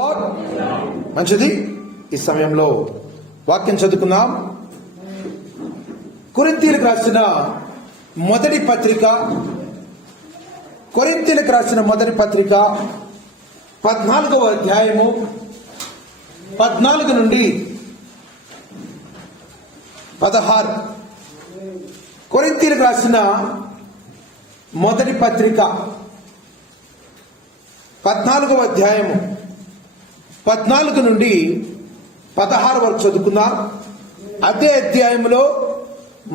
మంచిది. ఈ సమయంలో వాక్యం చదువుకుందాం. కొరింథీయులకు రాసిన మొదటి పత్రిక 14వ అధ్యాయము 14 నుండి 16. కొరింథీయులకు రాసిన మొదటి పత్రిక 14వ అధ్యాయము 14 నుండి 16 వరకు చదువుకుందాం. అదే అధ్యాయంలో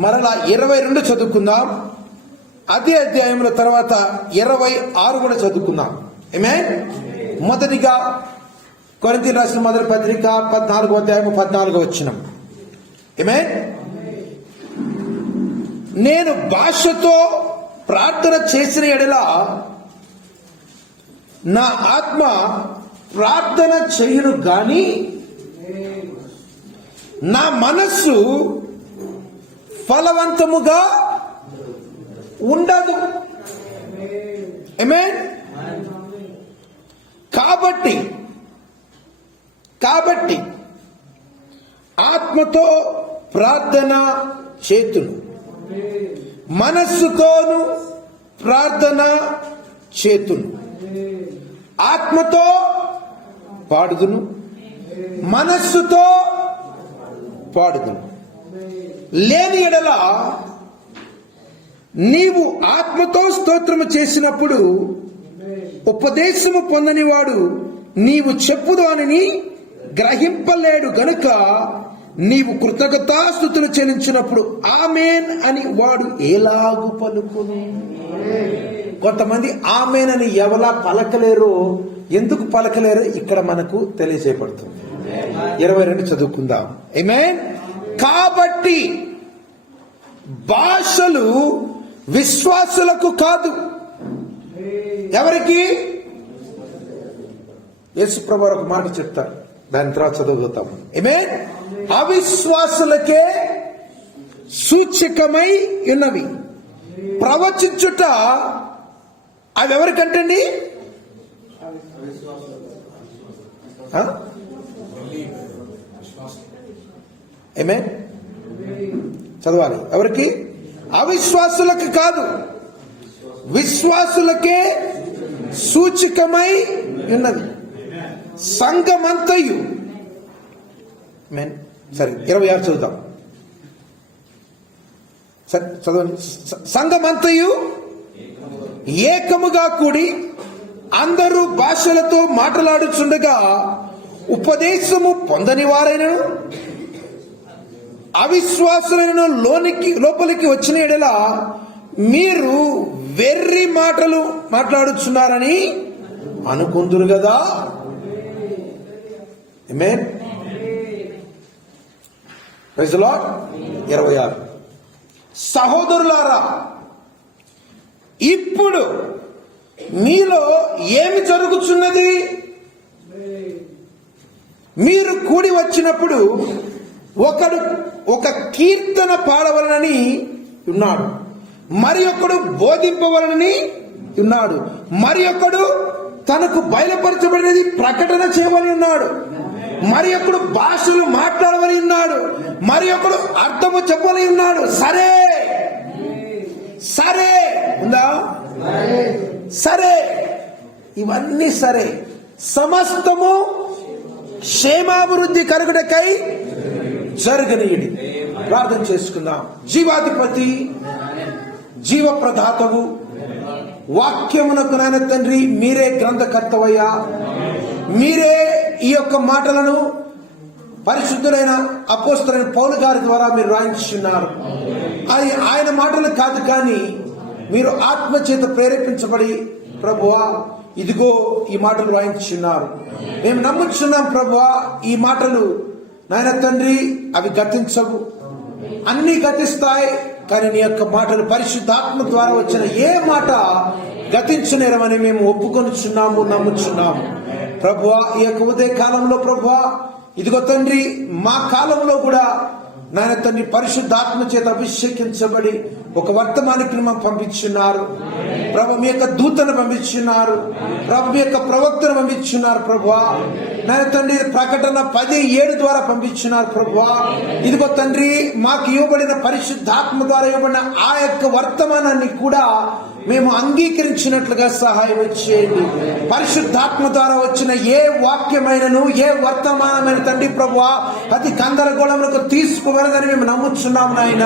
మరలా 22 చదువుకుందాం. అదే అధ్యాయంలో తర్వాత 26 కూడా చదువుకుందాం. ఆమేన్. మొదటిగా కొరింథీయులకు రాసిన మొదటి పత్రిక 14వ అధ్యాయం 14వ వచనం. ఆమేన్. నేను భాషతో ప్రార్థన చేసిన ఎడల నా ఆత్మ ప్రార్థన చేయును గాని నా మనస్సు ఫలవంతముగా ఉండదు. ఆమేన్. కాబట్టి ఆత్మతో ప్రార్థన చేతును, మనస్సుతోను ప్రార్థన చేతును. ఆత్మతో పాడుదును, మనస్సుతో పాడుదును. లేని ఎడల నీవు ఆత్మతో స్తోత్రము చేసినప్పుడు ఉపదేశము పొందని వాడు నీవు చెప్పుదానిని గ్రహింపలేడు గనుక నీవు కృతజ్ఞతాస్తుతులు చెల్లించినప్పుడు ఆమేన్ అని వాడు ఎలాగు పలుకును. కొంతమంది ఆమేన్ అని ఎవలా పలకలేరు. ఎందుకు పలకలేరు ఇక్కడ మనకు తెలియజేయబడుతుంది. 22 చదువుకుందాం. ఆమేన్. కాబట్టి భాషలు విశ్వాసులకు కాదు. ఎవరికి? యేసుప్రభు ఒక మాట చెప్తారు, దాని తర్వాత చదువుతాం. ఆమేన్. అవిశ్వాసులకే సూచకమై ఉన్నవి. ప్రవచించుట అవి ఎవరికంటండి? ఆమేన్. చదవాలి. ఎవరికి? అవిశ్వాసులకు కాదు, విశ్వాసులకే సూచకమై ఉన్నది. సంఘమంతయు. ఆమేన్. సరే 26 చదువుతాం. సరే చదవండి. సంఘమంతయు ఏకముగా కూడి అందరూ భాషలతో మాట్లాడుచుండగా ఉపదేశము పొందని వారైనను అవిశ్వాసులైన లోపలికి వచ్చిన ఎడల మీరు వెర్రి మాటలు మాట్లాడుచున్నారని అనుకుందురు కదా. ఆమేన్. Praise the Lord. 26. సహోదరులారా, ఇప్పుడు మీలో ఏమి జరుగుతున్నది? మీరు కూడి వచ్చినప్పుడు ఒకడు ఒక కీర్తన పాడవలనని ఉన్నాడు, మరి ఒకడు బోధింపవలనని ఉన్నాడు, మరి ఒకడు తనకు బయలుపరచబడినది ప్రకటన చేయవలని ఉన్నాడు, మరి ఒకడు భాషలు మాట్లాడవని ఉన్నాడు, మరి ఒకడు అర్థము చెప్పని ఉన్నాడు. సరే సరే ఉందా? సరే, ఇవన్నీ సరే. సమస్తము క్షేమాభివృద్ధి కలుగుటకై జరగనీయుడి. ప్రార్థన చేసుకుందాం. జీవాధిపతి, జీవప్రదాతవు, వాక్యమునకు నాయన తండ్రి మీరే గ్రంథకర్తవయ్యా. మీరే ఈ యొక్క మాటలను పరిశుద్ధులైన అపోస్తలుడైన పౌలు గారి ద్వారా మీరు రాయించున్నారు. అది ఆయన మాటలు కాదు, కానీ మీరు ఆత్మచేత ప్రేరేపించబడి ప్రభువా ఇదిగో ఈ మాటలు రాయించున్నారు. మేము నమ్ముచున్నాం ప్రభువా, ఈ మాటలు నాయన తండ్రి అవి గతించవు, అన్ని గతిస్తాయి. కానీ నీ యొక్క మాటలు పరిశుద్ధాత్మ ద్వారా వచ్చిన ఏ మాట గతించనేరమని మేము ఒప్పుకొనిచున్నాము, నమ్ముచున్నాము. ప్రభువా ఈ యొక్క ఉదయ కాలంలో ప్రభువా ఇదిగో తండ్రి మా కాలంలో కూడా నాయన తండ్రి పరిశుద్ధాత్మ చేత అభిషేకించబడి ఒక వర్తమానికి పంపించున్నారు ప్రభు. మీ యొక్క దూతను పంపించున్నారు ప్రభు. మీ యొక్క ప్రవక్తను పంపించున్నారు ప్రభువా. నాయన తండ్రి ప్రకటన 10:7 ద్వారా పంపించున్నారు ప్రభువా. ఇదిగో తండ్రి మాకు ఇవ్వబడిన పరిశుద్ధాత్మ ద్వారా ఇవ్వబడిన ఆ యొక్క వర్తమానాన్ని కూడా మేము అంగీకరించినట్లుగా సహాయం చేయండి. పరిశుద్ధాత్మ ద్వారా వచ్చిన ఏ వాక్యమైనను ఏ వర్తమానమైన తండ్రి ప్రభువా అతి గందరగోళములకు తీసుకువెళ్ళదని మేము నమ్ముచున్నాము నాయన.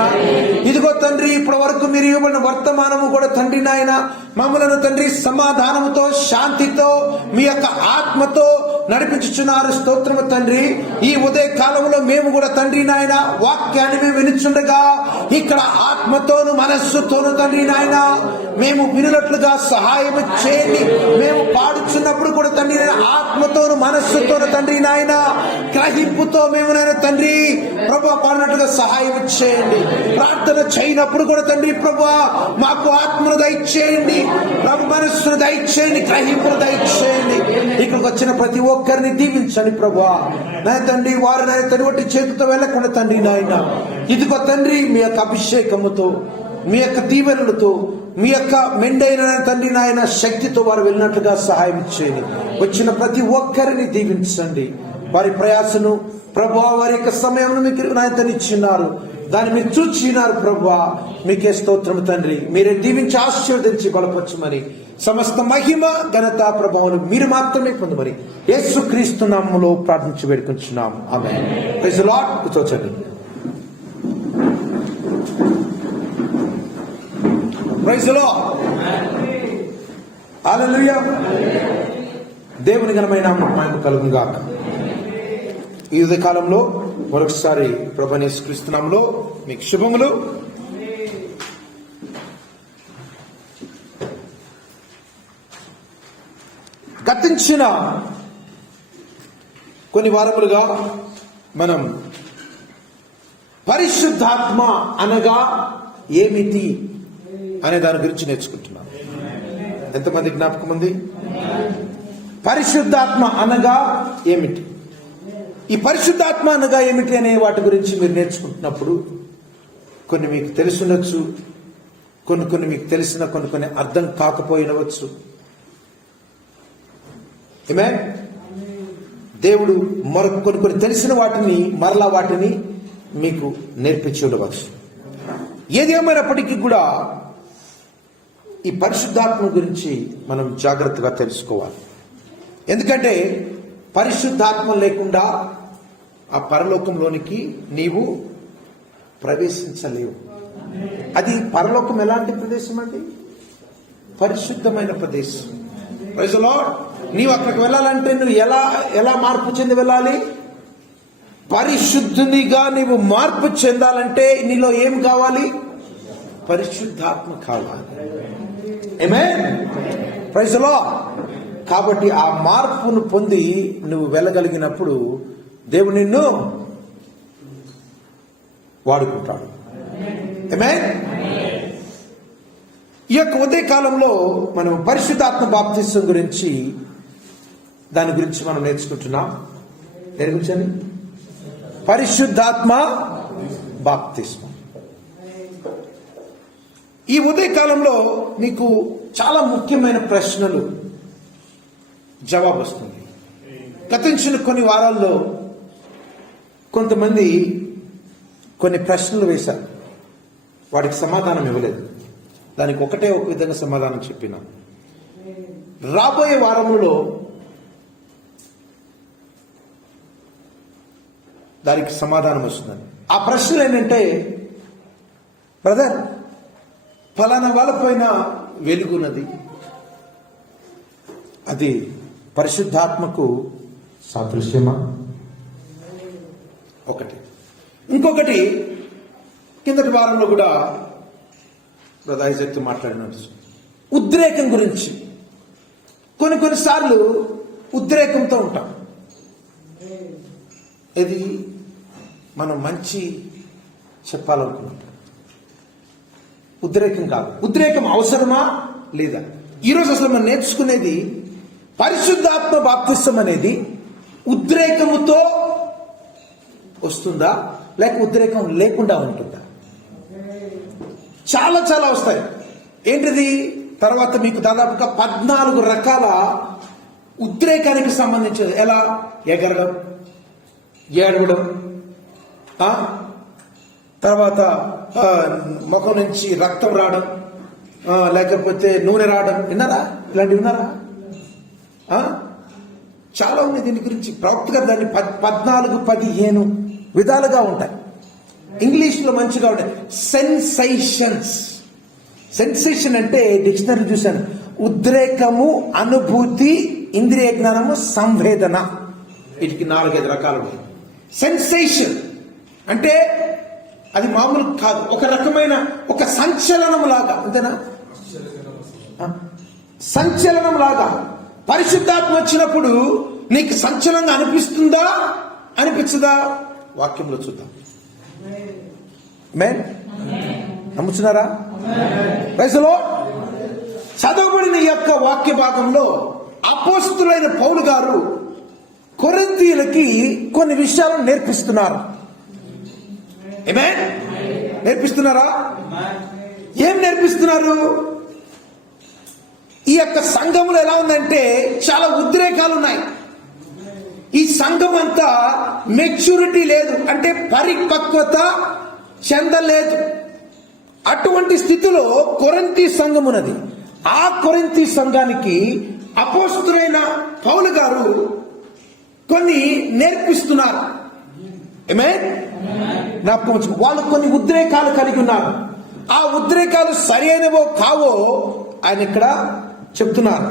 ఇదిగో తండ్రి ఇప్పటి వరకు మీరు ఇవ్వబడిన వర్తమానము కూడా తండ్రి నాయన మమ్మలను తండ్రి సమాధానముతో శాంతితో మీ యొక్క ఆత్మతో నడిపించుచున్నారు. స్తోత్రము తండ్రి. ఈ ఉదయ కాలంలో మేము కూడా తండ్రి నాయన వాక్యాన్ని మేము వినుచుండగా ఇక్కడ ఆత్మతోను మనస్సుతోను తండ్రి నాయన మేము వినున్నట్లుగా సహాయం చేయండి. మేము పాడుచున్నప్పుడు కూడా తండ్రి నాయన ఆత్మతోను మనస్సుతోను తండ్రి నాయన గ్రహింపుతో మేము నాయన తండ్రి ప్రభు పాడినట్లుగా సహాయం చేయండి. ప్రార్థన చేయనప్పుడు కూడా తండ్రి ప్రభు మాకు ఆత్మను దయచేయండి ప్రభు, మనస్సును దయచేయండి, గ్రహింపును దయచేయండి. ఇక్కడికి వచ్చిన ప్రతి ఒక్కరిని దీవించండి ప్రభువా. నాయ తండ్రి వారు నాయ తండ్రి వంటి చేతితో వెళ్ళకుండా తండ్రి నాయన ఇదిగో తండ్రి మీ యొక్క అభిషేకముతో మీ యొక్క దీవెనలతో మీ యొక్క మెండైన తండ్రి నాయన శక్తితో వారు వెళ్ళినట్లుగా సహాయం చేయండి. వచ్చిన ప్రతి ఒక్కరిని దీవించండి. వారి ప్రయాసను ప్రభువా వారి యొక్క సమయంలో మీకు నాయతనిచ్చిన్నారు, దాన్ని మీరు చూచినారు ప్రభువా. మీకే స్తోత్రము తండ్రి. మీరే దీవించి ఆశీర్వదించి బలపరచమని సమస్త మహిమ ఘనత ప్రభావం మీరు మాత్రమే పొందమని యేసుక్రీస్తు నామములో ప్రార్థించి వేడుకొంచున్నాము. ఆమేన్. Praise the Lord. కూర్చోండి. Praise the Lord. హల్లెలూయా. దేవుని ఘనమైన నామమునకు కలుగును గాక. ఈ ఉదయ కాలంలో మరొకసారి ప్రభువైన యేసుక్రీస్తు నామములో మీకు శుభములు. గతించిన కొన్ని వారములుగా మనం పరిశుద్ధాత్మ అనగా ఏమిటి అనే దాని గురించి నేర్చుకుంటున్నాం. ఎంతమంది జ్ఞాపకం ఉంది? పరిశుద్ధాత్మ అనగా ఏమిటి, ఈ పరిశుద్ధాత్మ అనగా ఏమిటి అనే వాటి గురించి మీరు నేర్చుకుంటున్నప్పుడు కొన్ని మీకు తెలుసుండొచ్చు, కొన్ని మీకు తెలిసిన కొన్ని అర్థం కాకపోయినవచ్చు. ఆమేన్. దేవుడు మరొక కొన్ని తెలిసిన వాటిని మరలా వాటిని మీకు నేర్పించి ఉండవచ్చు. ఏది ఏమైనప్పటికీ కూడా ఈ పరిశుద్ధాత్మ గురించి మనం జాగ్రత్తగా తెలుసుకోవాలి. ఎందుకంటే పరిశుద్ధాత్మ లేకుండా ఆ పరలోకంలోనికి నీవు ప్రవేశించలేవు. అది పరలోకం ఎలాంటి ప్రదేశం అండి? పరిశుద్ధమైన ప్రదేశం. Praise the Lord. నీవు అక్కడికి వెళ్ళాలంటే నువ్వు ఎలా మార్పు చెంది వెళ్ళాలి? పరిశుద్ధునిగా నీవు మార్పు చెందాలంటే నీలో ఏం కావాలి? పరిశుద్ధాత్మ కావాలి. ఆమేన్. Praise the Lord. కాబట్టి ఆ మార్పును పొంది నువ్వు వెళ్ళగలిగినప్పుడు దేవుడు నిన్ను వాడుకుంటాడు. ఆమేన్. ఈ యొక్క ఉదయ కాలంలో మనం పరిశుద్ధాత్మ బాప్తిసం గురించి దాని గురించి మనం నేర్చుకుంటున్నాం. దేని గురించి అండి? పరిశుద్ధాత్మ బాప్తిసం. ఈ ఉదయ కాలంలో మీకు చాలా ముఖ్యమైన ప్రశ్నలు జవాబు వస్తుంది. గతించిన కొన్ని వారాల్లో కొంతమంది కొన్ని ప్రశ్నలు వేశారు, వాటికి సమాధానం ఇవ్వలేదు. దానికి ఒక విధంగా సమాధానం చెప్పిన. రాబోయే వారములలో దానికి సమాధానం వస్తుందని. ఆ ప్రశ్నలు ఏంటంటే, బ్రదర్ ఫలానా వాళ్ళపైన వెలుగున్నది, అది పరిశుద్ధాత్మకు సాదృశ్యమా? ఒకటి. ఇంకొకటి, కిందటి వారంలో కూడా బ్రదర్ ఐజాక్తో మాట్లాడినట్టు ఉద్రేకం గురించి. కొన్నిసార్లు ఉద్రేకంతో ఉంటాం. ఇది మనం మంచి చెప్పాలనుకుంటాం. ఉద్రేకం కాదు. ఉద్రేకం అవసరమా లేదా? ఈరోజు అసలు మనం నేర్చుకునేది పరిశుద్ధాత్మ బాప్తిసం అనేది ఉద్రేకముతో వస్తుందా లేక ఉద్రేకం లేకుండా ఉంటుందా? చాలా చాలా వస్తాయి. ఏంటిది? తర్వాత మీకు దాదాపుగా 14 రకాల ఉద్రేకానికి సంబంధించి, ఎలా ఎగరడం, ఏడవడం, తర్వాత ముఖం నుంచి రక్తం రావడం, లేకపోతే నూనె రావడం. విన్నారా? ఇలాంటివి విన్నారా? చాలా ఉన్నాయి దీని గురించి. ప్రవక్త గారు దాన్ని 14-15 విధాలుగా ఉంటాయి. ఇంగ్లీష్లో మంచిగా ఉంటాయి. సెన్సేషన్స్. సెన్సేషన్ అంటే డిక్షనరీ చూశాను, ఉద్రేకము, అనుభూతి, ఇంద్రియ జ్ఞానము, సంవేదన. వీటికి 4-5 రకాలు ఉన్నాయి. సెన్సేషన్ అంటే అది మామూలు కాదు, ఒక రకమైన ఒక సంచలనం లాగా. అంతేనా? సంచలనం లాగా. పరిశుద్ధాత్మ వచ్చినప్పుడు నీకు సంచలనంగా అనిపిస్తుందా, అనిపించదా? వాక్యంలో చూద్దాం. మేన్ నమ్ముతున్నారా? ప్రైజ్లో చదవబడిన ఈ యొక్క వాక్య భాగంలో అపోస్తులైన పౌలు గారు కొరింథీయులకి కొన్ని విషయాలను నేర్పిస్తున్నారు. ఆమేన్. నేర్పిస్తున్నారా? ఏం నేర్పిస్తున్నారు? ఈ యొక్క సంఘంలో ఎలా ఉందంటే చాలా ఉద్రేకాలు ఉన్నాయి. ఈ సంఘం అంతా మెచ్యూరిటీ లేదు, అంటే పరిపక్వత చెందలేదు. అటువంటి స్థితిలో కొరింథీ సంఘం ఉన్నది. ఆ కొరింథీ సంఘానికి అపోస్తులైన పౌలు గారు కొన్ని నేర్పిస్తున్నారు. వాళ్ళు కొన్ని ఉద్రేకాలు కలిగి ఉన్నారు. ఆ ఉద్రేకాలు సరైనవో కావో ఆయన ఇక్కడ చెప్తున్నారు.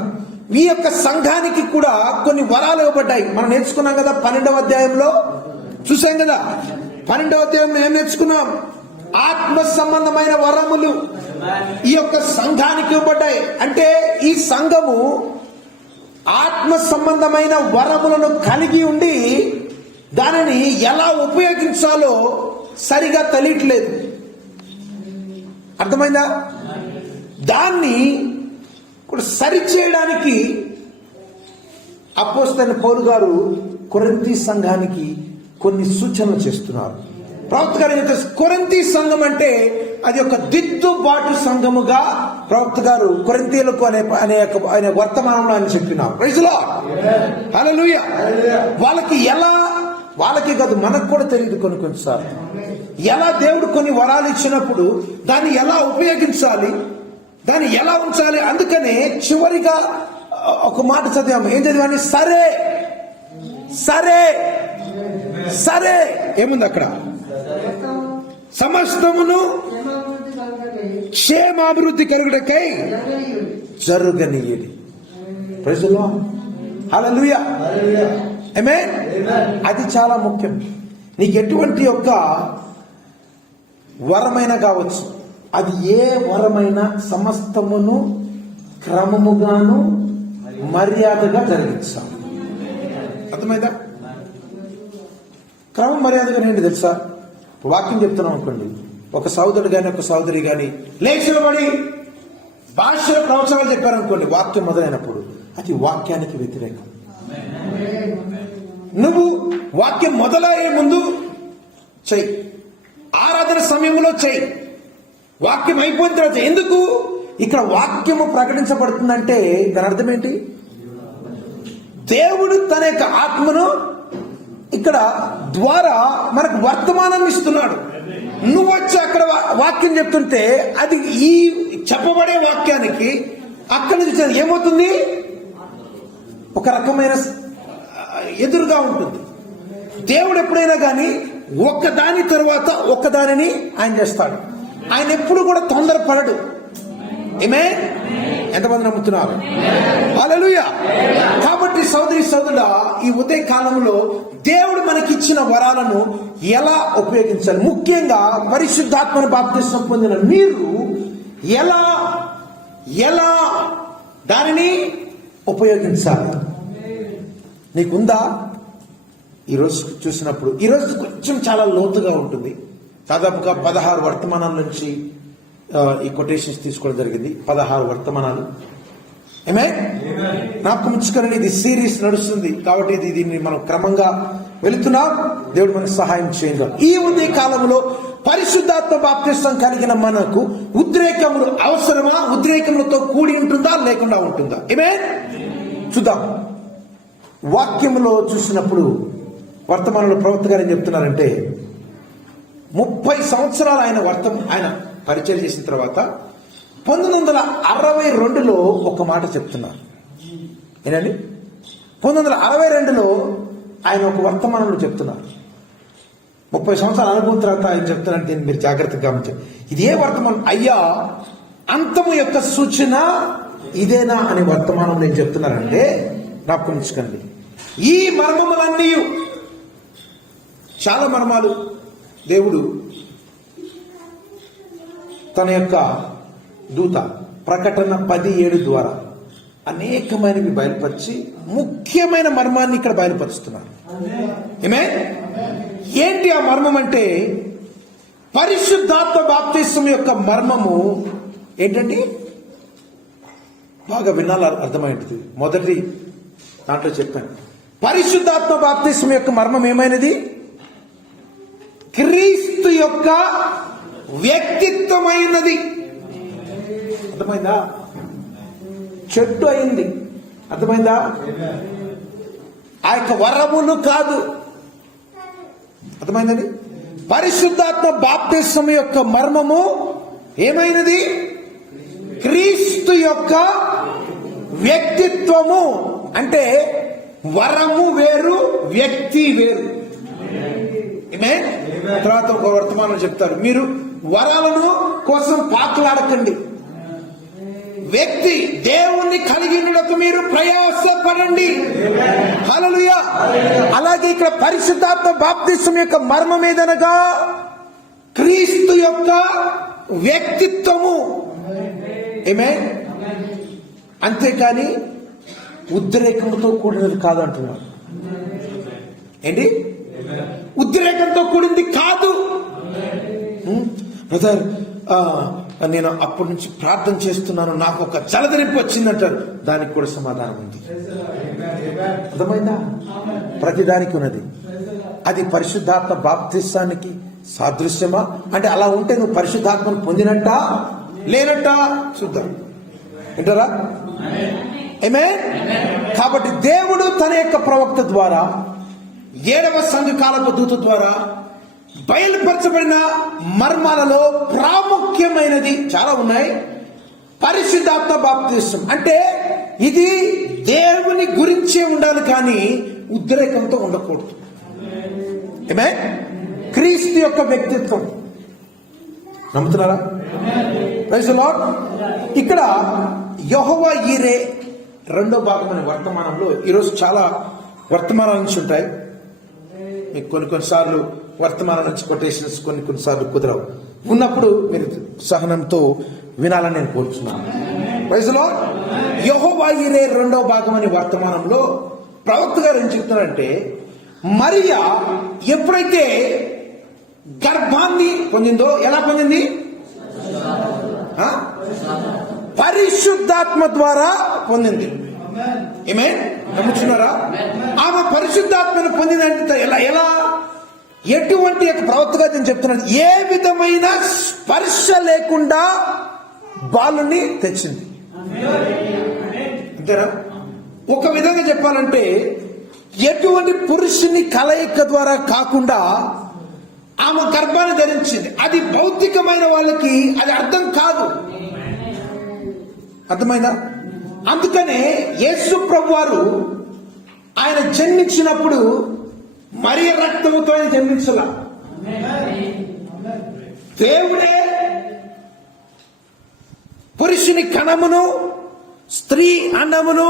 ఈ యొక్క సంఘానికి కూడా కొన్ని వరాలు ఇవ్వబడ్డాయి. మనం నేర్చుకున్నాం కదా 12వ అధ్యాయంలో, చూసాం కదా. 12వ అధ్యాయంలో ఏం నేర్చుకున్నాం? ఆత్మ సంబంధమైన వరములు ఈ యొక్క సంఘానికి ఇవ్వబడ్డాయి. అంటే ఈ సంఘము ఆత్మ సంబంధమైన వరములను కలిగి ఉండి దానిని ఎలా ఉపయోగించాలో సరిగా తెలియట్లేదు. అర్థమైందా? దాన్ని కూడా సరిచేయడానికి అపోస్తలుడైన పౌలు గారు కొరింథీ సంఘానికి కొన్ని సూచనలు చేస్తున్నారు. ప్రవక్త గారు కొరింథీ సంఘం అంటే అది ఒక దిద్దుబాటు సంఘముగా ప్రవక్త గారు కొరింథీయులకు అనే వర్తమానంలో ఆయన చెప్పినారు. Praise Lord. హల్లెలూయా. వాళ్ళకి కాదు, మనకు కూడా తెలియదు కొన్నిసార్లు ఎలా దేవుడు కొన్ని వరాలు ఇచ్చినప్పుడు దాన్ని ఎలా ఉపయోగించాలి, దాన్ని ఎలా ఉంచాలి. అందుకనే చివరిగా ఒక మాట చదివాము. ఏం చదివాని? సరే సరే సరే. ఏముంది అక్కడ? సమస్తమును క్షేమాభివృద్ధి కలుగుటకై జరుగనీయుడి. Praise the Lord. హల్లెలూయా. ఆమేన్. అది చాలా ముఖ్యం. నీకు ఎటువంటి యొక్క వరమైనా కావచ్చు, అది ఏ వరమైనా సమస్తమును క్రమముగాను మర్యాదగా జరిగించాలి. అర్థమైందా? క్రమం మర్యాదగా ఏంటి తెలుసా? వాక్యం చెప్తున్నాం అనుకోండి, ఒక సహోదరుడు గాని ఒక సహోదరి గాని లేచినబడి భాషలో ప్రవచనాలు చెప్పారనుకోండి, వాక్యం మొదలైనప్పుడు అది వాక్యానికి వ్యతిరేకం. నువ్వు వాక్యం మొదలయ్యే ముందు చెయ్యి, ఆరాధన సమయంలో చెయ్యి, వాక్యం అయిపోయిన తర్వాత. ఎందుకు ఇక్కడ వాక్యము ప్రకటించబడుతుందంటే దాని అర్థం ఏంటి? దేవుడు తన యొక్క ఆత్మను ఇక్కడ ద్వారా మనకు వర్తమానాన్ని ఇస్తున్నాడు. నువ్వు వచ్చి అక్కడ వాక్యం చెప్తుంటే అది ఈ చెప్పబడే వాక్యానికి అక్కడి నుంచి ఏమవుతుంది? ఒక రకమైన ఎదురుగా ఉంటుంది. దేవుడు ఎప్పుడైనా కానీ ఒక్కదాని తరువాత ఒక్కదానిని ఆయన చేస్తాడు. ఆయన ఎప్పుడు కూడా తొందరపడడు. ఆమేన్. ఎంతమంది నమ్ముతున్నారు? హల్లెలూయా. కాబట్టి సోదరి సోదరుడా, ఈ ఉదయ కాలంలో దేవుడు మనకిచ్చిన వరాలను ఎలా ఉపయోగించాలి, ముఖ్యంగా పరిశుద్ధాత్మను బాప్తిస్మం పొందిన మీరు ఎలా ఎలా దానిని ఉపయోగించాలి నీకుందా? ఈరోజు చూసినప్పుడు, ఈరోజు కొంచెం చాలా లోతుగా ఉంటుంది. దాదాపుగా 16 వర్తమానాల నుంచి ఈ కొటేషన్స్ తీసుకోవడం జరిగింది. 16 వర్తమానాలు. ఆమేన్. నాకు ముంచుకొని ఇది సిరీస్ నడుస్తుంది కాబట్టి దీన్ని మనం క్రమంగా వెళుతున్నాం. దేవుడు మనకు సహాయం చేయగలరు. ఈ ఉదయ కాలంలో పరిశుద్ధాత్మ బాప్తిస్వం కలిగిన మనకు ఉద్రేకములు అవసరమా? ఉద్రేకములతో కూడి ఉంటుందా లేకుండా ఉంటుందా? ఆమేన్. చూద్దాం. వాక్యములో చూసినప్పుడు వర్తమానంలో ప్రవక్త గారు ఏం చెప్తున్నారంటే 30 సంవత్సరాలు ఆయన పరిచయం చేసిన తర్వాత 1962లో ఒక మాట చెప్తున్నారు. ఏంటండి? 1962లో ఆయన ఒక వర్తమానంలో చెప్తున్నారు. 30 సంవత్సరాల అనుభవం తర్వాత ఆయన చెప్తున్నారంటే దీన్ని మీరు జాగ్రత్తగా గమనించారు. ఇదే వర్తమానం, అయ్యా అంతము యొక్క సూచన ఇదేనా అని వర్తమానంలో ఏం చెప్తున్నారంటే జ్ఞాపకం ఉంచుకోండి. ఈ మర్మములన్నీ, చాలా మర్మాలు దేవుడు తన యొక్క దూత ప్రకటన 10:7 ద్వారా అనేకమైనవి బయలుపరిచి ముఖ్యమైన మర్మాన్ని ఇక్కడ బయలుపరుస్తున్నారు. ఏంటి ఆ మర్మం అంటే పరిశుద్ధాత్మ బాప్తిస్వం యొక్క మర్మము ఏంటండి? బాగా వినాలి, అర్థమైంది. మొదటి దాంట్లో చెప్పాను. పరిశుద్ధాత్మ బాప్తిస్వం యొక్క మర్మం ఏమైనది? క్రీస్తు యొక్క వ్యక్తిత్వమైనది. అర్థమైందా? చెట్టు అయింది. అర్థమైందా? ఆ యొక్క వరములు కాదు. అర్థమైందండి? పరిశుద్ధాత్మ బాప్తిస్వం యొక్క మర్మము ఏమైనది? క్రీస్తు యొక్క వ్యక్తిత్వము. అంటే వరము వేరు, వ్యక్తి వేరు. తర్వాత ఒక వర్తమానం చెప్తారు, మీరు వరాలను కోసం పాకులాడకండి, వ్యక్తి దేవుణ్ణి కలిగినకు మీరు ప్రయాసపడండి. హల్లెలూయా. అలాగే ఇక్కడ పరిశుద్ధాత్మ బాప్తిస్వం యొక్క మర్మం ఏదనగా క్రీస్తు యొక్క వ్యక్తిత్వము. అంతేకాని ఉద్రేకంతో కూడినది కాదు అంటున్నాడు. ఏంటి? ఉద్రేకంతో కూడింది కాదు. బ్రదర్, నేను అప్పటి నుంచి ప్రార్థన చేస్తున్నాను, నాకు ఒక జలధరింపు వచ్చిందంటారు. దానికి కూడా సమాధానం ఉంది. అర్థమైందా? ప్రతిదానికి ఉన్నది. అది పరిశుద్ధాత్మ బాప్తిస్వానికి సాదృశ్యమా? అంటే అలా ఉంటే నువ్వు పరిశుద్ధాత్మను పొందినట్ట లేనట్ట చూద్దాం. వింటారా? ఆమేన్. కాబట్టి దేవుడు తన యొక్క ప్రవక్త ద్వారా 7వ సంఘకాలపు దూత ద్వారా బయలుపరచబడిన మర్మాలలో ప్రాముఖ్యమైనది చాలా ఉన్నాయి. పరిశుద్ధాత్మ బాప్తిస్వం అంటే ఇది దేవుని గురించే ఉండాలి, కానీ ఉద్రేకంతో ఉండకూడదు. ఆమేన్. క్రీస్తు యొక్క వ్యక్తిత్వం. నమ్ముతున్నారా? Praise the Lord. ఇక్కడ యెహోవా ఈరే 2వ భాగం అనే వర్తమానంలో ఈరోజు చాలా వర్తమానాల నుంచి ఉంటాయి. మీకు కొన్నిసార్లు వర్తమానం నుంచి కొటేషన్స్ కొన్నిసార్లు కుదరవు. ఉన్నప్పుడు మీరు సహనంతో వినాలని నేను కోరుచున్నాను. Praise the lord. యెహోవా ఈరే 2వ భాగం అనే వర్తమానంలో ప్రవక్త గారు ఏం చెప్తున్నారంటే, మరియా ఎప్పుడైతే గర్భాన్ని పొందిందో, ఎలా పొందింది? పరిశుద్ధాత్మ ద్వారా పొందింది. ఆమేన్. నమ్ముచున్నారా? ఆమె పరిశుద్ధాత్మను పొందిందంటే ఎలా? ఎటువంటి ప్రవక్తగా నేను చెప్తున్నాను, ఏ విధమైన స్పర్శ లేకుండా బాలుని తెచ్చింది. అంతేనా? ఒక విధంగా చెప్పాలంటే ఎటువంటి పురుషుని కలయిక ద్వారా కాకుండా ఆమె గర్భాన్ని ధరించింది. అది భౌతికమైన వాళ్ళకి అది అర్థం కాదు. అర్థమైందా? అందుకనే యేసు ప్రభువారు ఆయన జన్మించినప్పుడు మరియ రక్తముతో ఆయన జన్మించాల. దేవుడే పురుషుని కణమును స్త్రీ అన్నమును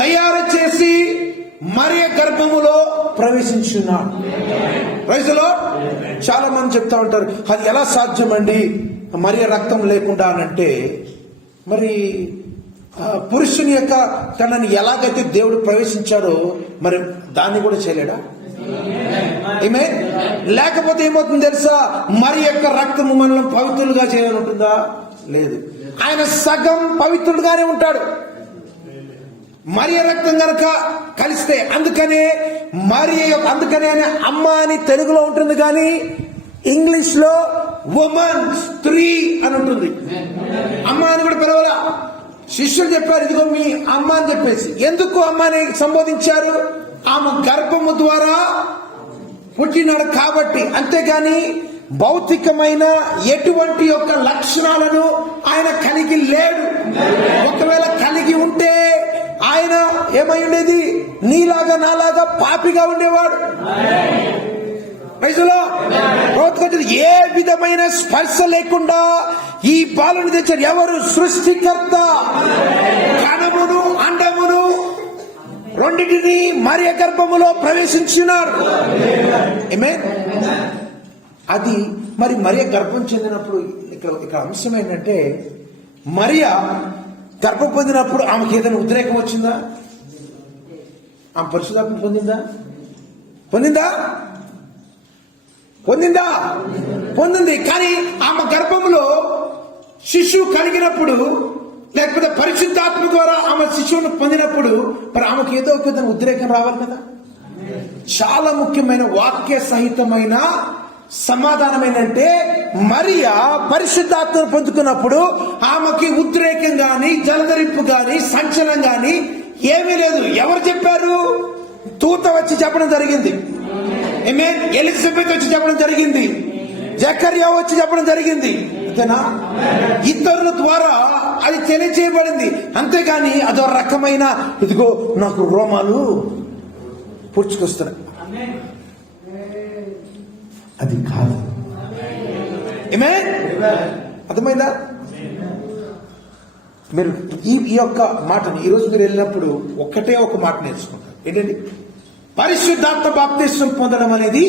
తయారు చేసి మరియ గర్భములో ప్రవేశించున్నాడు. Praise the lord. చాలా మంది చెప్తా ఉంటారు, అది ఎలా సాధ్యమండి మరియ రక్తం లేకుండా అనంటే, మరి పురుషుని యొక్క కణాన్ని ఎలాగైతే దేవుడు ప్రవేశించాడో మరి దాన్ని కూడా చేయలేడా? ఏమే? లేకపోతే ఏమవుతుంది తెలుసా? మరి యొక్క రక్తము మనల్ని పవిత్రులుగా చేయాలంటుందా? లేదు. ఆయన సగం పవిత్రుడుగానే ఉంటాడు. మరియ రక్తం గనక కలిస్తే, అందుకనే అందుకనే అమ్మ అని తెలుగులో ఉంటుంది, కానీ ఇంగ్లీష్ లో ఉమెన్, స్త్రీ అని ఉంటుంది. అమ్మ అని కూడా పిలవలా. శిష్యులు చెప్పారు, ఇదిగో మీ అమ్మ అని చెప్పేసి. ఎందుకు అమ్మని సంబోధించారు? ఆమె గర్భము ద్వారా పుట్టినాడు కాబట్టి. అంతేగాని భౌతికమైన ఎటువంటి యొక్క లక్షణాలను ఆయన కలిగి లేడు. ఒకవేళ కలిగి ఉంటే ఆయన ఏమై ఉండేది? నీలాగా నాలాగా పాపిగా ఉండేవాడు. ఏ విధమైన స్పర్శ లేకుండా ఈ బాలుని తెచ్చారు. ఎవరు? సృష్టికర్త. కణమును అండమును రెండింటిని మరియ గర్భములో ప్రవేశించినారు. అది మరి మరియ గర్భం చెందినప్పుడు ఇక్కడ అంశం ఏంటంటే, మరియ గర్భం పొందినప్పుడు ఆమెకి ఏదైనా ఉద్రేకం వచ్చిందా? ఆమె పరిశుద్ధాత్మ పొందిందా? పొందింది. కానీ ఆమె గర్భంలో శిశువు కలిగినప్పుడు, లేకపోతే పరిశుద్ధాత్మ ద్వారా ఆమె శిశువును పొందినప్పుడు మరి ఆమెకు ఏదో ఒక ఉద్రేకం రావాలి కదా. చాలా ముఖ్యమైన వాక్య సహితమైన సమాధానం ఏంటంటే, మరియ పరిశుద్ధాత్మను పొందుకున్నప్పుడు ఆమెకి ఉద్రేకం గాని, జలధరింపు గాని, సంచలనం గాని ఏమీ లేదు. ఎవరు చెప్పారు? దూత వచ్చి చెప్పడం జరిగింది. ఎలిజబెత్ వచ్చి చెప్పడం జరిగింది. జకర్యా వచ్చి చెప్పడం జరిగింది. అంతేనా? ఇతరుల ద్వారా అది తెలియజేయబడింది. అంతేగాని అదో రకమైన ఇదిగో నాకు రోమాలు పుడుచుకొస్తున్నాయి, అది కాదు. అర్థమైందా? మీరు ఈ యొక్క మాటని ఈరోజు మీరు వెళ్ళినప్పుడు ఒక్కటే ఒక మాట నేర్చుకుంటారు. ఏంటండి? పరిశుద్ధాత్మ బాప్తిస్మం పొందడం అనేది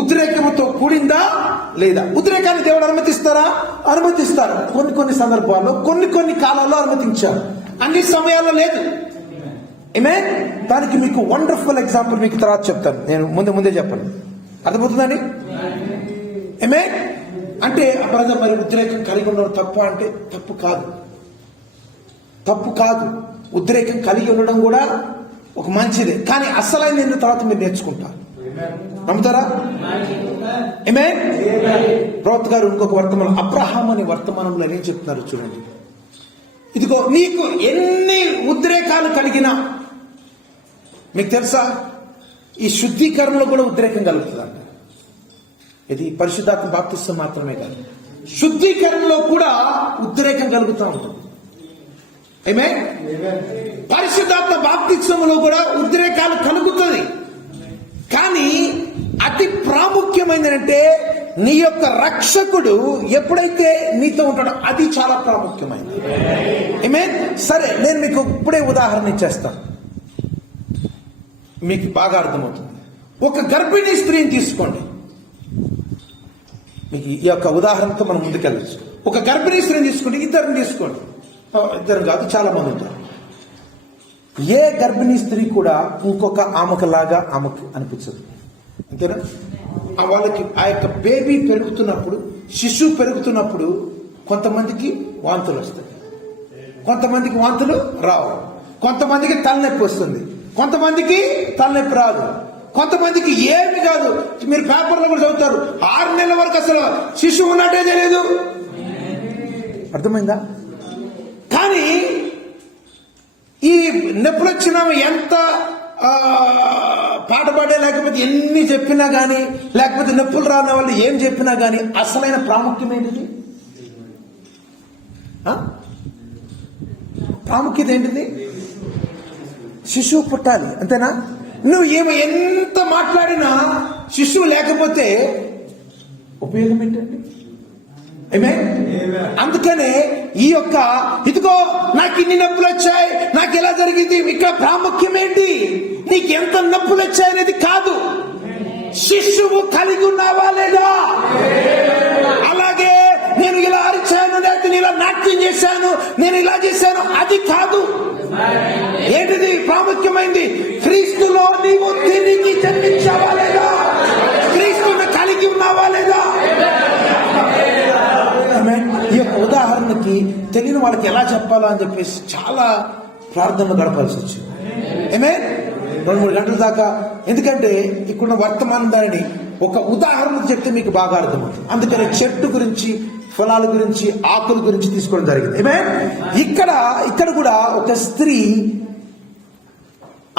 ఉద్రేకంతో కూడిందా లేదా? ఉద్రేకాన్ని దేవుడు అనుమతిస్తారు. కొన్ని సందర్భాల్లో, కొన్ని కాలాల్లో అనుమతించారు. అన్ని సమయాల్లో లేదు. దానికి మీకు వండర్ఫుల్ ఎగ్జాంపుల్ మీకు తర్వాత చెప్తాను. నేను ముందే చెప్పండి. అర్థమవుతుందండి? అంటే బ్రదర్ మరి ఉద్రేకం కలిగి ఉండడం తప్ప అంటే తప్పు కాదు. ఉద్రేకం కలిగి ఉండడం కూడా ఒక మంచిదే. కానీ అసలైన తర్వాత మీరు నేర్చుకుంటారు. నమ్ముతారా? ప్రవక్త గారు ఇంకొక వర్తమానం, అబ్రహాం అనే వర్తమానంలో ఏం చెప్తున్నారు చూడండి. ఇదిగో నీకు ఎన్ని ఉద్రేకాలు కలిగినా, మీకు తెలుసా ఈ శుద్ధీకరణలో కూడా ఉద్రేకం కలుగుతుందంట. ఇది పరిశుద్ధాత్మ బాప్తిస్మం మాత్రమే కాదు, శుద్ధీకరణలో కూడా ఉద్రేకం కలుగుతూ ఉంటుంది. పరిశుద్ధాత్మ బాప్తిస్మములో కూడా ఉద్రేకాలు కలుగుతుంది. కానీ అతి ప్రాముఖ్యమైనదంటే నీ యొక్క రక్షకుడు ఎప్పుడైతే నీతో ఉంటాడో అది చాలా ప్రాముఖ్యమైనది. సరే, నేను మీకు ఇప్పుడే ఉదాహరణ ఇచ్చేస్తాను, మీకు బాగా అర్థమవుతుంది. ఒక గర్భిణీ స్త్రీని తీసుకోండి. మీకు ఈ యొక్క ఉదాహరణతో మనం ముందుకెళ్ళచ్చు. ఒక గర్భిణీ స్త్రీని తీసుకోండి, ఇద్దరిని తీసుకోండి. ఇద్దరు కాదు, చాలా మంది ఉంటారు. ఏ గర్భిణీ స్త్రీ కూడా ఇంకొక ఆమెకులాగా ఆమెకు అనిపించదు. అంతేనా? వాళ్ళకి ఆ యొక్క బేబీ పెరుగుతున్నప్పుడు, శిశువు పెరుగుతున్నప్పుడు కొంతమందికి వాంతులు వస్తాయి, కొంతమందికి వాంతులు రావు, కొంతమందికి తలనొప్పి వస్తుంది, కొంతమందికి తలనొప్పి రాదు, కొంతమందికి ఏమి కాదు. మీరు పేపర్లో కూడా చదువుతారు, 6 నెలల వరకు అసలు శిశువు ఉన్నట్టే తెలియదు. అర్థమైందా? కానీ ఈ నొప్పులు వచ్చినా ఎంత పాట పాడే, లేకపోతే ఎన్ని చెప్పినా గానీ, లేకపోతే నొప్పులు రాని వాళ్ళు ఏం చెప్పినా గానీ అసలైన ప్రాముఖ్యం ఏంటిది? ప్రాముఖ్యత ఏంటిది? శిశువు పుట్టాలి. అంతేనా? నువ్వు ఎంత మాట్లాడినా శిశువు లేకపోతే ఉపయోగం ఏంటండి? అందుకనే ఈ యొక్క ఇదిగో నాకు ఇన్ని నొప్పులు వచ్చాయి, నాకు ఎలా జరిగింది, ఇక్కడ ప్రాముఖ్యం ఏంటి? నీకు ఎంత నొప్పులు వచ్చాయనేది కాదు, శిశువు కలిగి ఉన్నావా లేదా. అలాగే నేను ఇలా అరిచాను, లేకపోతే నేను ఇలా నాట్యం చేశాను, నేను ఇలా చేశాను, అది కాదు. ఏంటిది ప్రాముఖ్యమైంది? క్రీస్తులో నీవు తిరిగి జన్మించావా లేదా, క్రీస్తుని కలిగి ఉన్నావా లేదా. ఈ యొక్క ఉదాహరణకి తెలియని వాళ్ళకి ఎలా చెప్పాలా అని చెప్పేసి చాలా ప్రార్థనలో గడపాల్సి వచ్చింది. ఆమేన్. 2-3 గంటల దాకా. ఎందుకంటే ఇక్కడున్న వర్తమానం దానిని ఒక ఉదాహరణ చెప్తే మీకు బాగా అర్థమవుతుంది. అందుకని చెట్టు గురించి, ఫలాల గురించి, ఆకుల గురించి తీసుకోవడం జరిగింది. ఆమేన్. ఇక్కడ కూడా ఒక స్త్రీ,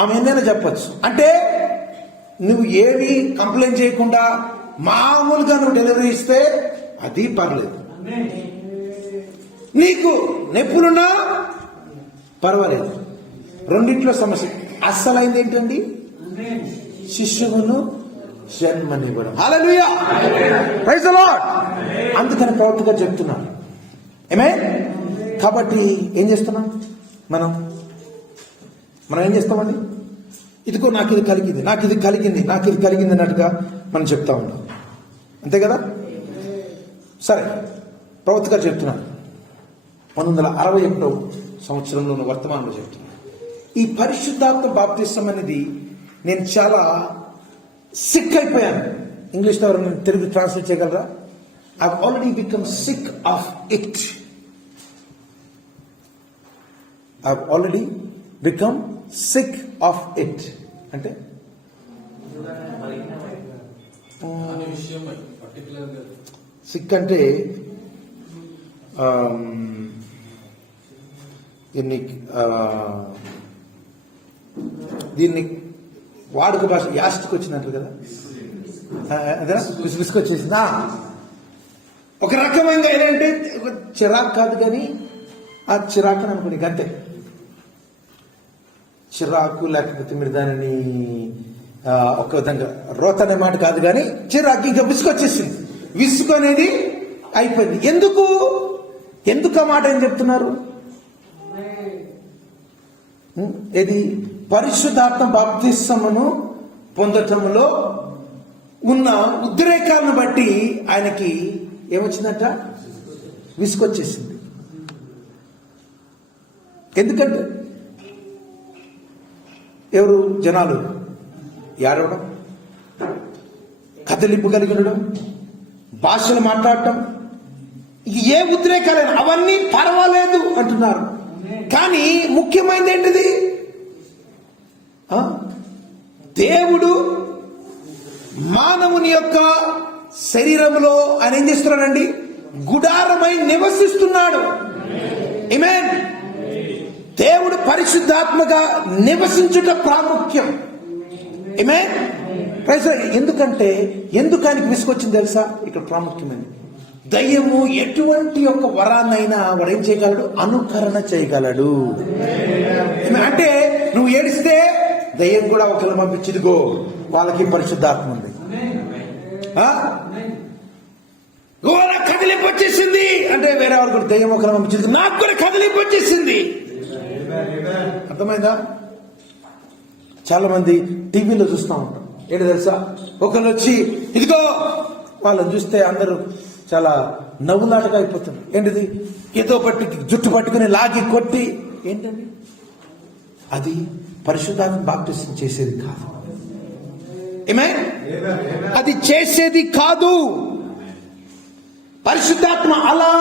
ఆమె ఎన్నైనా చెప్పచ్చు. అంటే నువ్వు ఏమి కంప్లైంట్ చేయకుండా మామూలుగా నువ్వు డెలివరీ ఇస్తే అది పర్లేదు, నీకు నొప్పులున్నా పర్వాలేదు. రెండింటిలో సమస్య. అస్సలైంది ఏంటండి? శిశువును జన్మనివ్వడం. హల్లెలూయా, ప్రైజ్ ది లార్డ్. అందుకని ప్రవక్తగా చెప్తున్నాను. ఆమేన్. కాబట్టి ఏం చేస్తున్నాం మనం ఏం చేస్తామండి? ఇదిగో నాకు ఇది కలిగింది, నాకు ఇది కలిగింది అన్నట్టుగా మనం చెప్తా ఉన్నాం. అంతే కదా? సరే, ప్రవక్తగా చెప్తున్నాను. 1961 సంవత్సరంలో ఉన్న వర్తమానంలో చెప్తున్నాను. ఈ పరిశుద్ధాత్మ బాప్తిసం అనేది నేను చాలా సిక్ అయిపోయాను. ఇంగ్లీష్లో తెలుగు ట్రాన్స్లేట్ చేయగలరా? I have already become sick of it. ఐ have already become sick of ఇట్ అంటే సిక్ అంటే దీన్ని వాడుక భాష యాస్ట్కి వచ్చినట్లు కదా, విసుకొచ్చేసిందా? ఒక రకమైన ఏంటంటే చిరాకు కాదు కానీ ఆ చిరాకు అనుకుని అంతే. చిరాకు లేకపోతే మీరు దానిని ఒక విధంగా రోత అనే మాట కాదు కానీ చిరాకు, ఇంకా విసుకొచ్చేసింది. విసుగు అనేది అయిపోయింది. ఎందుకు ఆ మాట ఏం చెప్తున్నారు? ఇది పరిశుద్ధాత్మ బాప్తిసమును పొందటంలో ఉన్న ఉద్రేకాలను బట్టి ఆయనకి ఏమొచ్చిందంట? విసుకొచ్చేసింది. ఎందుకంటే ఎవరు జనాలు ఏడవడం, కదలింపు కలిగి ఉండడం, భాషలు మాట్లాడటం, ఏ ఉద్రేకాలైనా అవన్నీ పర్వాలేదు అంటున్నారు. కానీ ముఖ్యమైనది ఏంటిది? దేవుడు మానవుని యొక్క శరీరంలో ఆయన ఏం చేస్తున్నాడండి? గుడారమై నివసిస్తున్నాడు. ఆమేన్. దేవుడు పరిశుద్ధాత్మగా నివసించుట ప్రాముఖ్యం. ఆమేన్. ఎందుకంటే ఎందుకు ఆయనకి విసుకొచ్చింది తెలుసా? ఇక్కడ ప్రాముఖ్యమైనది. దయ్యము ఎటువంటి యొక్క వరాన్నైనా వాడు ఏం చేయగలడు? అనుకరణ చేయగలడు. అంటే నువ్వు ఏడిస్తే దయ్యం కూడా ఒకరిని పంపించిదిగో వాళ్ళకి పరిశుద్ధాత్మ ఉంది. కదిలింపు వచ్చేసింది అంటే వేరే వాళ్ళు కూడా దయ్యం ఒకరిని పంపించింది, నాకు కూడా కదిలింపు వచ్చేసింది. అర్థమైందా? చాలా మంది టీవీలో చూస్తూ ఉంటాం. ఏంటి తెలుసా? ఒకళ్ళు వచ్చి ఇదిగో, వాళ్ళని చూస్తే అందరూ చాలా నవ్వులాటగా అయిపోతుంది. ఏంటిది? ఏదో జుట్టు పట్టుకుని లాగి కొట్టి, ఏంటండి అది? పరిశుద్ధాత్మ బాప్తిసం చేసేది కాదు. ఆమేన్. అది చేసేది కాదు. పరిశుద్ధాత్మ అలా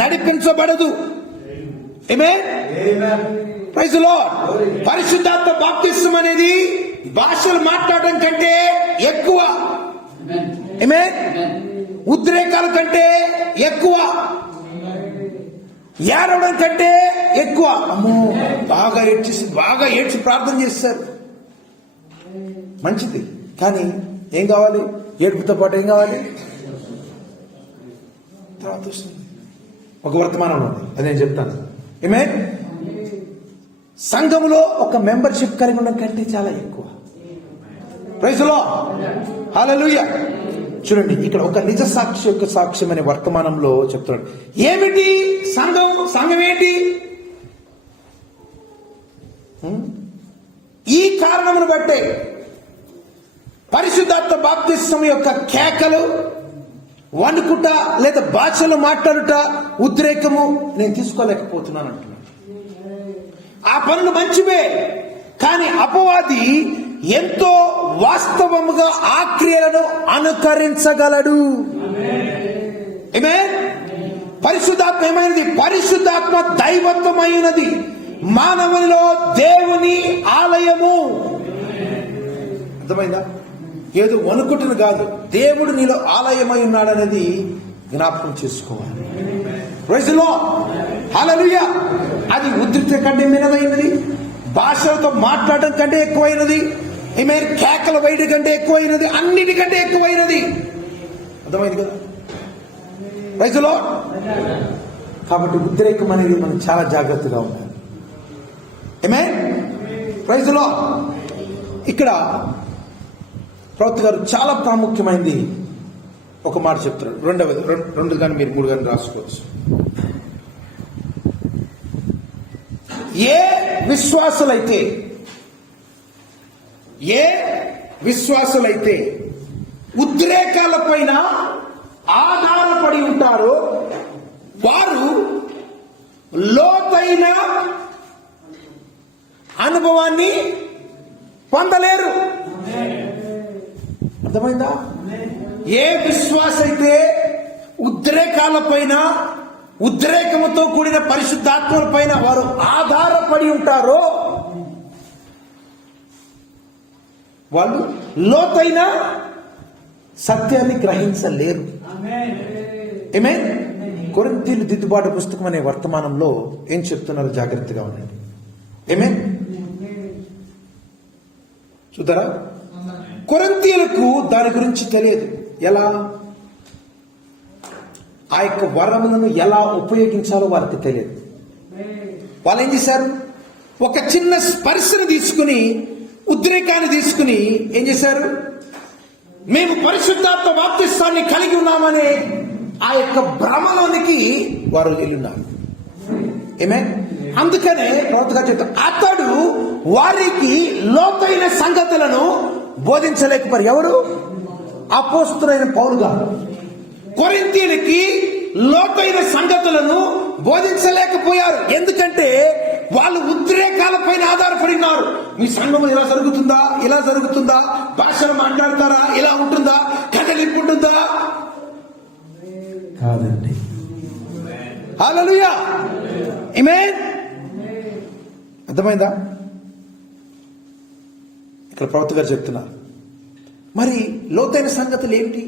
నడిపించబడదు. ఆమేన్. Praise the Lord. పరిశుద్ధాత్మ బాప్తిసం అనేది భాషలు మాట్లాడడం కంటే ఎక్కువ. ఆమేన్. ఉద్రేకాల కంటే ఎక్కువ, ఏడవడం కంటే ఎక్కువ. అమ్మో, బాగా ఏడ్చి ప్రార్థన చేస్తారు, మంచిది. కానీ ఏం కావాలి? ఏడుపుతో పాటు ఏం కావాలి? తర్వాత ఒక వర్తమానం ఉంది, అది నేను చెప్తాను. ఆమేన్. సంఘంలో ఒక మెంబర్షిప్ కలిగి ఉండడం కంటే చాలా ఎక్కువ. Praise the Lord. హల్లెలూయా. చూడండి, ఇక్కడ ఒక నిజ సాక్షి యొక్క సాక్ష్యం అనే వర్తమానంలో చెప్తున్నాడు. ఏమిటి సంఘం ఏంటి? ఈ కారణమును బట్టే పరిశుద్ధాత్మ బాప్తిసం యొక్క కేకలు, వణుకుట లేదా భాషలు మాట్లాడుట, ఉద్రేకము నేను తీసుకోలేకపోతున్నాను అంటున్నాను. ఆ పనులు మంచివే, కానీ అపవాది ఎంతో వాస్తవముగా ఆ క్రియలను అనుకరించగలడు. ఆమేన్. పరిశుద్ధాత్మ ఏమైనది? పరిశుద్ధాత్మ దైవత్వమైనది. మానవునిలో దేవుని ఆలయము. అర్థమైందా? ఏదో వణుకుటను కాదు, దేవుడు నీలో ఆలయమై ఉన్నాడనేది జ్ఞాపకం చేసుకోవాలి. ప్రైజ్ ది లార్డ్, హల్లెలూయా. అది ఉద్రిక్త కంటే మిన్నదైనది, భాషలతో మాట్లాడటం కంటే ఎక్కువైనది, ఆమేన్, కేకల వైడి కంటే ఎక్కువైనది, అన్నిటికంటే ఎక్కువైనది. అర్థమైంది కదా? Praise the Lord. కాబట్టి ఉద్రేకం అనేది మనం చాలా జాగ్రత్తగా ఉండాలి. Amen, praise the Lord. ఇక్కడ ప్రవక్త గారు చాలా ప్రాముఖ్యమైనది ఒక మాట చెప్తారు. రెండు కానీ మీరు 3 కానీ రాసుకోవచ్చు. ఏ విశ్వాసులైతే ఉద్రేకాల పైన ఆధారపడి ఉంటారో వారు లోతైన అనుభవాన్ని పొందలేరు. అర్థమైందా? ఏ విశ్వాస అయితే ఉద్రేకాల పైన, ఉద్రేకముతో కూడిన పరిశుద్ధాత్మల పైన వారు ఆధారపడి ఉంటారో వాళ్ళు లోతైన సత్యాన్ని గ్రహించలేరు. ఆమేన్. కొరింథీయులు దిద్దుబాటు పుస్తకం అనే వర్తమానంలో ఏం చెప్తున్నారో జాగ్రత్తగా ఉండండి. ఆమేన్. చూద్దారా? కొరింథీయులకు దాని గురించి తెలియదు. ఎలా? ఆ యొక్క వరములను ఎలా ఉపయోగించాలో వారికి తెలియదు. వాళ్ళు ఏం చేశారు? ఒక చిన్న స్పర్శను తీసుకుని, ఉద్రేకాన్ని తీసుకుని ఏం చేశారు? మేము పరిశుద్ధాత్మ బాప్తిస్తాన్ని కలిగి ఉన్నామనే ఆ యొక్క భ్రమలోనికి వారు వెళ్ళున్నారు. ఆమేన్. అందుకనే ప్రవక్తగా చెప్తారు, అతడు వారికి లోతైన సంగతులను బోధించలేకపోయారు. ఎవరు? అపోస్తలుడైన పౌలు గారు కొరింథీయులకి లోతైన సంగతులను బోధించలేకపోయారు. ఎందుకంటే వాళ్ళు ఉద్రేకాల పైన ఆధారపడి ఉన్నారు. మీ సంఘం ఇలా జరుగుతుందా, ఇలా జరుగుతుందా, భాషలు మాట్లాడతారా, ఇలా ఉంటుందా, కదలింపు ఉంటుందా? కాదండి. హల్లెలూయా, ఆమేన్. అర్థమైందా? ఇక్కడ ప్రవక్త గారు చెప్తున్నారు. మరి లోతైన సంగతులు ఏమిటి?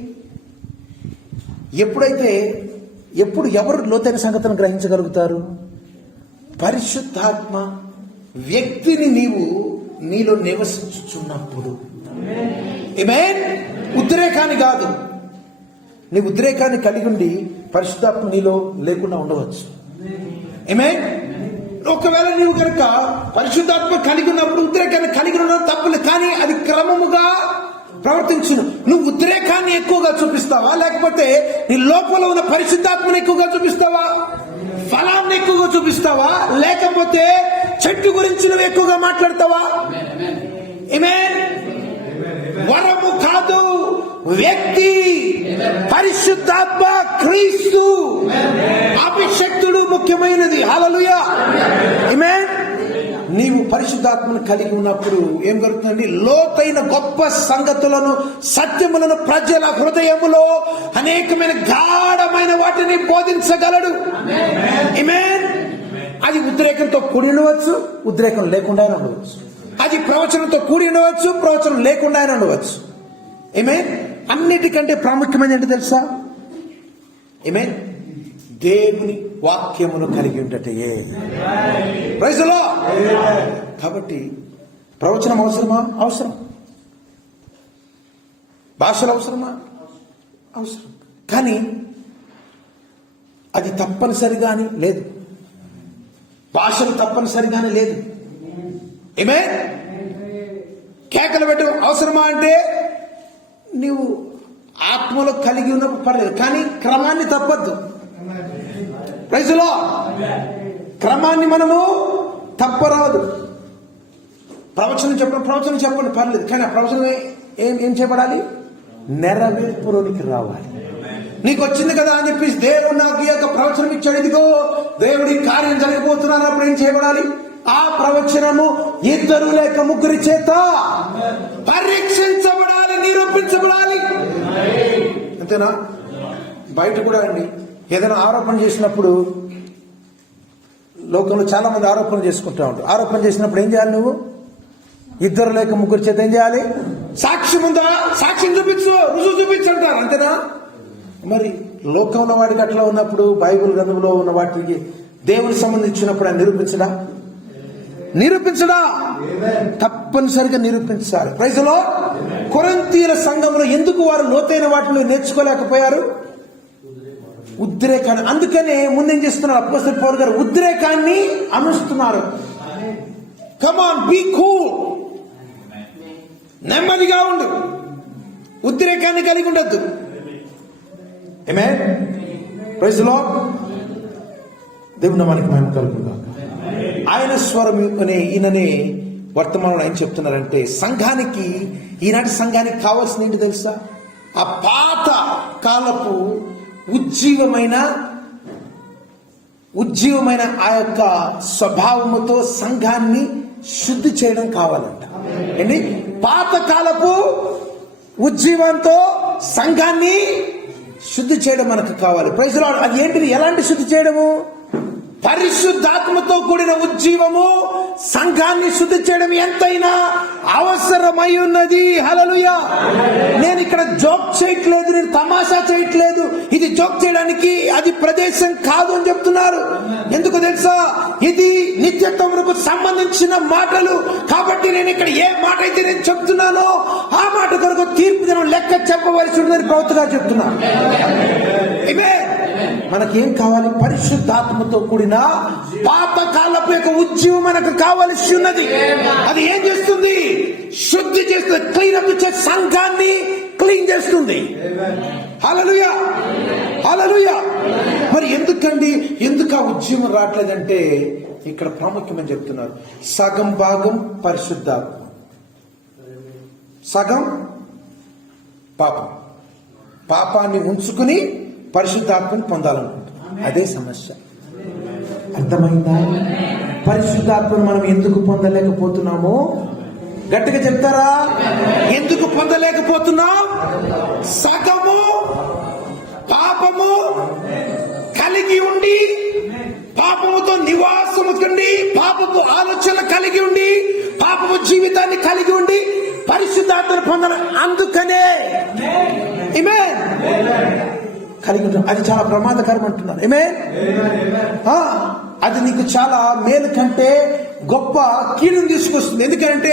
ఎప్పుడు ఎవరు లోతైన సంగతులను గ్రహించగలుగుతారు? పరిశుద్ధాత్మ వ్యక్తిని నీలో నివసించుచున్నప్పుడు. ఆమేన్. ఉద్రేకాన్ని కాదు. నీ ఉద్రేకాన్ని కలిగి ఉండి పరిశుద్ధాత్మ నీలో లేకుండా ఉండవచ్చు. ఆమేన్. ఒకవేళ నీవు కనుక పరిశుద్ధాత్మ కలిగి ఉన్నప్పుడు ఉద్రేకాన్ని కలిగి ఉండడం తప్పులేదు, కానీ అది క్రమముగా ప్రవర్తించును. నువ్వు ఉద్రేకాన్ని ఎక్కువగా చూపిస్తావా, లేకపోతే నీ లోపల ఉన్న పరిశుద్ధాత్మని ఎక్కువగా చూపిస్తావా? ఫలాన్ని ఎక్కువగా చూపిస్తావా, లేకపోతే చెట్టు గురించి నువ్వు ఎక్కువగా మాట్లాడతావా? ఆమేన్. వరము కాదు, వ్యక్తి పరిశుద్ధాత్మ క్రీస్తు అభిషక్తుడు ముఖ్యమైనది. హల్లెలూయా, ఆమేన్. నీవు పరిశుద్ధాత్మను కలిగి ఉన్నప్పుడు ఏం జరుగుతుందండి? లోతైన గొప్ప సంగతులను, సత్యములను ప్రజల హృదయములో అనేకమైన గాఢమైన వాటిని బోధించగలడు. ఆమేన్. అది ఉద్రేకంతో కూడి ఉండవచ్చు, ఉద్రేకం లేకుండా ఉండవచ్చు. అది ప్రవచనంతో కూడి ఉండవచ్చు, ప్రవచనం లేకుండా ఉండవచ్చు. ఆమేన్. అన్నిటికంటే ప్రాముఖ్యమైనది ఏంటి తెలుసా? ఆమేన్. దేవుని వాక్యమును కలిగి ఉంటటే. Praise the Lord. కాబట్టి ప్రవచనం అవసరమా? అవసరం. భాషలు అవసరమా? అవసరం. కానీ అది తప్పనిసరిగాని లేదు. భాషలు తప్పనిసరిగానే లేదు. ఆమేన్. కేకలు పెట్టడం అవసరమా అంటే నీవు ఆత్మలో కలిగి ఉన్నప్పుడు పర్లేదు, కానీ క్రమాన్ని తప్పద్దు. Praise the lord. క్రమాన్ని మనము తప్పరాదు. ప్రవచనం చెప్పండి పర్లేదు, కానీ ఆ ప్రవచనం ఏం చేయబడాలి? నెరవేర్పులోనికి రావాలి. నీకు వచ్చింది కదా అని చెప్పి దేవుడు నాకు ఈ యొక్క ప్రవచనం ఇచ్చాడు, ఇదిగో దేవుడి కార్యం జరిగిపోతున్నారు, అప్పుడు ఏం చేయబడాలి? ఆ ప్రవచనము 2 లేక 3 చేత పరీక్షించబడాలి, నిరూపించబడాలి. అంతేనా? బయట కూడా అండి ఏదైనా ఆరోపణ చేసినప్పుడు లోకంలో చాలా మంది ఆరోపణ చేసుకుంటూ ఉంటారు. ఆరోపణ చేసినప్పుడు ఏం చేయాలి? నువ్వు ఇద్దరు లేక ముగ్గురు చేత ఏం చేయాలి? సాక్ష్యం ఉందా? సాక్ష్యం చూపించు, రుజువు చూపించు అంటారు. అంతేనా? మరి లోకంలో వాడికి అట్లా ఉన్నప్పుడు బైబిల్ గ్రంథంలో ఉన్న వాటికి దేవునికి సంబంధించినప్పుడు ఆయన నిరూపించడా? తప్పనిసరిగా నిరూపించాలి. Praise the Lord. కొరింథీయుల సంఘంలో ఎందుకు వారు లోతైన వాటిని నేర్చుకోలేకపోయారు? ఉద్రేకాన్ని. అందుకనే ముందేం చేస్తున్నారు అపోస్తలుడు పౌలు గారు? ఉద్రేకాన్ని అనుస్తున్నారు. కమాన్, బీ కూల్, నెమ్మదిగా ఉండు, ఉద్రేకాన్ని కలిగి ఉండొద్దు. ఆమేన్. Praise the Lord. దేవుని నామానికి మహిమ కలుగును గాక. ఆయన స్వరం అనే ఈయననే వర్తమానంలో ఆయన చెప్తున్నారంటే సంఘానికి, ఈనాటి సంఘానికి కావాల్సింది ఏంటి తెలుసా? ఆ పాత కాలపు ఉజ్జీవమైన ఆ యొక్క స్వభావముతో సంఘాన్ని శుద్ధి చేయడం కావాలంట. ఏంటి? పాత కాలపు ఉజ్జీవంతో సంఘాన్ని శుద్ధి చేయడం మనకు కావాలి. Praise the Lord. అది ఏంటిది? ఎలాంటి శుద్ధి చేయడము? పరిశుద్ధాత్మతో కూడిన ఉజ్జీవము సంఘాన్ని శుద్ధి చేయడం ఎంతైనా అవసరమై ఉన్నది. హల్లెలూయా. నేను ఇక్కడ జోక్ చేయట్లేదు, నేను తమాషా చేయట్లేదు. ఇది జోక్ చేయడానికి అది ప్రదేశం కాదు అని చెప్తున్నారు. ఎందుకు తెలుసా? ఇది నిత్యత్వమునకు సంబంధించిన మాటలు. కాబట్టి నేను ఇక్కడ ఏ మాట అయితే నేను చెప్తున్నానో ఆ మాట కొరకు తీర్పు దినం లెక్క చెప్పవలసి ఉందని ప్రవక్తగా చెప్తున్నాను. మనకేం కావాలి? పరిశుద్ధాత్మతో కూడిన పాత కాలపు యొక్క ఉజ్జీవం మనకు కావలసి ఉన్నది. అది ఏం చేస్తుంది? శుద్ధి చేస్తుంది, క్లీన్ అప్ చేసే సంఘాన్ని క్లీన్ చేస్తుంది. హల్లెలూయా, హల్లెలూయా. మరి ఎందుకు ఆ ఉజ్జీవం రావట్లేదంటే ఇక్కడ ప్రాముఖ్యమని చెప్తున్నారు. సగం భాగం పరిశుద్ధాత్మ, సగం పాపాన్ని ఉంచుకుని పరిశుద్ధాత్మను పొందాలనుకుంటున్నాం. అదే సమస్య. అర్థమైందా? పరిశుద్ధాత్మను మనం ఎందుకు పొందలేకపోతున్నామో గట్టిగా చెప్తారా? ఎందుకు పొందలేకపోతున్నాం? సగము పాపము కలిగి ఉండి, పాపముతో నివాసము ఉండి, పాపపు ఆలోచన కలిగి ఉండి, పాపపు జీవితాన్ని కలిగి ఉండి పరిశుద్ధాత్మను పొందాలి. అందుకనే ఆమేన్ కలిగి ఉంటాం. అది చాలా ప్రమాదకరం అంటున్నారు. అది నీకు చాలా మేలు కంటే గొప్ప కీడును తీసుకొస్తుంది. ఎందుకంటే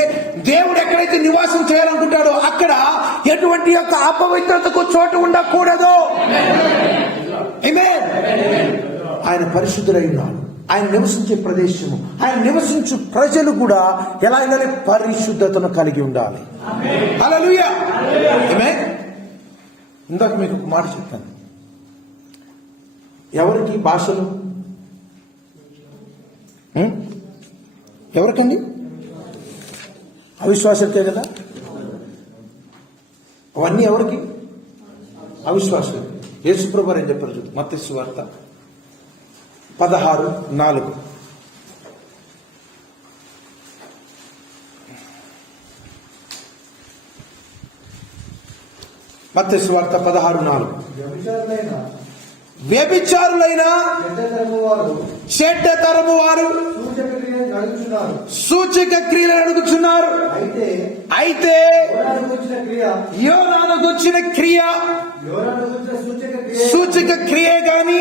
దేవుడు ఎక్కడైతే నివాసం చేయాలనుకుంటాడో అక్కడ ఎటువంటి యొక్క అపవిత్రతకు చోటు ఉండకూడదు. ఆయన పరిశుద్ధులై ఉన్నాడు. ఆయన నివసించే ప్రదేశము, ఆయన నివసించు ప్రజలు కూడా ఎలా అయినా పరిశుద్ధతను కలిగి ఉండాలి. హల్లెలూయా. ఆమేన్. ఇందాక మీకు ఒక మాట చెప్పాను. ఎవరికి భాషలు? ఎవరికండి? అవిశ్వాసులకే కదా. అవన్నీ ఎవరికి? అవిశ్వాసులు. యేసుప్రభువు ఏం చెప్పారు చూడు, మత్తయి సువార్త 16:4. మత్తయి సువార్త 16:4. వ్యభిచారులైన చెడ్డ తరము వారు సూచక క్రియలు అడుగుచున్నారు. అయితే యోనానుకు వచ్చిన క్రియ సూచక క్రియే గాని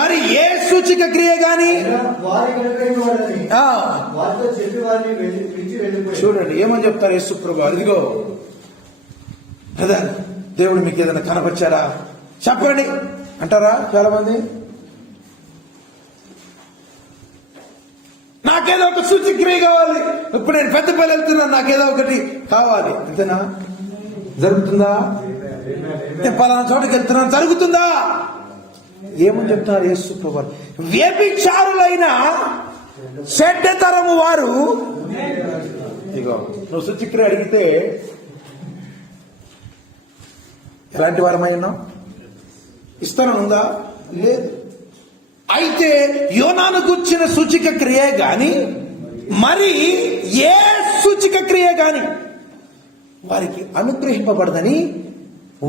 మరి ఏ సూచక క్రియ గాని చూడండి ఏమని చెప్తారు యేసుప్రభువు. ఇదిగో బ్రదర్, దేవుడు మీకు ఏదైనా కనపరిచారా చెప్పండి అంటారా చాలా మంది. నాకేదో ఒక సూచక్రియ కావాలి, ఇప్పుడు నేను పెద్దపల్లి వెళ్తున్నాను, నాకేదో ఒకటి కావాలి. అంతేనా? జరుగుతుందా? నేను పలానా చోటుకి వెళ్తున్నాను, జరుగుతుందా? ఏమని చెప్తున్నారు యేసు ప్రభువు? వ్యభిచారులైన చెడ్డతరము వారు. ఇగో నువ్వు సూచక్రియ అడిగితే ఎలాంటి వారమై ఉన్నాం? ఇస్తాను ఉందా? లేదు. అయితే యోనానుకు వచ్చిన సూచిక క్రియ గాని మరి ఏ సూచిక క్రియ గాని వారికి అనుగ్రహింపబడదని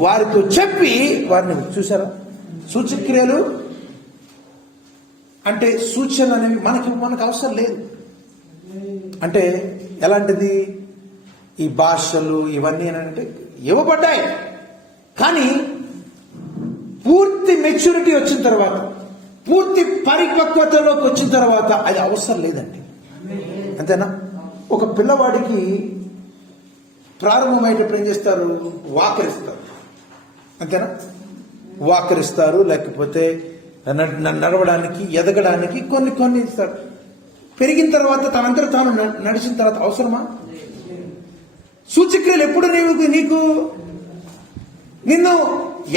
వారితో చెప్పి వారిని చూసారా? సూచక్రియలు అంటే సూచనలు అనేవి మనకు అవసరం లేదు. అంటే ఎలాంటిది, ఈ భాషలు ఇవన్నీ అంటే ఇవ్వబడ్డాయి, కానీ పూర్తి మెచ్యూరిటీ వచ్చిన తర్వాత, పూర్తి పరిపక్వతలోకి వచ్చిన తర్వాత అది అవసరం లేదండి. అంతేనా? ఒక పిల్లవాడికి ప్రారంభమయ్యేటప్పుడు ఏం చేస్తారు? వాకరిస్తారు. అంతేనా? వాకరిస్తారు, లేకపోతే నడవడానికి, ఎదగడానికి కొన్ని ఇస్తారు. పెరిగిన తర్వాత తనంతట తాను నడిచిన తర్వాత అవసరమా? సూచక్రియలు ఎప్పుడు నిన్ను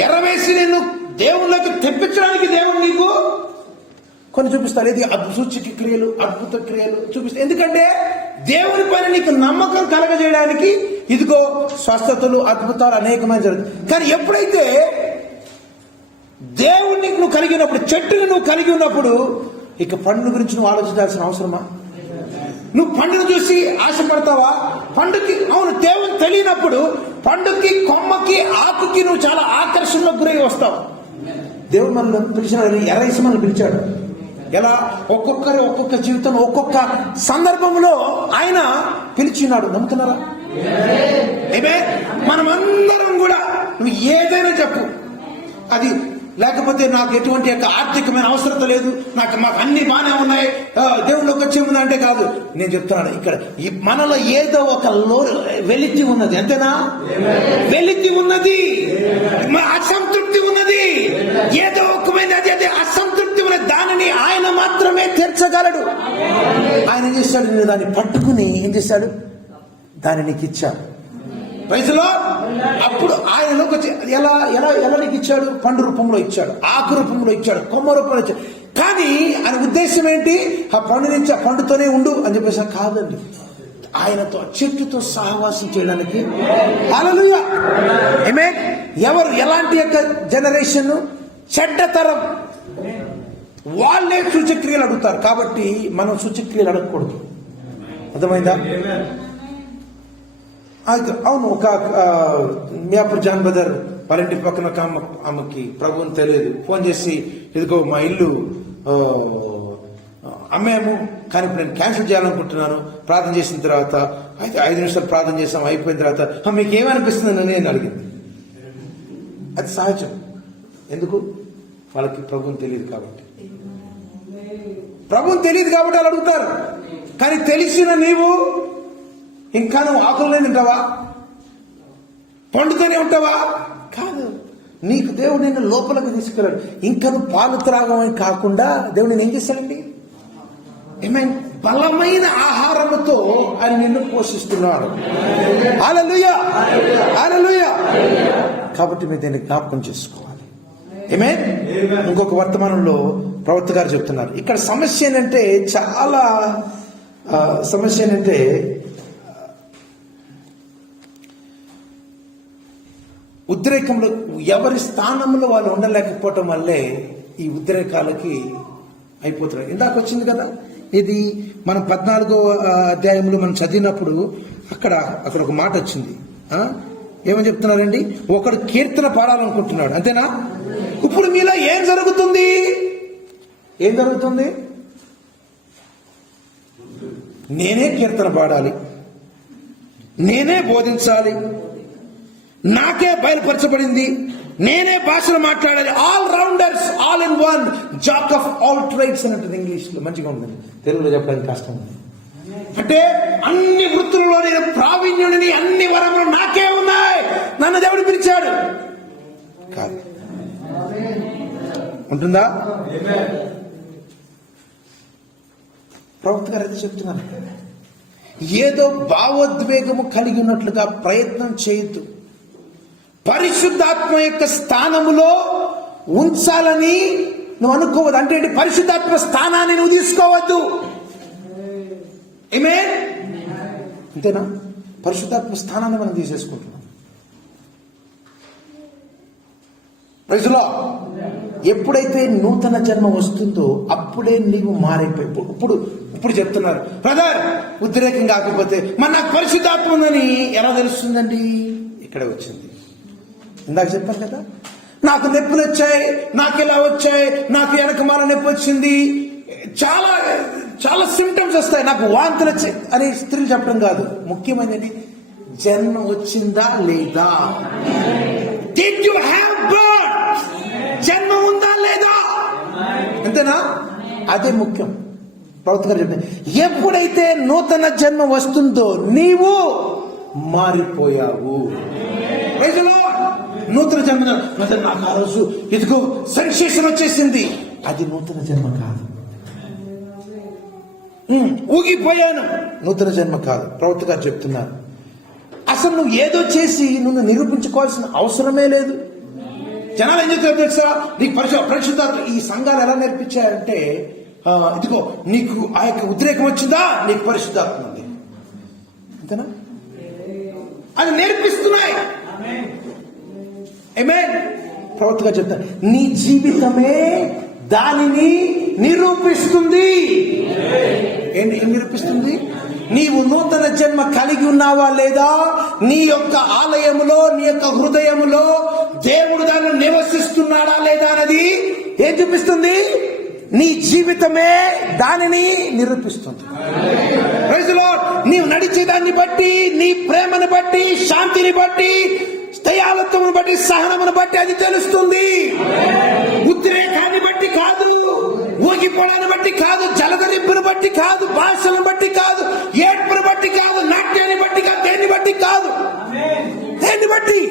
ఎర్రవేసి నిన్ను దేవుళ్ళకి తెప్పించడానికి దేవుడు నీకు కొన్ని చూపిస్తారు. ఇది సూచక క్రియలు, అద్భుత క్రియలు చూపిస్తారు. ఎందుకంటే దేవుని పైన నీకు నమ్మకం కలగజేయడానికి ఇదిగో స్వస్థతలు, అద్భుతాలు అనేకమైన జరుగుతుంది. కానీ ఎప్పుడైతే దేవుణ్ణి నువ్వు కలిగి ఉన్నప్పుడు, చెట్టుని నువ్వు కలిగి ఉన్నప్పుడు, ఇక పండు గురించి నువ్వు ఆలోచించాల్సిన అవసరమా? నువ్వు పండును చూసి ఆశపడతావా? పండుకి అవును, దేవుని తెలియనప్పుడు పండుకి, కొమ్మకి, ఆకుకి నువ్వు చాలా ఆకర్షణకు గురై వస్తావు. దేవుడు మనల్ని పిలిచినాడు, ఎర్రసి మనల్ని పిలిచాడు. ఎలా? ఒక్కొక్క జీవితంలో ఒక్కొక్క సందర్భంలో ఆయన పిలిచినాడు. నమ్ముతున్నారా? మనమందరం కూడా నువ్వు ఏదైనా చెప్పు, అది లేకపోతే నాకు ఎటువంటి ఆర్థికమైన అవసరత లేదు, మాకు అన్ని బాగానే ఉన్నాయి, దేవుళ్ళకి వచ్చే ముందు అంటే కాదు. నేను చెప్తున్నాను, ఇక్కడ మనలో ఏదో ఒక వెలితి ఉన్నది. అంతేనా? వెలితి ఉన్నది, అసంతృప్తి ఉన్నది, ఏదో ఒకమైన అదే అసంతృప్తి ఉన్నది. దానిని ఆయన మాత్రమే తీర్చగలడు. ఆయన ఏం చేశాడు? నేను దాన్ని పట్టుకుని ఏం చేశాడు? దాన్ని నీకు ఇచ్చాడు. వయసులో అప్పుడు ఆయనలోకి వచ్చి ఎలా ఎలా ఎలా నీకు ఇచ్చాడు? పండు రూపంలో ఇచ్చాడు, ఆకు రూపంలో ఇచ్చాడు, కొమ్మ రూపంలో ఇచ్చాడు. కానీ ఆయన ఉద్దేశం ఏంటి? ఆ పండు నుంచి ఆ పండుతోనే ఉండు అని చెప్పేసి కాదండి. ఆయనతో చెట్టుతో సహవాసం చేయడానికి. హల్లెలూయా! ఆమేన్. ఎవరు ఎలాంటి యొక్క జనరేషన్? చెడ్డ తరం వాళ్ళే సూచక్రియలు అడుగుతారు. కాబట్టి మనం సూచక్రియలు అడగకూడదు. అర్థమైందా? అవును, ఒక మియాపూర్ జాన్ బదర్ వాళ్ళ ఇంటి పక్కన ఒక ఆమెకి ప్రభువుని తెలియదు, ఫోన్ చేసి ఇదిగో మా ఇల్లు అమ్మాము, కానీ ఇప్పుడు నేను క్యాన్సిల్ చేయాలనుకుంటున్నాను. ప్రార్థన చేసిన తర్వాత 5 నిమిషాలు ప్రార్థన చేసాం, అయిపోయిన తర్వాత మీకు ఏమనిపిస్తుందని నేను అడిగింది. అది సహజం. ఎందుకు? వాళ్ళకి ప్రభువుని తెలియదు కాబట్టి. ప్రభువుని తెలియదు కాబట్టి వాళ్ళు అడుగుతారు. కానీ తెలిసిన నీవు ఇంకా నువ్వు ఆకులనే ఉంటావా? పండుతూనే ఉంటావా? కాదు. నీకు దేవుడు నిన్ను లోపలికి తీసుకెళ్ళాడు. ఇంకా నువ్వు పాలు త్రాగమని కాకుండా దేవుడు నేను ఏం చేశాడండి? ఏమైనా బలమైన ఆహారముతో ఆయన నిన్ను పోషిస్తున్నాడు. హల్లెలూయా! హల్లెలూయా! కాబట్టి మీరు దీన్ని జ్ఞాపకం చేసుకోవాలి. ఆమేన్. ఇంకొక వర్తమానంలో ప్రవక్త గారు చెప్తున్నారు, ఇక్కడ సమస్య ఏంటంటే, చాలా సమస్య ఏంటంటే, ఉద్రేకంలో ఎవరి స్థానంలో వాళ్ళు ఉండలేకపోవటం వల్లే ఈ ఉద్రేకాలకి అయిపోతున్నారు. ఇందాక వచ్చింది కదా, ఇది మనం 14వ అధ్యాయంలో మనం చదివినప్పుడు అక్కడ ఒక మాట వచ్చింది. ఏమని చెప్తున్నారండి? ఒకడు కీర్తన పాడాలనుకుంటున్నాడు. అంతేనా? ఇప్పుడు మీలో ఏం జరుగుతుంది? నేనే కీర్తన పాడాలి, నేనే బోధించాలి, నాకే బయలుపరచబడింది, నేనే భాషలు మాట్లాడాలి. All rounders, all in one, jack of all trades అని అంటుంది ఇంగ్లీష్ లో. మంచిగా ఉంటుంది, తెలుగులో చెప్పడానికి కష్టం ఉంది. అంటే అన్ని వృత్తుల్లో నేను ప్రావీణ్యుడిని, అన్ని వరములు నాకే ఉన్నాయి, నన్ను దేవుడు పిలిచాడు. కాదు. ఉంటుందా? ప్రవక్త గారు అయితే చెప్తున్నారు, ఏదో భావోద్వేగము కలిగి ఉన్నట్లుగా ప్రయత్నం చేయొద్దు. పరిశుద్ధాత్మ యొక్క స్థానములో ఉంచాలని నువ్వు అనుకోవద్దు. అంటే పరిశుద్ధాత్మ స్థానాన్ని నువ్వు తీసుకోవద్దు. ఆమేన్. అంతేనా? పరిశుద్ధాత్మ స్థానాన్ని మనం తీసేసుకుంటున్నాం. Praise the lord. ఎప్పుడైతే నూతన జన్మ వస్తుందో అప్పుడే నీవు మారైపోయి. ఇప్పుడు చెప్తున్నారు, బ్రదర్ ఉద్రేకం కాకపోతే మరి నాకు పరిశుద్ధాత్మ ఉందని ఎలా తెలుస్తుందండి? ఇక్కడే వచ్చింది. ఇందాక చెప్పాను కదా, నాకు నొప్పులు వచ్చాయి, నాకు ఇలా వచ్చాయి, నాకు వెనకమాల నొప్పి వచ్చింది, చాలా చాలా సిమ్టమ్స్ వస్తాయి, నాకు వాంతులు వచ్చాయి అని స్త్రీలు చెప్పడం కాదు. ముఖ్యమైనది జన్మ వచ్చిందా లేదా. Did you have birth? జన్మ ఉందా లేదా, అంతేనా? అదే ముఖ్యం. ప్రవక్త గారు చెప్పారు, ఎప్పుడైతే నూతన జన్మ వస్తుందో నీవు మారిపోయావు. నూతన జన్మ నాకు ఆ రోజు ఇదిగో సెన్సేషన్ వచ్చేసింది, అది నూతన జన్మ కాదు. ఊగిపోయాను, నూతన జన్మ కాదు. ప్రవక్త గారు చెప్తున్నారు, అసలు నువ్వు ఏదో చేసి నువ్వు నిరూపించుకోవాల్సిన అవసరమే లేదు. జనాలు ఏం చెప్తారు తెలుసా, నీకు పరిశుద్ధాత్మ ఈ సంఘాలు ఎలా నేర్పించారంటే, ఇదిగో నీకు ఆ యొక్క ఉద్రేకం వచ్చిందా, నీకు పరిశుద్ధాత్మ ఉంది, అంతేనా? అది నేర్పిస్తున్నాయి. ఆమేన్. ప్రవక్తగా చెప్తాను, నీ జీవితమే దానిని నిరూపిస్తుంది. ఏం నిరూపిస్తుంది? నీవు నూతన జన్మ కలిగి ఉన్నావా లేదా, నీ యొక్క ఆలయములో నీ యొక్క హృదయములో దేవుడు దాన్ని నివసిస్తున్నాడా లేదా అన్నది ఏం చూపిస్తుంది? నీ జీవితమే దానిని నిరూపిస్తుంది. Praise the Lord. నీవు నడిచే దాన్ని బట్టి, నీ ప్రేమను బట్టి, శాంతిని బట్టి, దయాళత్వమును బట్టి, సహనమును బట్టి అది తెలుస్తుంది. ఉద్రేకాన్ని బట్టి కాదు, ఊగిపోవడాన్ని బట్టి కాదు, జలదరింపును బట్టి కాదు, భాషలను బట్టి కాదు, ఏడ్పును బట్టి కాదు, నాట్యాన్ని బట్టి కాదు, దేన్ని బట్టి కాదు. దేన్ని బట్టి?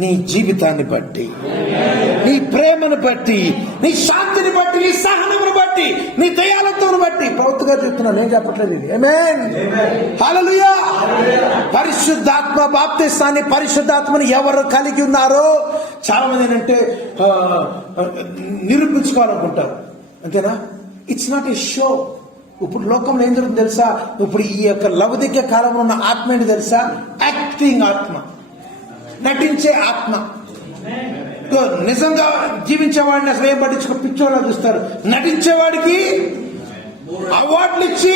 నీ జీవితాన్ని బట్టి, నీ ప్రేమను బట్టి, నీ శాంతిని బట్టి, నీ సహనమును బట్టి, నీ దయాళత్వమును బట్టి. ప్రవక్తగా చెప్తున్నా, నేను చెప్పట్లేదు ఇది. ఆమేన్. హల్లెలూయా. పరిశుద్ధాత్మ బాప్తిస్తాన్ని, పరిశుద్ధాత్మని ఎవరు కలిగి ఉన్నారో చాలా మంది ఏంటంటే నిరూపించుకోవాలనుకుంటారు, అంతేనా? It's not a show. ఇప్పుడు లోకంలో ఏం జరుగుతుంది తెలుసా? ఇప్పుడు ఈ యొక్క లౌకిక కాలంలో ఉన్న ఆత్మ ఏంటి తెలుసా? యాక్టింగ్ ఆత్మ, నటించే ఆత్మ. నిజంగా జీవించేవాడిని అసలు ఏం పట్టించుకో, పిచ్చోళ్ళ చూస్తారు. నటించేవాడికి అవార్డులు ఇచ్చి,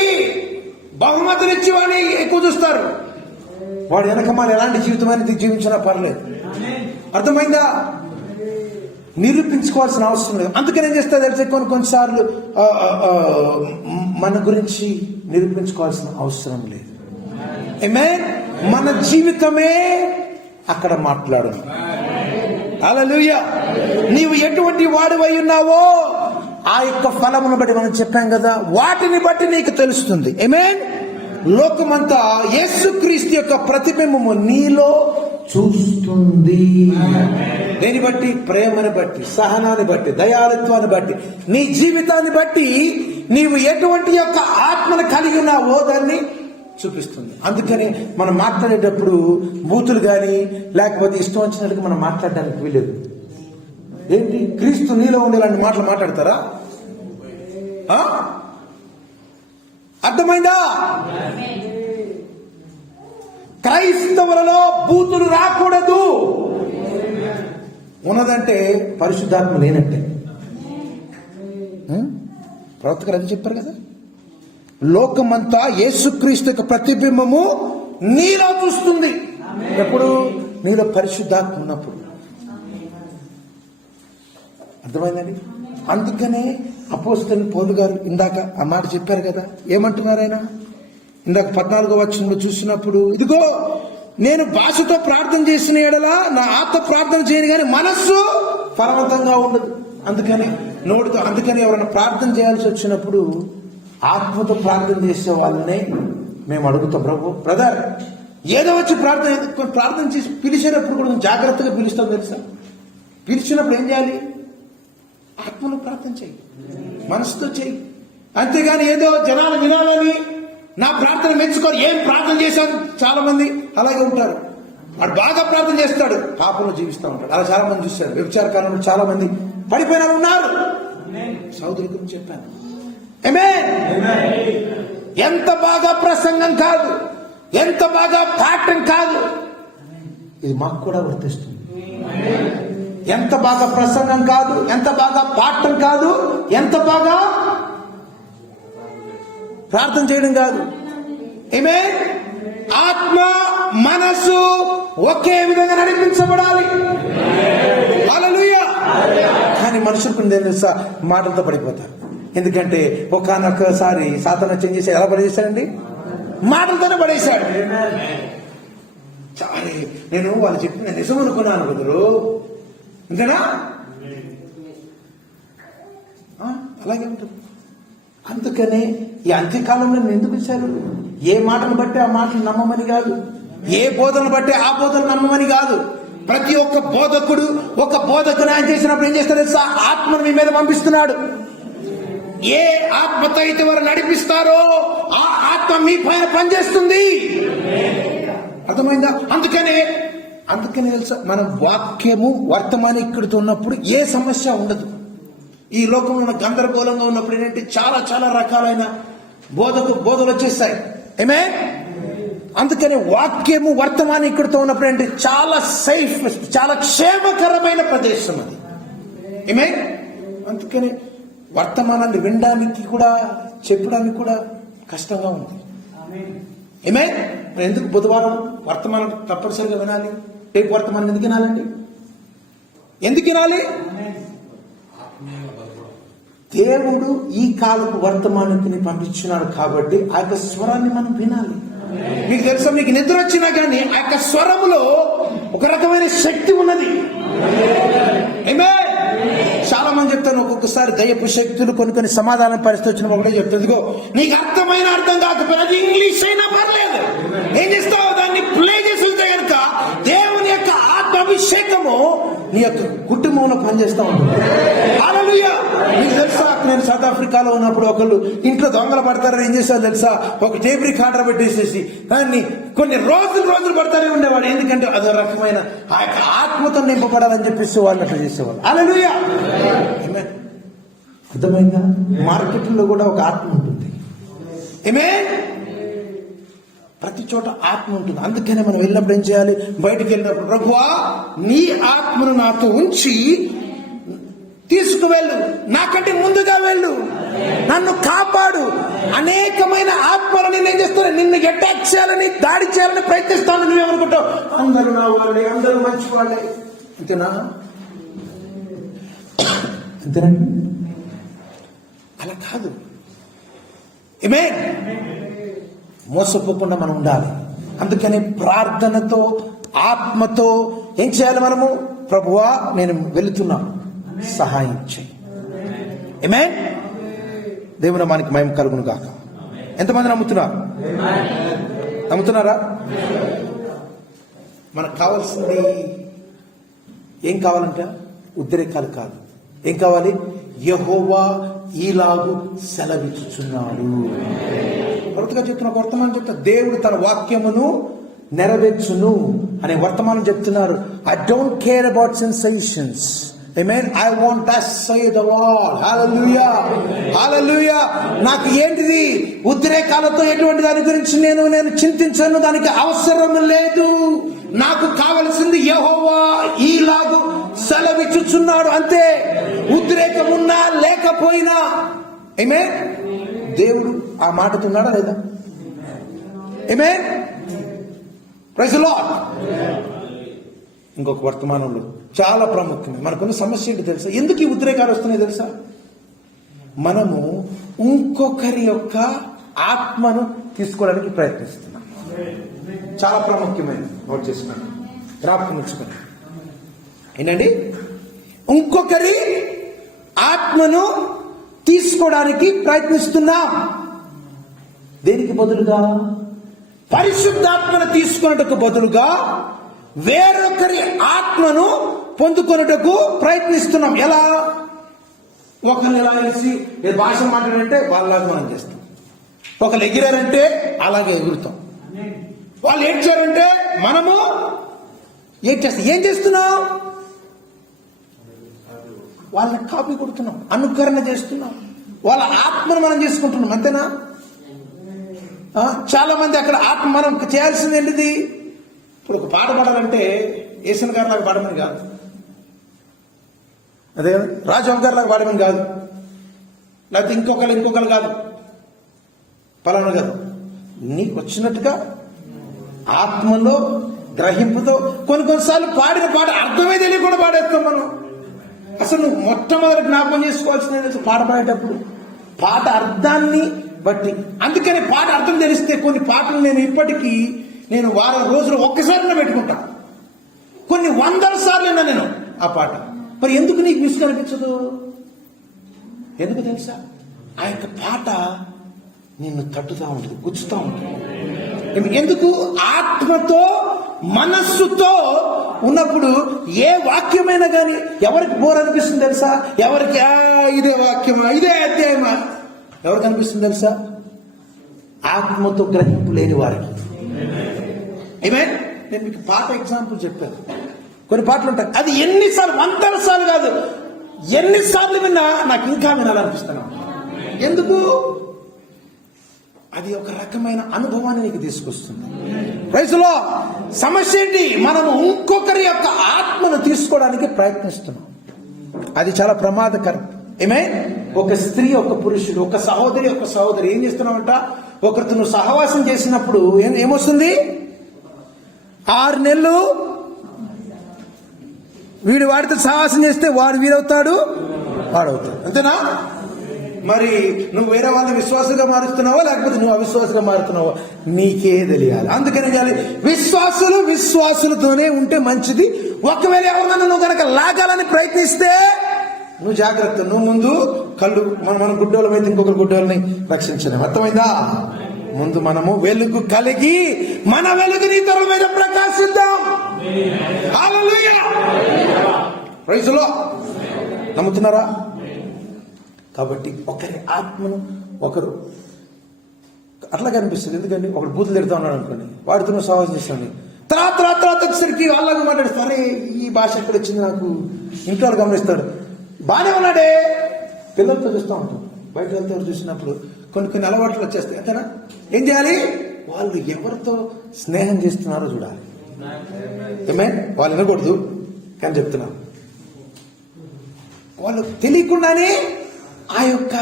బహుమతులు ఇచ్చి వాడిని ఎక్కువ చూస్తారు. వాడు వెనకమాల ఎలాంటి జీవితం అనేది జీవించినా పర్లేదు. అర్థమైందా? నిరూపించుకోవాల్సిన అవసరం లేదు. అందుకని ఏం చేస్తా తెలిసే, కొన్నిసార్లు మన గురించి నిరూపించుకోవాల్సిన అవసరం లేదు. ఆమేన్. మన జీవితమే అక్కడ మాట్లాడు. హల్లెలూయా. నీవు ఎటువంటి వాడివై ఉన్నావో ఆ యొక్క ఫలమును బట్టి మనం చెప్పాం కదా, వాటిని బట్టి నీకు తెలుస్తుంది. ఆమేన్. లోకమంతా యేసుక్రీస్తు యొక్క ప్రతిబింబము నీలో చూస్తుంది. దేని బట్టి? ప్రేమను బట్టి, సహనాన్ని బట్టి, దయాళత్వాన్ని బట్టి, నీ జీవితాన్ని బట్టి నీవు ఎటువంటి యొక్క ఆత్మను కలిగి ఉన్నావో దాన్ని చూపిస్తుంది. అందుకని మనం మాట్లాడేటప్పుడు బూతులు కానీ లేకపోతే ఇష్టం వచ్చినట్టుగా మనం మాట్లాడడానికి వీలేదు. ఏంటి? క్రీస్తు నీలో ఉండే ఇలాంటి మాటలు మాట్లాడతారా? అర్థమైందా? క్రైస్తవులలో బూతులు రాకూడదు. ఉన్నదంటే పరిశుద్ధాత్మ లేనట్టే. ప్రవక్త గారు అది చెప్పారు కదా, లోకమంతా యేసుక్రీస్తు యొక్క ప్రతిబింబము నీలో చూస్తుంది. ఎప్పుడు? నీలో పరిశుద్ధాత్మ ఉన్నప్పుడు. అర్థమైందండి? అందుకనే అపోస్తలుడైన పౌలు గారు ఇందాక ఆ మాట చెప్పారు కదా. ఏమంటున్నారు ఆయన? ఇందాక 14వ వచనంలో చూసినప్పుడు, ఇదిగో నేను భాషతో ప్రార్థన చేసిన ఎడల నా ఆత్మ ప్రార్థన చేయను కానీ మనస్సు ఫలవంతంగా ఉండదు. అందుకని నోటితో, అందుకని ఎవరైనా ప్రార్థన చేయాల్సి వచ్చినప్పుడు ఆత్మతో ప్రార్థన చేసే వాళ్ళనే మేము అడుగుతాం. బ్రదర్ ఏదో వచ్చి ప్రార్థన చేసి పిలిచేటప్పుడు కూడా జాగ్రత్తగా పిలుస్తాం తెలుసా? పిలిచినప్పుడు ఏం చేయాలి? ఆత్మలో ప్రార్థన చేయి, మనసుతో చేయి. అంతేగాని ఏదో జనాలు వినాలని నా ప్రార్థన మెచ్చుకోరు. ఏం ప్రార్థన చేశాను? చాలా మంది అలాగే ఉంటారు. వాడు బాగా ప్రార్థన చేస్తాడు, పాపంలో జీవిస్తూ ఉంటాడు. అలా చాలా మంది చూస్తాడు. వ్యభిచార కాలంలో చాలా మంది పడిపోయిన ఉన్నారు. సోదరుల గురించి చెప్పాను. ఆమేన్. ఎంత బాగా ప్రసంగం కాదు, ఎంత బాగా పాఠం కాదు, ఇది మాకు కూడా వర్తిస్తుంది. ఎంత బాగా ప్రసంగం కాదు, ఎంత బాగా పాఠం కాదు, ఎంత బాగా ప్రార్థన చేయడం కాదు. ఆమేన్. ఆత్మ మనసు ఒకే విధంగా నడిపించబడాలి. హల్లెలూయా. కానీ మనుషులకు తెలుసా, మాటలతో పడిపోతారు. ఎందుకంటే ఒకానొకసారి సాతాను చేంజ్ చేసి ఎలా పడేశాడండి? మాటలతోనే పడేశాడు. చాలా నేను వాళ్ళు చెప్పిన నిజం అనుకున్నాను బదులు ఇంతేనా? అలాగే ఉంటుంది. అందుకనే ఈ అంత్యకాలంలో ఎందుకు ఇచ్చారు? ఏ మాటను బట్టి ఆ మాటలు నమ్మమని కాదు, ఏ బోధనను బట్టి ఆ బోధనలు నమ్మమని కాదు. ప్రతి ఒక్క బోధకుడు ఒక బోధకుని ఆయన చేసినప్పుడు ఏం చేస్తాడు తెలుసా? ఆత్మను మీ మీద పంపిస్తున్నాడు. ఏ ఆత్మతో అయితే వారు నడిపిస్తారో ఆ ఆత్మ మీ పైన పనిచేస్తుంది. అర్థమైందా? అందుకనే తెలుసా, మన వాక్యము వర్తమానీకృతం ఉన్నప్పుడు ఏ సమస్య ఉండదు. ఈ లోకంలో ఉన్న గందరగోళంగా ఉన్నప్పుడు ఏంటంటే చాలా చాలా రకాలైన బోధలు వచ్చేస్తాయి. ఏమే? అందుకని వాక్యము వర్తమానీకృతం ఉన్నప్పుడు ఏంటి, చాలా సేఫ్, చాలా క్షేమకరమైన ప్రదేశం అది. ఏమే? అందుకని వర్తమానాన్ని వినడానికి కూడా చెప్పడానికి కూడా కష్టంగా ఉంది. ఏమే? ఎందుకు బుధవారం వర్తమానం తప్పనిసరిగా వినాలి? రేపు వర్తమానం ఎందుకు వినాలండి? ఎందుకు వినాలి? దేవుడు ఈ కాలపు వర్తమానాన్ని పంపించినాడు కాబట్టి ఆ యొక్క స్వరాన్ని మనం వినాలి. మీకు తెలుసా, మీకు నిద్ర వచ్చినా కానీ ఆ యొక్క స్వరములో ఒక రకమైన శక్తి ఉన్నది. చాలా మంది చెప్తాను, ఒక్కొక్కసారి దయ్యపు శక్తులు కొన్ని సమాధానం పరిస్థితి వచ్చిన ఒకటే చెప్తుంది, నీకు అర్థం కాకపోయినా అది ఇంగ్లీష్ అయినా పర్లేదు, ఏం చేస్తావు దాన్ని ప్లే చేసి ఉంటే కనుక దేవుని యొక్క ఆత్మాభిషేకము నీ యొక్క కుటుంబంలో పనిచేస్తా ఉంటుంది. హల్లెలూయా. మీకు తెలుసా, నేను సౌత్ ఆఫ్రికాలో ఉన్నప్పుడు ఒకళ్ళు ఇంట్లో దొంగలు పడతారని ఏం చేశారు తెలుసా? ఒక టేప్ రికార్డర్ పెట్టేసేసి దాన్ని కొన్ని రోజులు పడతానే ఉండేవాడు. ఎందుకంటే అదో రకమైన ఆ యొక్క ఆత్మతో నింపబడాలని చెప్పేసి వాళ్ళు అట్లా చేసేవాళ్ళు. హల్లెలూయా. అర్థమైందా? మార్కెట్లో కూడా ఒక ఆత్మ ఉంటుంది. ప్రతి చోట ఆత్మ ఉంటుంది. అందుకనే మనం వెళ్ళినప్పుడు ఏం చేయాలి? బయటకు వెళ్ళినప్పుడు, ప్రభువా నీ ఆత్మను నాతో ఉంచి తీసుకువెళ్ళు, నాకంటే ముందుగా వెళ్ళు, నన్ను కాపాడు. అనేకమైన ఆత్మలు నేను ఏం చేస్తాను, నిన్ను అటాక్ చేయాలని, దాడి చేయాలని ప్రయత్నిస్తాను. నువ్వేమనుకుంటావు? అందరూ నా వాళ్ళే, అందరూ మంచి వాళ్ళే. అంతేనా? అంతేనండి? అలా కాదు. మోసపోకుండా మనం ఉండాలి. అందుకని ప్రార్థనతో ఆత్మతో ఏం చేయాలి మనము? ప్రభువా నేను వెళుతున్నాను, సహాయం చేయి. ఆమేన్. దేవుని నామానికి మహిమ కలుగును గాక. ఎంతమంది నమ్ముతున్నారా? మనకు కావాల్సింది ఏం కావాలంటే ఉద్రేకాలు కాదు. ఏం కావాలి? యెహోవా ఈలాగు సెలవిచ్చుచున్నాడు. కొత్తగా చెప్తున్న వర్తమానం చెప్తా, దేవుడు తన వాక్యమును నెరవేర్చును అనే వర్తమానం చెప్తున్నారు. I don't care about sensations. Amen. I want that say the Lord. Hallelujah. Hallelujah. నాకు ఏంటిది ఉద్రేకాలతో ఎటువంటి దాని గురించి నేను చింతించను, దానికి అవసరం లేదు. నాకు కావలసింది యెహోవా ఈలాగు సెలవిచ్చుచున్నాడు అంతే. ఉద్రేకం ఉన్నా లేకపోయినా. Amen. దేవుడు ఆ మాటతో ఉన్నాడా లేదా? Amen. Praise the Lord. ఇంకొక వర్తమానంలో చాలా ప్రాముఖ్యమే మనకున్న సమస్య ఏంటి తెలుసా? ఎందుకు ఈ ఉద్రేకాలు వస్తున్నాయి తెలుసా? మనము ఇంకొకరి యొక్క ఆత్మను తీసుకోవడానికి ప్రయత్నిస్తున్నాం. చాలా ప్రాముఖ్యమైనది. నోట్ చేసుకున్నాను, జ్ఞాపకం ఉంచుకున్నాను. ఏంటండి? ఇంకొకరి ఆత్మను తీసుకోవడానికి ప్రయత్నిస్తున్నాం. దేనికి బదులుగా? పరిశుద్ధాత్మను తీసుకున్నట్టుకు బదులుగా వేరొకరి ఆత్మను పొందుకొనుటకు ప్రయత్నిస్తున్నాం. ఎలా? ఒకరిని ఎలా వేసి భాష మాట్లాడంటే వాళ్ళలాగా మనం చేస్తాం. ఒకరు ఎగిరారంటే అలాగే ఎగురుతాం. వాళ్ళు ఏడ్చారంటే మనము ఏం చేస్తున్నాం? వాళ్ళని కాపీ కొడుతున్నాం, అనుకరణ చేస్తున్నాం. వాళ్ళ ఆత్మను మనం చేసుకుంటున్నాం. అంతేనా? చాలా మంది అక్కడ ఆత్మ మనం చేయాల్సింది ఏంటిది? ఇప్పుడు ఒక పాట పాడాలంటే ఏసన్ గారి లాగా పాడమని కాదు, అదే రాజు గారి లాగా పాడమని కాదు, లేకపోతే ఇంకొకరు కాదు, పలానా కాదు. నీకు వచ్చినట్టుగా ఆత్మలో గ్రహింపుతో కొన్నిసార్లు పాడిన పాట అర్థమే తెలియకుండా పాడేస్తాం మనం. అసలు నువ్వు మొట్టమొదటి జ్ఞాపకం చేసుకోవాల్సింది పాట పాడేటప్పుడు పాట అర్థాన్ని బట్టి. అందుకని పాట అర్థం తెలిస్తే కొన్ని పాటలు నేను వారం రోజులు ఒక్కసారి పెట్టుకుంటా, కొన్ని 100 సార్లు విన్నా నేను ఆ పాట. మరి ఎందుకు నీకు మిస్ కనిపించదు? ఎందుకు తెలుసా? ఆ యొక్క పాట నిన్ను తట్టుతూ ఉంటుంది, గుచ్చుతూ ఉంటుంది. ఎందుకు? ఆత్మతో మనస్సుతో ఉన్నప్పుడు ఏ వాక్యమైనా కానీ ఎవరికి బోర్ అనిపిస్తుంది తెలుసా? ఎవరికి ఇదే వాక్యమా, ఇదే అధ్యాయమా, ఎవరికి అనిపిస్తుంది తెలుసా? ఆత్మతో గ్రహింపు లేని వారికి. నేను మీకు పాట ఎగ్జాంపుల్ చెప్పాను. కొన్ని పాటలు ఉంటాయి, అది ఎన్నిసార్లు 100 సార్లు కాదు, ఎన్నిసార్లు విన్నా నాకు ఇంకా వినాలనిపిస్తున్నాను. ఎందుకు? అది ఒక రకమైన అనుభవాన్ని నీకు తీసుకొస్తుంది. ప్రైజ్లో సమస్య ఏంటి? మనము ఇంకొకరి యొక్క ఆత్మను తీసుకోవడానికి ప్రయత్నిస్తున్నాం. అది చాలా ప్రమాదకరం. ఒక స్త్రీ, ఒక పురుషుడు, ఒక సహోదరి ఏం చేస్తున్నామంట? ఒకరితో నువ్వు సహవాసం చేసినప్పుడు ఏమొస్తుంది? 6 నెలలు వీడు వాడితో సహవాసం చేస్తే వీడవుతాడు, వాడవుతాడు. అంతేనా? మరి నువ్వు వేరే వాళ్ళని విశ్వాసంగా మారుస్తున్నావా, లేకపోతే నువ్వు అవిశ్వాసంగా మారుతున్నావా? నీకే తెలియాలి. అందుకని విశ్వాసులతోనే ఉంటే మంచిది. ఒకవేళ ఎవరన్నా నువ్వు కనుక లాగాలని ప్రయత్నిస్తే నువ్వు జాగ్రత్త. నువ్వు ముందు కళ్ళు, మన గుడ్డోళ్ళమైతే ఇంకొకరు గుడ్డోళ్ళని రక్షించలేం. అర్థమైందా? ముందు మనము వెలుగు కలిగి మన వెలుగుని ఇతరుల మీద ప్రకాశిద్దాం. హల్లెలూయా! Praise the Lord. నమ్ముతున్నారా? కాబట్టి ఒకరి ఆత్మను ఒకరు అట్లా కనిపిస్తుంది. ఎందుకంటే ఒకడు బూతులు తిడతా ఉన్నాడు అనుకోండి, వాడితో సహవాసం చేస్తాను. తర్వాత వచ్చేసరికి వాళ్ళగా మాట్లాడు, సరే ఈ భాష ఎక్కడ వచ్చింది నాకు, ఇంట్లో వాళ్ళు గమనిస్తాడు. బాగానే ఉన్నాడే, పిల్లలతో చూస్తూ ఉంటాం, బయట వెళ్తే చూసినప్పుడు కొన్ని అలవాట్లు వచ్చేస్తాయి. అంతేనా? ఏం చేయాలి? వాళ్ళు ఎవరితో స్నేహం చేస్తున్నారో చూడాలి. వాళ్ళు వినకూడదు కానీ చెప్తున్నారు. వాళ్ళు తెలియకుండానే ఆ యొక్క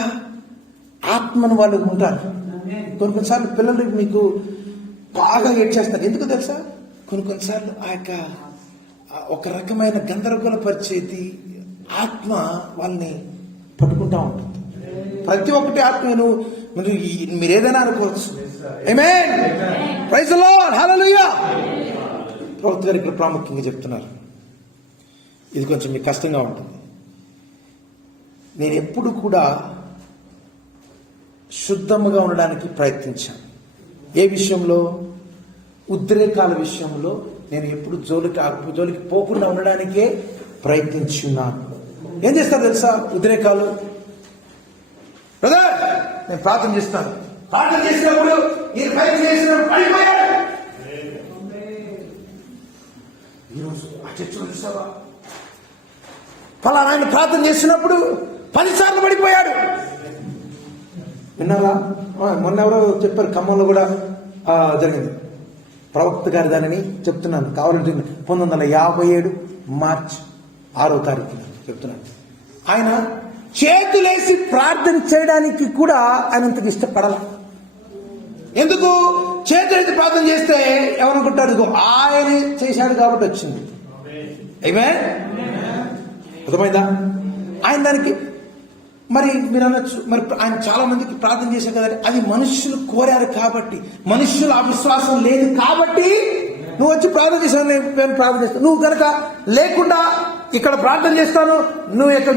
ఆత్మను వాళ్ళు ఉంటారు. కొన్నిసార్లు పిల్లలు మీకు బాగా ఏడ్చేస్తారు. ఎందుకు తెలుసా? కొన్నిసార్లు ఆ యొక్క ఒక రకమైన గందరగోళపరిచేది ఆత్మ వాళ్ళని పట్టుకుంటా ఉంటుంది. ప్రతి ఒక్కటి ఆత్మను మీరు ఏదైనా అనుకోవచ్చు. ఆమేన్. Praise the Lord. హల్లెలూయా. ప్రవక్త గారు ఇక్కడ ప్రాముఖ్యంగా చెప్తున్నారు. ఇది కొంచెం మీకు కష్టంగా ఉంటుంది. నేను ఎప్పుడు కూడా శుద్ధముగా ఉండడానికి ప్రయత్నించాను. ఏ విషయంలో? ఉద్రేకాల విషయంలో నేను ఎప్పుడు జోలికి పోకుండా ఉండడానికే ప్రయత్నించున్నాను. ఏం చేస్తాను తెలుసా? ఉద్రేకాలు, బ్రదర్ నేను ప్రార్థన చేస్తాను. ప్రార్థన చేసినప్పుడు ఈరోజు ఆ చర్చలో చూసావా, ఫలానా ఆయన ప్రార్థన చేసినప్పుడు 10 సార్లు పడిపోయాడు. విన్నారా? మొన్న ఎవరో చెప్పారు, ఖమ్మంలో కూడా జరిగింది. ప్రవక్త గారి దానిని చెప్తున్నాను, కావాలంటే 1957 మార్చి 6వ తారీఖు చెప్తున్నాను. ఆయన చేతులేసి ప్రార్థన చేయడానికి కూడా ఆయనంతకు ఇష్టపడాల. ఎందుకు? చేతులేసి ప్రార్థన చేస్తే ఎవరనుకుంటారు, ఆయన చేశాడు కాబట్టి వచ్చింది. ఆమేన్. అర్థమైందా? ఆయన దానికి మరి మీరు అనొచ్చు, మరి ఆయన చాలా మందికి ప్రార్థన చేశారు కదా. అది మనుషులు కోరారు కాబట్టి, మనుషులు అవిశ్వాసం లేదు కాబట్టి నువ్వు వచ్చి ప్రార్థన చేశాను, నేను ప్రార్థన చేస్తాను. నువ్వు కనుక లేకుండా ఇక్కడ ప్రార్థన చేస్తాను,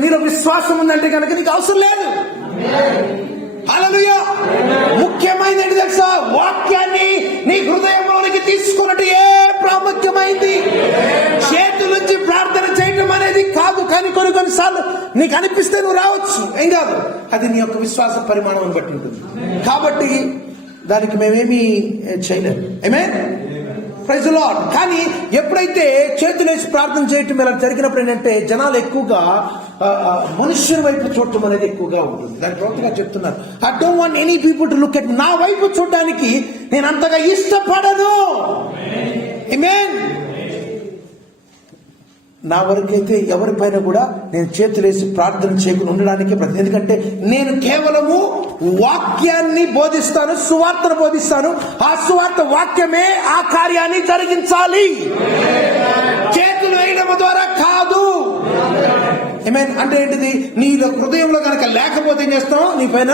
నీలో విశ్వాసం ఉందంటే కనుక నీకు అవసరం లేదు. హల్లెలూయా. ముఖ్యమైనది ఏంటి తెలుసా? వాక్యాన్ని నీ హృదయంలోనికి తీసుకున్నట్టు ఏ ప్రాముఖ్యమైంది. చేతుల నుంచి ప్రార్థన చేయటం అనేది కాదు, కానీ కొన్నిసార్లు నీకు అనిపిస్తే నువ్వు రావచ్చు, ఏం కాదు. అది నీ యొక్క విశ్వాస పరిమాణం బట్టి ఉంటుంది. కాబట్టి దానికి మేమేమీ చేయలేము. ఆమేన్. Praise the Lord. కానీ ఎప్పుడైతే చేతులేసి ప్రార్థన చేయటం ఇలా జరిగినప్పుడు ఏంటంటే జనాలు ఎక్కువగా మనుష్యుల వైపు చూడటం అనేది ఎక్కువగా ఉంటుంది. దాని ప్రవక్తగా చెప్తున్నారు, I don't want any people to look at me. నా వైపు చూడడానికి నేను అంతగా ఇష్టపడను. ఆమేన్. నా వరకైతే ఎవరిపైన కూడా నేను చేతులేసి ప్రార్థన చేయకుండా ఉండడానికి ఎందుకంటే నేను కేవలము వాక్యాన్ని బోధిస్తాను, సువార్తను బోధిస్తాను. ఆ సువార్త వాక్యమే ఆ కార్యాన్ని జరిగించాలి, చేతులు వేయడం ద్వారా కాదు. ఆమేన్. అంటే ఏంటిది? నీ హృదయంలో కనుక లేకపోతే ఏం చేస్తాం? నీ పైన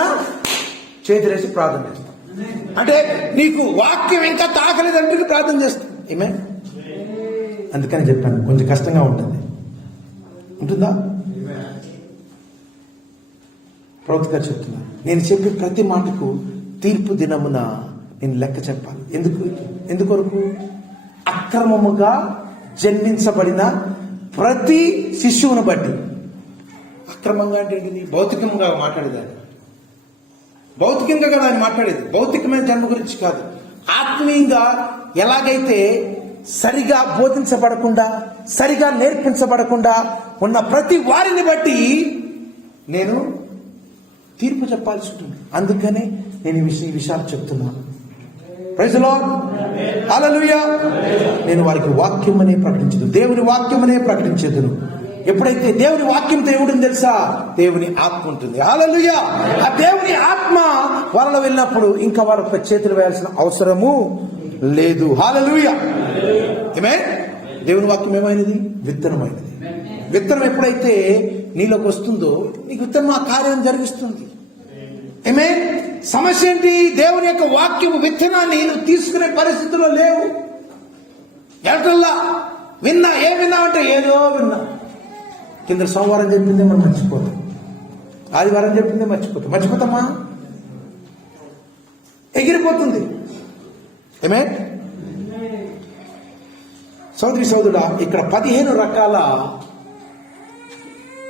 చేతులేసి ప్రార్థన చేస్తాం. అంటే నీకు వాక్యం ఇంకా తాకలేదంటే ప్రార్థన చేస్తాం. ఆమేన్. అందుకని చెప్పాను, కొంచెం కష్టంగా ఉంటుంది. ఉంటుందా? ప్రవక్త గారు చెప్తున్నారు, నేను చెప్పే ప్రతి మాటకు తీర్పు దినమున నేను లెక్క చెప్పాలి. ఎందుకొరకు? అక్రమముగా జన్మించబడిన ప్రతి శిశువును బట్టి. అక్రమంగా అంటే ఏంటిది? భౌతికంగా మాట్లాడేదాన్ని. భౌతికంగా కదా ఆయన మాట్లాడేది, భౌతికమైన జన్మ గురించి కాదు. ఆత్మీయంగా ఎలాగైతే సరిగా బోధించబడకుండా, సరిగా నేర్పించబడకుండా ఉన్న ప్రతి వారిని బట్టి నేను తీర్పు చెప్పాల్సి ఉంటుంది. అందుకనే నేను ఈ విషయాలు చెప్తున్నాను. ప్రైజ్ ది లార్డ్, హల్లెలూయా. నేను వారికి వాక్యమనే ప్రకటించదు, దేవుని వాక్యమనే ప్రకటించేదును. ఎప్పుడైతే దేవుని వాక్యం దేవుడిని తెలుసా, దేవుని ఆత్మ ఉంటుంది. హల్లెలూయా. ఆ దేవుని ఆత్మ వాళ్ళలో వెళ్ళినప్పుడు ఇంకా వాళ్ళపై చేతులు వేయాల్సిన అవసరము లేదు. హల్లెలూయా. ఆమేన్. దేవుని వాక్యం ఏమైనది? విత్తనమైనది. విత్తనం ఎప్పుడైతే నీలోకి వస్తుందో నీకు విత్తనం ఆ కార్యం జరిగిస్తుంది. ఆమేన్. సమస్య ఏంటి? దేవుని యొక్క వాక్యము విత్తనాన్ని నువ్వు తీసుకునే పరిస్థితిలో లేవు. ఎలటల్లా విన్నా, ఏం విన్నావంటే ఏదో విన్నా. కింద సోమవారం చెప్పిందే మనం మర్చిపోతాం, ఆదివారం చెప్పిందే మర్చిపోతామా? ఎగిరిపోతుంది. ఆమేన్. సోదరి సోదరుడా, ఇక్కడ 15 రకాల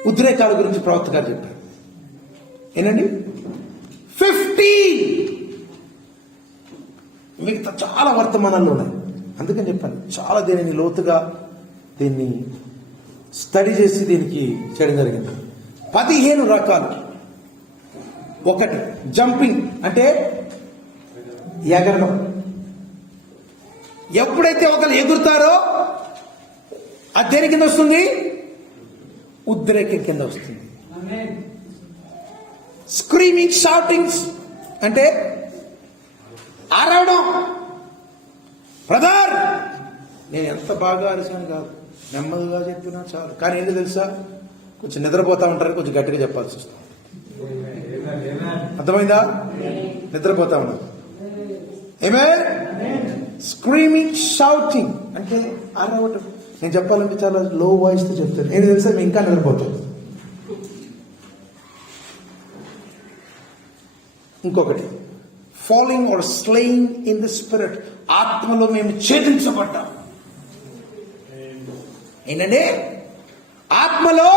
ఉద్రేకాల గురించి ప్రవక్త గారు చెప్పారు. ఏంటండి? 15 మిగతా చాలా వర్తమానాల్లో ఉన్నాయి. అందుకని చెప్పాను, చాలా దీనిని లోతుగా దీన్ని స్టడీ చేసి దీనికి చేయడం జరిగింది. 15 రకాలు. ఒకటి జంపింగ్, అంటే ఎగరడం. ఎప్పుడైతే ఒకరు ఎగురుతారో అది దేని కింద వస్తుంది? ఉద్రేకం కింద వస్తుంది. స్క్రీమింగ్, షౌటింగ్స్ అంటే అరవడం. బ్రదర్, నేను ఎంత బాగా అరిచాను కాదు, నెమ్మదిగా చెప్పినా చాలు. కానీ ఏంటి తెలుసా, కొంచెం నిద్రపోతా ఉంటారు, కొంచెం గట్టిగా చెప్పాల్సి వస్తుంది. అర్థమైందా? నిద్రపోతా ఉన్నారు. ఆమేన్. స్క్రీమింగ్, షౌటింగ్ అంటే అరవటం. నేను చెప్పాలంటే చాలా లో వాయిస్ తో చెప్తాను. ఏంటి తెలుసా, మేము ఇంకా నిద్రపోతాం. ఇంకొకటి falling or slaying in the spirit. ఆత్మలో మేము ఛేదించబడ్డాం. ఏంటంటే ఆత్మలో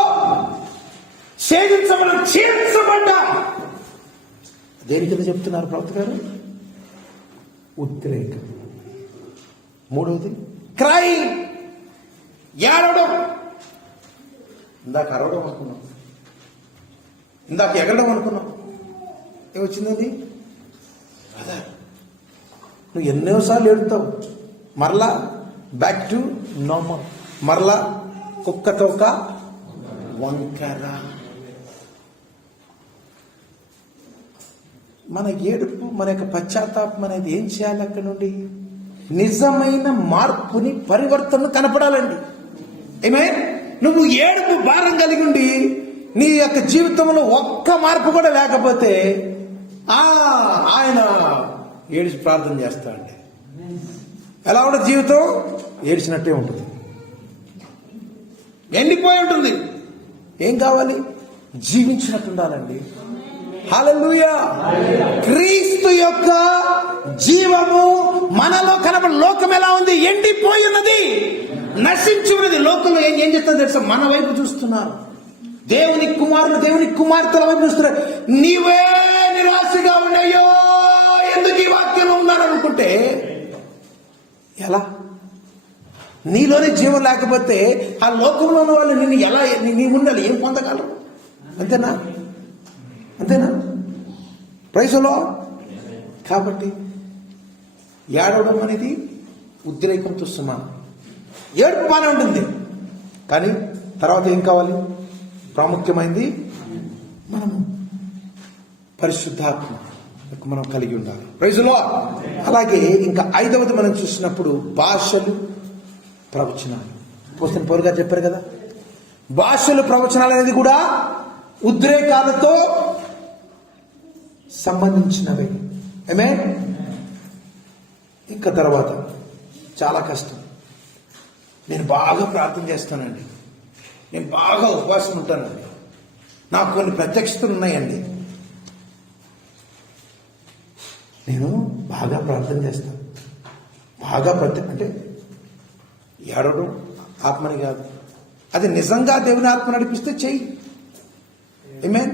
ఛేదించబడ్డా. దేని కింద చెప్తున్నారు ప్రవక్త గారు? ఉద్రేకం. మూడవది క్రై, ఏడవడం. ఇందాక అరవడం అనుకున్నాం, ఇందాక ఎగరడం అనుకున్నాం. ఏమొచ్చిందండి? అదే నువ్వు ఎన్నోసార్లు ఏడుతావు, మరలా బ్యాక్ టు నార్మల్, మరలా కుక్కతో ఒక వంకర. మన ఏడుపు, మన యొక్క పశ్చాత్తాపం అనేది ఏం చేయాలి? అక్కడ నుండి నిజమైన మార్పుని, పరివర్తనను కనపడాలండి. ఏమే, నువ్వు ఏడుపు భారం కలిగి ఉండి నీ యొక్క జీవితంలో ఒక్క మార్పు కూడా లేకపోతే ఆయన ఏడిచి ప్రార్థన చేస్తాడండి. ఎలా ఉంటుంది జీవితం? ఏడ్చినట్టే ఉంటుంది, ఎండిపోయి ఉంటుంది. ఏం కావాలి? జీవించినట్టు ఉండాలండి. హల్లెలూయా. క్రీస్తు యొక్క జీవము మనలో కనబడి, లోకం ఎలా ఉంది? ఎండిపోయి ఉన్నది, నశించి ఉన్నది. లోకంలో ఏం చేస్తుందో తెలుసా? మన వైపు చూస్తున్నారు. దేవుని కుమారులు, దేవుని కుమార్తెల వైపు చూస్తున్నారు. నీవే నిరాశగా ఉన్నాయో, ఎందుకు ఈ వాక్యంలో ఉన్నారనుకుంటే ఎలా? నీలోనే జీవం లేకపోతే ఆ లోకంలో ఉన్న వాళ్ళు నిన్ను ఎలా, నీ ఉండాలి, ఏం పొందగలరు? అంతేనా? Praise the Lord. కాబట్టి ఏడవడం అనేది ఉద్రేకంతో సమానం. ఏడుపు బాగానే ఉంటుంది, కానీ తర్వాత ఏం కావాలి? ప్రాముఖ్యమైనది మనం పరిశుద్ధాత్మ మనం కలిగి ఉండాలి. Praise the Lord. అలాగే ఇంకా 5వది మనం చూసినప్పుడు భాషలు, ప్రవచనాలు. పోసిన పౌలు గారు చెప్పారు కదా, భాషలు ప్రవచనాలు అనేది కూడా ఉద్రేకాలతో సంబంధించినవి. ఆమేన్. ఇంకా తర్వాత చాలా కష్టం. నేను బాగా ప్రార్థన చేస్తానండి, నేను బాగా ఉపవాసం ఉంటానండి, నాకు కొన్ని ప్రత్యక్షతలు ఉన్నాయండి, నేను బాగా ప్రార్థన చేస్తాను, బాగా అంటే ఏడవడం ఆత్మని కాదు, అది నిజంగా దేవుని ఆత్మ నడిపిస్తే చెయ్యి. ఆమేన్.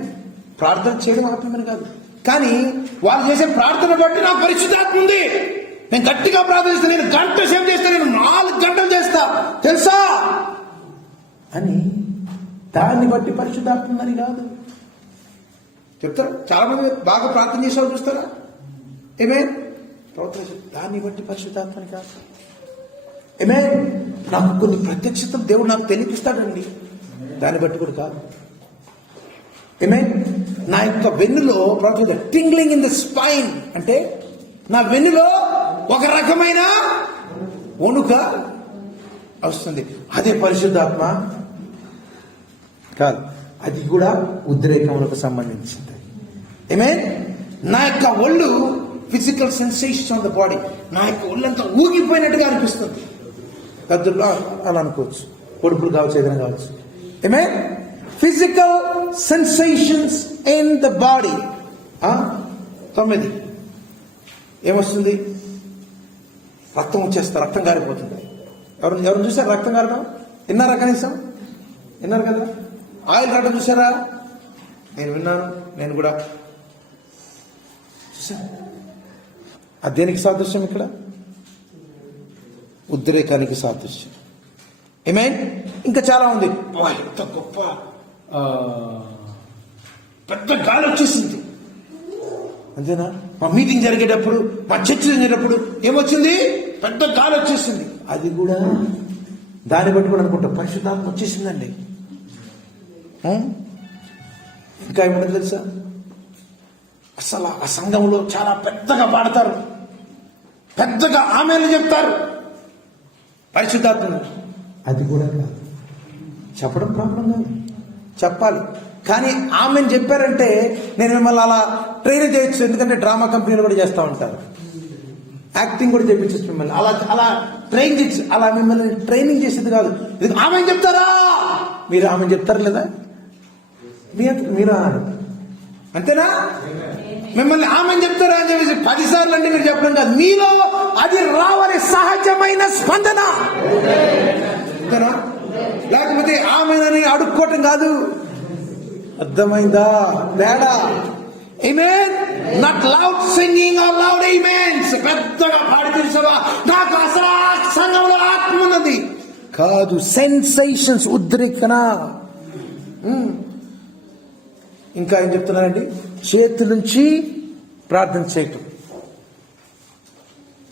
ప్రార్థన చేయడం ఆత్మని కాదు, కానీ వాళ్ళు చేసే ప్రార్థన బట్టి నాకు పరిశుద్ధాత్మ ఉంది, నేను గట్టిగా ప్రార్థన చేస్తాను, నేను గంట సేపు చేస్తాను, నేను 4 గంటలు చేస్తా తెలుసా అని దాన్ని బట్టి పరిశుద్ధాత్మ ఉందని కాదు చెప్తారా. చాలా మంది బాగా ప్రార్థన చేసేవాళ్ళు చూస్తారా, ఆమేన్, దాన్ని బట్టి పరిశుద్ధాత్మని కాదు. ఆమేన్. నాకు కొన్ని ప్రత్యక్షతలు దేవుడు నాకు తెలిపిస్తాడండి, దాన్ని బట్టి కూడా కాదు. ఆమేన్. నా యొక్క వెన్నులో టింగ్లింగ్ ఇన్ ద స్పైన్ అంటే నా వెన్నులో ఒక రకమైన వణుక వస్తుంది, అదే పరిశుద్ధాత్మ కాదు, అది కూడా ఉద్రేకములకు సంబంధించింది. ఆమేన్. నా యొక్క ఒళ్ళు physical sensation of the body, నా యొక్క ఒళ్ళంతా ఊగిపోయినట్టుగా అనిపిస్తుంది. పెద్దల్లో అలా అనుకోవచ్చు, పొడుపులు కావచ్చు, ఏదైనా కావచ్చు. ఆమేన్. Physical sensations in the body. 9 ఏమొస్తుంది? రక్తం వచ్చేస్తారు, రక్తం కారిపోతుంది. ఎవరు చూసారు రక్తం కారడం? విన్నారా? కనీసం విన్నారు కదా. ఆయిల్ రావడం చూసారా? నేను విన్నాను, నేను కూడా చూసాను. అది దేనికి సాదృశ్యం? ఇక్కడ ఉద్రేకానికి సాదృశ్యం. ఆమేన్. ఇంకా చాలా ఉంది. ఎంత గొప్ప పెద్ద గాలి వచ్చేసింది, అంతేనా? మా మీటింగ్ జరిగేటప్పుడు, మా చర్చ జరిగేటప్పుడు ఏమొచ్చింది? పెద్ద గాలి వచ్చేసింది. అది కూడా దాన్ని బట్టి కూడా అనుకుంటా పరిశుద్ధాత్మ వచ్చేసిందండి. ఇంకా ఏమన్నా తెలుసా? అసలు ఆ సంఘంలో చాలా పెద్దగా పాడతారు, పెద్దగా ఆమెను చెప్తారు పరిశుద్ధాత్మ. అది కూడా కాదు, చెప్పడం ప్రాబ్లం కాదు, చెప్పాలి. కానీ ఆమెను చెప్పారంటే నేను మిమ్మల్ని అలా ట్రైన్ చేయొచ్చు, ఎందుకంటే డ్రామా కంపెనీలు కూడా చేస్తూ ఉంటారు, యాక్టింగ్ కూడా చేయించచ్చు మిమ్మల్ని, అలా ట్రైన్ చేయొచ్చు. అలా మిమ్మల్ని ట్రైనింగ్ చేసేది కాదు. ఇది ఆమె చెప్తారా? మీరు ఆమె చెప్తారు లేదా? మీరు అంతేనా? మిమ్మల్ని ఆమె చెప్తారా అని చెప్పేసి 10 సార్లు అంటే మీరు చెప్పడం కాదు, మీలో అది రావాలి, సహజమైన స్పందన. అంతేనా? లేకపోతే ఆమెనని అడుక్కోవటం కాదు. అర్థమైందా తేడా? ఆమేన్. Not loud singing or loud amens, పెద్దగా పాడి తెలుసా నాకు అసలు సంఘంలో ఆత్మ ఉన్నది కాదు. సెన్సేషన్స్, ఉద్రేకన. ఇంకా ఏం చెప్తున్నారండి? చేతుల నుంచి ప్రార్థన చేయటం.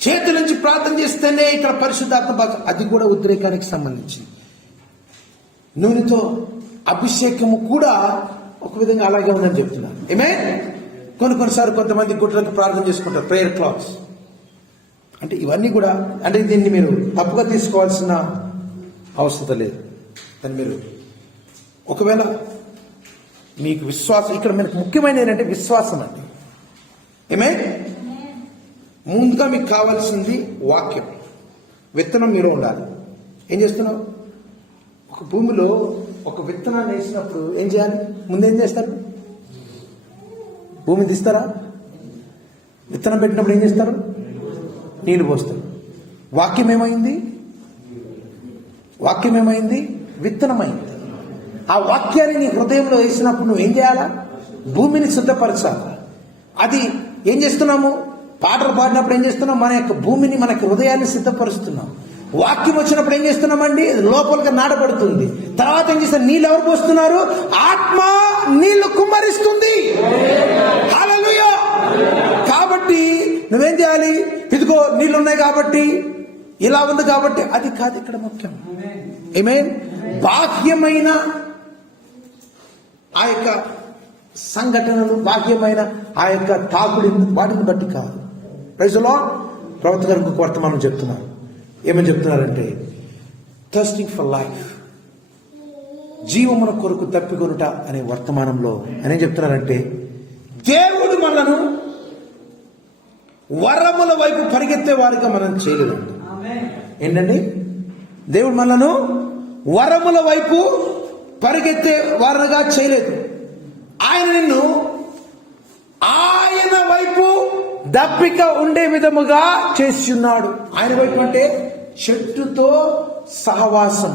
చేతుల నుంచి ప్రార్థన చేస్తేనే ఇక్కడ పరిశుద్ధాత్మ భాగం, అది కూడా ఉద్రేకానికి సంబంధించింది. నూనెతో అభిషేకము కూడా ఒక విధంగా అలాగే ఉందని చెప్తున్నారు. ఆమేన్. కొన్నిసార్లు కొంతమంది గుడ్లకు ప్రార్థన చేసుకుంటారు, ప్రేయర్ క్లాత్స్ అంటే ఇవన్నీ కూడా, అంటే దీన్ని మీరు తప్పుగా తీసుకోవాల్సిన అవసరం లేదు. కానీ మీరు ఒకవేళ మీకు విశ్వాసం, ఇక్కడ మనకు ముఖ్యమైన ఏంటంటే విశ్వాసం అండి. ఆమేన్. ముందుగా మీకు కావాల్సింది వాక్యం, విత్తనం మీలో ఉండాలి. ఏం చేస్తున్నావు? ఒక భూమిలో ఒక విత్తనాన్ని వేసినప్పుడు ఏం చేయాలి? ముందేం చేస్తారు? భూమి తీస్తారా? విత్తనం పెట్టినప్పుడు ఏం చేస్తారు? నీళ్లు పోస్తారు. వాక్యం ఏమైంది? విత్తనమైంది. ఆ వాక్యాన్ని నీ హృదయంలో వేసినప్పుడు నువ్వు ఏం చేయాలా? భూమిని సిద్ధపరచాలి. అది ఏం చేస్తున్నాము? పాటలు పాడినప్పుడు ఏం చేస్తున్నాం? మన యొక్క భూమిని, మన హృదయాన్ని సిద్ధపరుస్తున్నాం. వాక్యం వచ్చినప్పుడు ఏం చేస్తున్నామండి? లోపలికి నాటబడుతుంది. తర్వాత ఏం చేస్తారు? నీళ్ళు ఎవరు పోస్తున్నారు? ఆత్మ నీళ్లు కుమ్మరిస్తుంది. హల్లెలూయా. కాబట్టి నువ్వేం చేయాలి? ఇదిగో నీళ్ళు ఉన్నాయి కాబట్టి, ఇలా ఉంది కాబట్టి, అది కాదు ఇక్కడ ముఖ్యం. ఆమేన్. బాహ్యమైన ఆ యొక్క సంఘటనలు, బాహ్యమైన ఆ యొక్క తాకుడి, వాటిని బట్టి కాదు. Praise the Lord. ప్రవక్త గారు ఇంకొక వర్తమానం చెప్తున్నారు. ఏమని చెప్తున్నారంటే, థర్స్టింగ్ ఫర్ లైఫ్. జీవమున కొరకు తప్పికొనుట అనే వర్తమానంలో ఆయన ఏం చెప్తున్నారంటే, దేవుడు మనను వరముల వైపు పరిగెత్తే వారిగా మనం చేయలేదు. ఏంటండి? దేవుడు మనను వరముల వైపు పరిగెత్తే వారిగా చేయలేదు. ఆయన నిన్ను ఆయన వైపు దప్పిక ఉండే విధముగా చేసి ఉన్నాడు. ఆయన వైపు అంటే చెట్టుతో సహవాసం,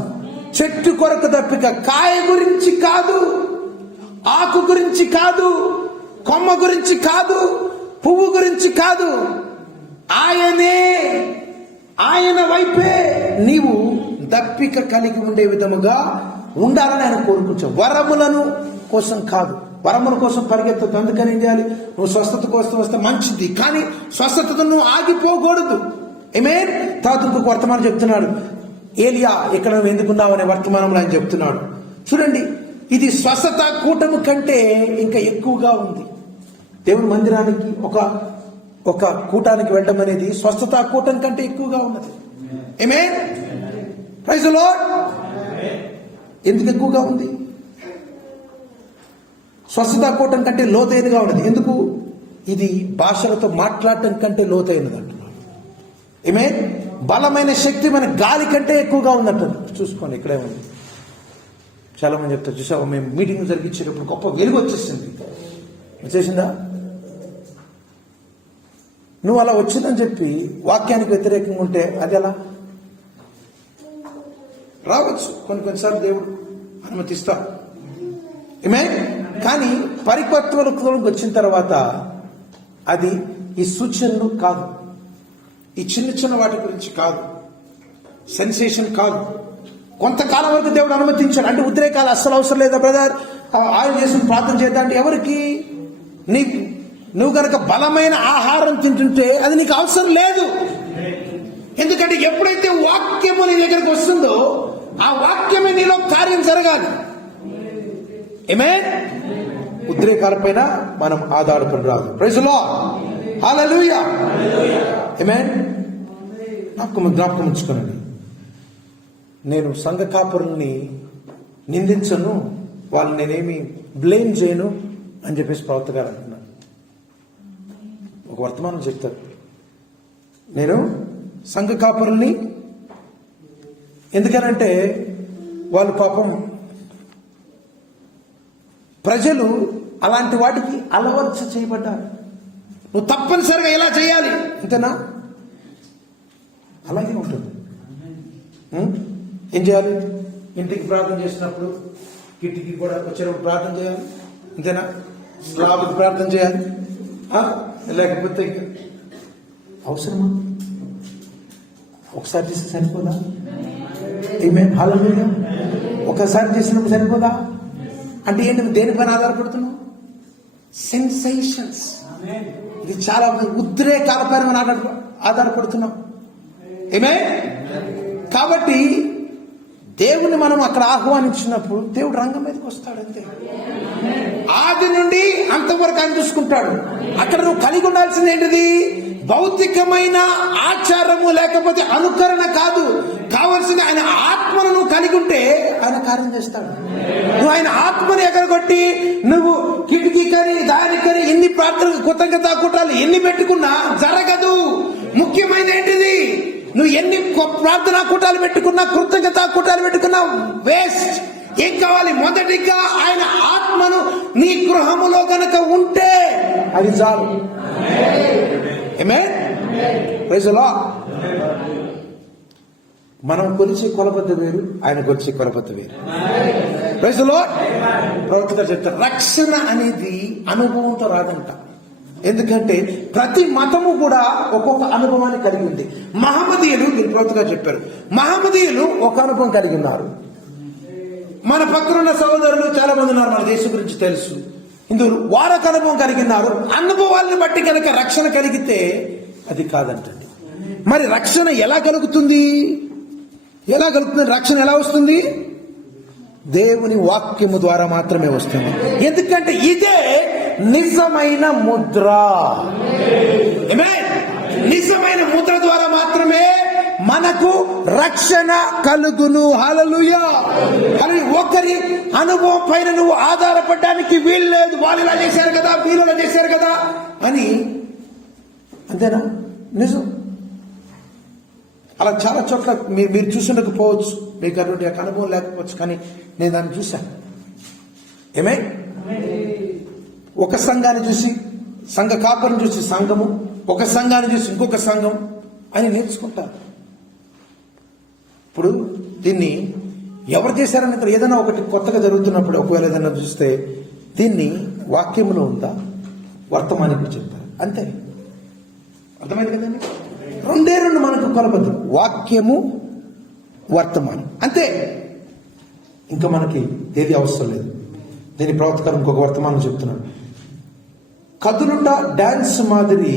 చెట్టు కొరకు దప్పిక, కాయ గురించి కాదు, ఆకు గురించి కాదు, కొమ్మ గురించి కాదు, పువ్వు గురించి కాదు, ఆయన వైపే నీవు దప్పిక కలిగి ఉండే విధముగా ఉండాలని ఆయన కోరుకుంటావు. వరములను కోసం కాదు, వరముల కోసం పరిగెత్తదు. అందుకని ఏం చేయాలి? నువ్వు స్వస్థత కోసం వస్తే మంచిది, కానీ స్వస్థతతో నువ్వు ఆగిపోకూడదు. ఆమేన్. తర్వాత ఇంకొక వర్తమానం చెప్తున్నాడు, ఏలియా ఇక్కడ నువ్వు ఎందుకున్నావు అనే వర్తమానంలో ఆయన చెప్తున్నాడు. చూడండి, ఇది స్వస్థత కూటమి కంటే ఇంకా ఎక్కువగా ఉంది. దేవుని మందిరానికి ఒక కూటానికి వెళ్ళడం అనేది స్వస్థత కూటమి కంటే ఎక్కువగా ఉన్నది. ఆమేన్. Praise the Lord. ఎందుకు ఎక్కువగా ఉంది? స్వస్థత కూటమి కంటే లోతైనగా ఉన్నది. ఎందుకు? ఇది భాషలతో మాట్లాడటం కంటే లోతైనది అంటున్నాడు. ఆమేన్. బలమైన శక్తి మన గాలి కంటే ఎక్కువగా ఉందంటారు. చూసుకోండి, ఇక్కడే ఉంది. చాలా మంది చెప్తారు, చూసావా మేము మీటింగ్ జరిగించేటప్పుడు గొప్ప వెలుగు వచ్చేసిందా? నువ్వు అలా వచ్చిందని చెప్పి వాక్యానికి వ్యతిరేకంగా ఉంటే అది ఎలా రావచ్చు? కొన్నిసార్లు దేవుడు అనుమతిస్తాడు. ఆమేన్. కానీ పరిపక్వతలోకి వచ్చిన తర్వాత అది ఈ సూచనలు కాదు, ఈ చిన్న వాటి గురించి కాదు, సెన్సేషన్ కాదు. కొంతకాలం వరకు దేవుడు అనుమతించాడు. అంటే ఉద్రేకాలు అస్సలు అవసరం లేదా బ్రదర్, ఆయన చేసిన ప్రార్థన చేద్దాం అంటే ఎవరికి? నీకు. నువ్వు కనుక బలమైన ఆహారం తింటుంటే అది నీకు అవసరం లేదు. ఎందుకంటే ఎప్పుడైతే వాక్యము నీ దగ్గరకు వస్తుందో ఆ వాక్యమే నీలో కార్యం జరగాలి. ఆమేన్. ఉద్రేకాలపైన మనం ఆధారపడి రాదు. Praise the Lord. హల్లెలూయా. ఆమేన్. జ్ఞాపకం ఉంచుకోనండి, నేను సంఘ కాపురుల్ని నిందించను, వాళ్ళు నేనేమి బ్లేమ్ చేయను అని చెప్పేసి ప్రవక్త గారు అంటున్నారు. ఒక వర్తమానం చెప్తారు, నేను సంఘ కాపురుల్ని, ఎందుకనంటే వాళ్ళు పాపం ప్రజలు అలాంటి వాటికి అలవర్చ చేయబడ్డారు. నువ్వు తప్పనిసరిగా ఇలా చేయాలి, అంతేనా? అలాగే ఉంటుంది. ఏం చేయాలి? ఇంటికి ప్రార్థన చేసినప్పుడు కిటికీ కూడా వచ్చినప్పుడు ప్రార్థన చేయాలి, అంతేనా? స్లాబ్కి ప్రార్థన చేయాలి, లేకపోతే అవసరమా? ఒకసారి చేస్తే సరిపోదా? ఏమే హల్లెలూయా. ఒకసారి చేసినప్పుడు సరిపోదా? అంటే ఏంటి? నువ్వు దేనిపైన ఆధారపడుతున్నావు? సెన్సేషన్స్. ఇది చాలా ఉద్రేకాలపైన మనం ఆధారపడుతున్నాం. ఏమే. కాబట్టి దేవుని మనం అక్కడ ఆహ్వానించినప్పుడు దేవుడు రంగం మీదకి వస్తాడు, అంతే. ఆది నుండి అంతవరకు ఆయన చూసుకుంటాడు. అక్కడ నువ్వు కలిగి ఉండాల్సింది ఏంటిది? భౌతికమైన ఆచారము లేకపోతే అనుకరణ కాదు, కావలసిన ఆయన ఆత్మను నువ్వు కలిగి ఉంటే ఆయన కార్యం చేస్తాడు. నువ్వు ఆయన ఆత్మని ఎగరగొట్టి నువ్వు కిటికీ కని దానికని ఎన్ని ప్రార్థనలు కృతజ్ఞతా కూటాలు ఎన్ని పెట్టుకున్నా జరగదు. ముఖ్యమైన ఏంటిది? నువ్వు ఎన్ని ప్రార్థనా కూటాలు పెట్టుకున్నా, కృతజ్ఞతా కూటాలు పెట్టుకున్నా వేస్ట్. ఏం కావాలి? మొదటిగా ఆయన ఆత్మను నీ గృహములో కనుక ఉంటే అది చాలు. ఆమేన్. Praise the Lord. మనం కొలిచే కొలబద్ద వేరు, ఆయన కొలిచే కొలబద్ద వేరు. Praise the Lord. ప్రవక్త చెప్తారు, రక్షణ అనేది అనుభవంతో రాదంట. ఎందుకంటే ప్రతి మతము కూడా ఒక్కొక్క అనుభవాన్ని కలిగి ఉంది. మహమ్మదీయులు, ప్రవక్తగా చెప్పారు, మహమ్మదీయులు ఒక అనుభవం కలిగి ఉన్నారు. మన పక్కనున్న సహోదరులు చాలా మంది ఉన్నారు, మన దేశం గురించి తెలుసు, హిందువులు, వారొక అనుభవం కలిగినారు. అనుభవాలను బట్టి కనుక రక్షణ కలిగితే అది కాదంటండి. మరి రక్షణ ఎలా కలుగుతుంది? రక్షణ ఎలా వస్తుంది? దేవుని వాక్యము ద్వారా మాత్రమే వస్తుంది. ఎందుకంటే ఇదే నిజమైన ముద్ర. నిజమైన ముద్ర ద్వారా మాత్రమే మనకు రక్షణ కలుగును. హల్లెలూయా. ఒకరి అనుభవం పైన నువ్వు ఆధారపడడానికి వీలు లేదు. వాళ్ళు ఇలా చేశారు కదా, వీళ్ళు ఇలా చేశారు కదా అని. అంతేనా? నిజం. అలా చాలా చోట్ల మీరు చూసుండకపోవచ్చు, మీకు అటువంటి అనుభవం లేకపోవచ్చు, కానీ నేను దాన్ని చూశాను. ఏమే, ఒక సంఘాన్ని చూసి సంఘ కాపరిని చూసి సంఘము, ఒక సంఘాన్ని చూసి ఇంకొక సంఘం అని నేర్చుకుంటారు. ఇప్పుడు దీన్ని ఎవరు చేశారని ఇక్కడ ఏదైనా ఒకటి కొత్తగా జరుగుతున్నప్పుడు ఒకవేళ ఏదైనా చూస్తే దీన్ని వాక్యములో ఉందా, వర్తమానికి చెప్తారు. అంతే. అర్థమైంది కదండి? రెండే రెండు మనకు కొలబద్దు, వాక్యము, వర్తమానం. అంతే. ఇంకా మనకి ఏది అవసరం లేదు. దీని ప్రవర్తకరం ఇంకొక వర్తమానం చెప్తున్నాడు. కదులుట డాన్స్ మాదిరి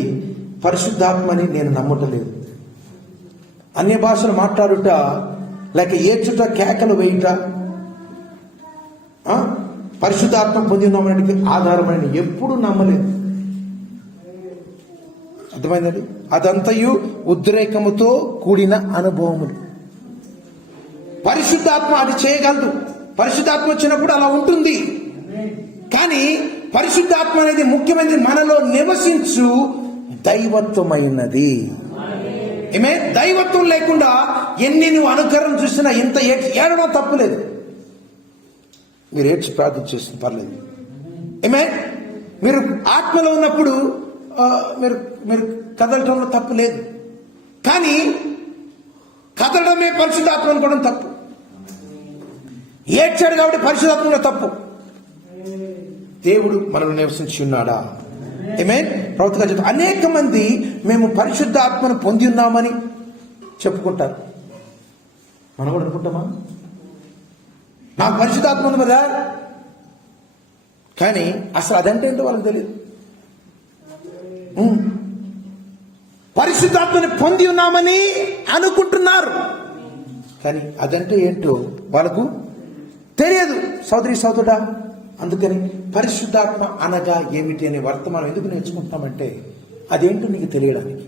పరిశుద్ధాత్మని నేను నమ్మటలేదు. అన్య భాషలు మాట్లాడుట లేక ఏడ్చుట, కేకలు వేయుట పరిశుద్ధాత్మ పొందిందామనేది ఆధారమైన ఎప్పుడు నమ్మలేదు. అర్థమైందండి? అదంతయు ఉద్రేకముతో కూడిన అనుభవములు. పరిశుద్ధాత్మ అది చేయగలదు. పరిశుద్ధాత్మ వచ్చినప్పుడు అలా ఉంటుంది. కానీ పరిశుద్ధాత్మ అనేది ముఖ్యమైనది, మనలో నివసించు దైవత్వమైనది. ఏమే, దైవత్వం లేకుండా ఎన్ని నువ్వు అనుకరణ చూసినా ఇంత ఏడడం తప్పులేదు. మీరు ఏడ్చి ప్రార్థన చేసిన పర్లేదు. ఏమే, మీరు ఆత్మలో ఉన్నప్పుడు మీరు మీరు కదలటంలో తప్పు లేదు. కానీ కదలడమే పరిశుద్ధాత్మ అనుకోవడం తప్పు. ఏడ్చాడు కాబట్టి పరిశుద్ధాత్మలో తప్పు. దేవుడు మనల్ని నివసించి ఉన్నాడా? ఆమేన్. ప్రవక్తగా చెప్తారు, అనేక మంది మేము పరిశుద్ధాత్మను పొంది ఉన్నామని చెప్పుకుంటారు. మనం కూడా అనుకుంటామా? నాకు పరిశుద్ధాత్మ ఉంది కదా, కానీ అసలు అదంటే ఏంటో వాళ్ళకి తెలియదు. పరిశుద్ధాత్మని పొంది ఉన్నామని అనుకుంటున్నారు, కానీ అదంటే ఏంటో వాళ్ళకు తెలియదు. సోదరి సోదరుడా, అందుకని పరిశుద్ధాత్మ అనగా ఏమిటి అనే వర్తమానం ఎందుకు నేర్చుకుంటామంటే అదేంటో నీకు తెలియడానికి.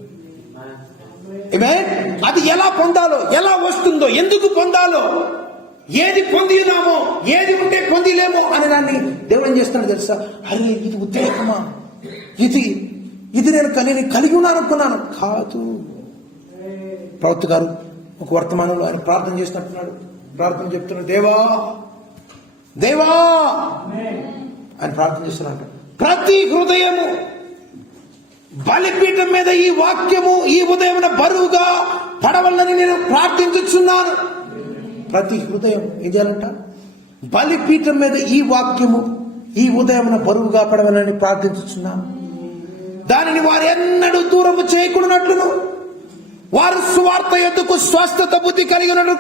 అది ఎలా పొందాలో, ఎలా వస్తుందో, ఎందుకు పొందాలో, ఏది పొంది ఉన్నామో, ఏది ఉంటే పొందిలేమో అని దాన్ని దేవుడు ఏం చేస్తున్నాడు తెలుసా? అరే ఇది ఉద్రేకమా, ఇది నేను కలిగి ఉన్నాను అనుకున్నాను. కాదు. ప్రవక్త గారు ఒక వర్తమానంలో ఆయన ప్రార్థన చేసినట్టున్నాడు. ప్రార్థన చెప్తున్నాడు, దేవా ఆయన ప్రార్థన చేస్తున్నాడు. ప్రతి హృదయము బలిపీఠం మీద ఈ వాక్యము ఈ ఉదయం బరువుగా పడవలని నేను ప్రార్థించుచున్నాను. ప్రతి హృదయం ఏం చేయాలంట? బలిపీఠం మీద ఈ వాక్యము ఈ ఉదయం బరువుగా పడవలని ప్రార్థించుచున్నాను. దానిని వారు ఎన్నడూ దూరము చేయకుండానట్లును, వారు సువార్త యొద్దకు స్వస్థత బుద్ధి కలిగినట్లు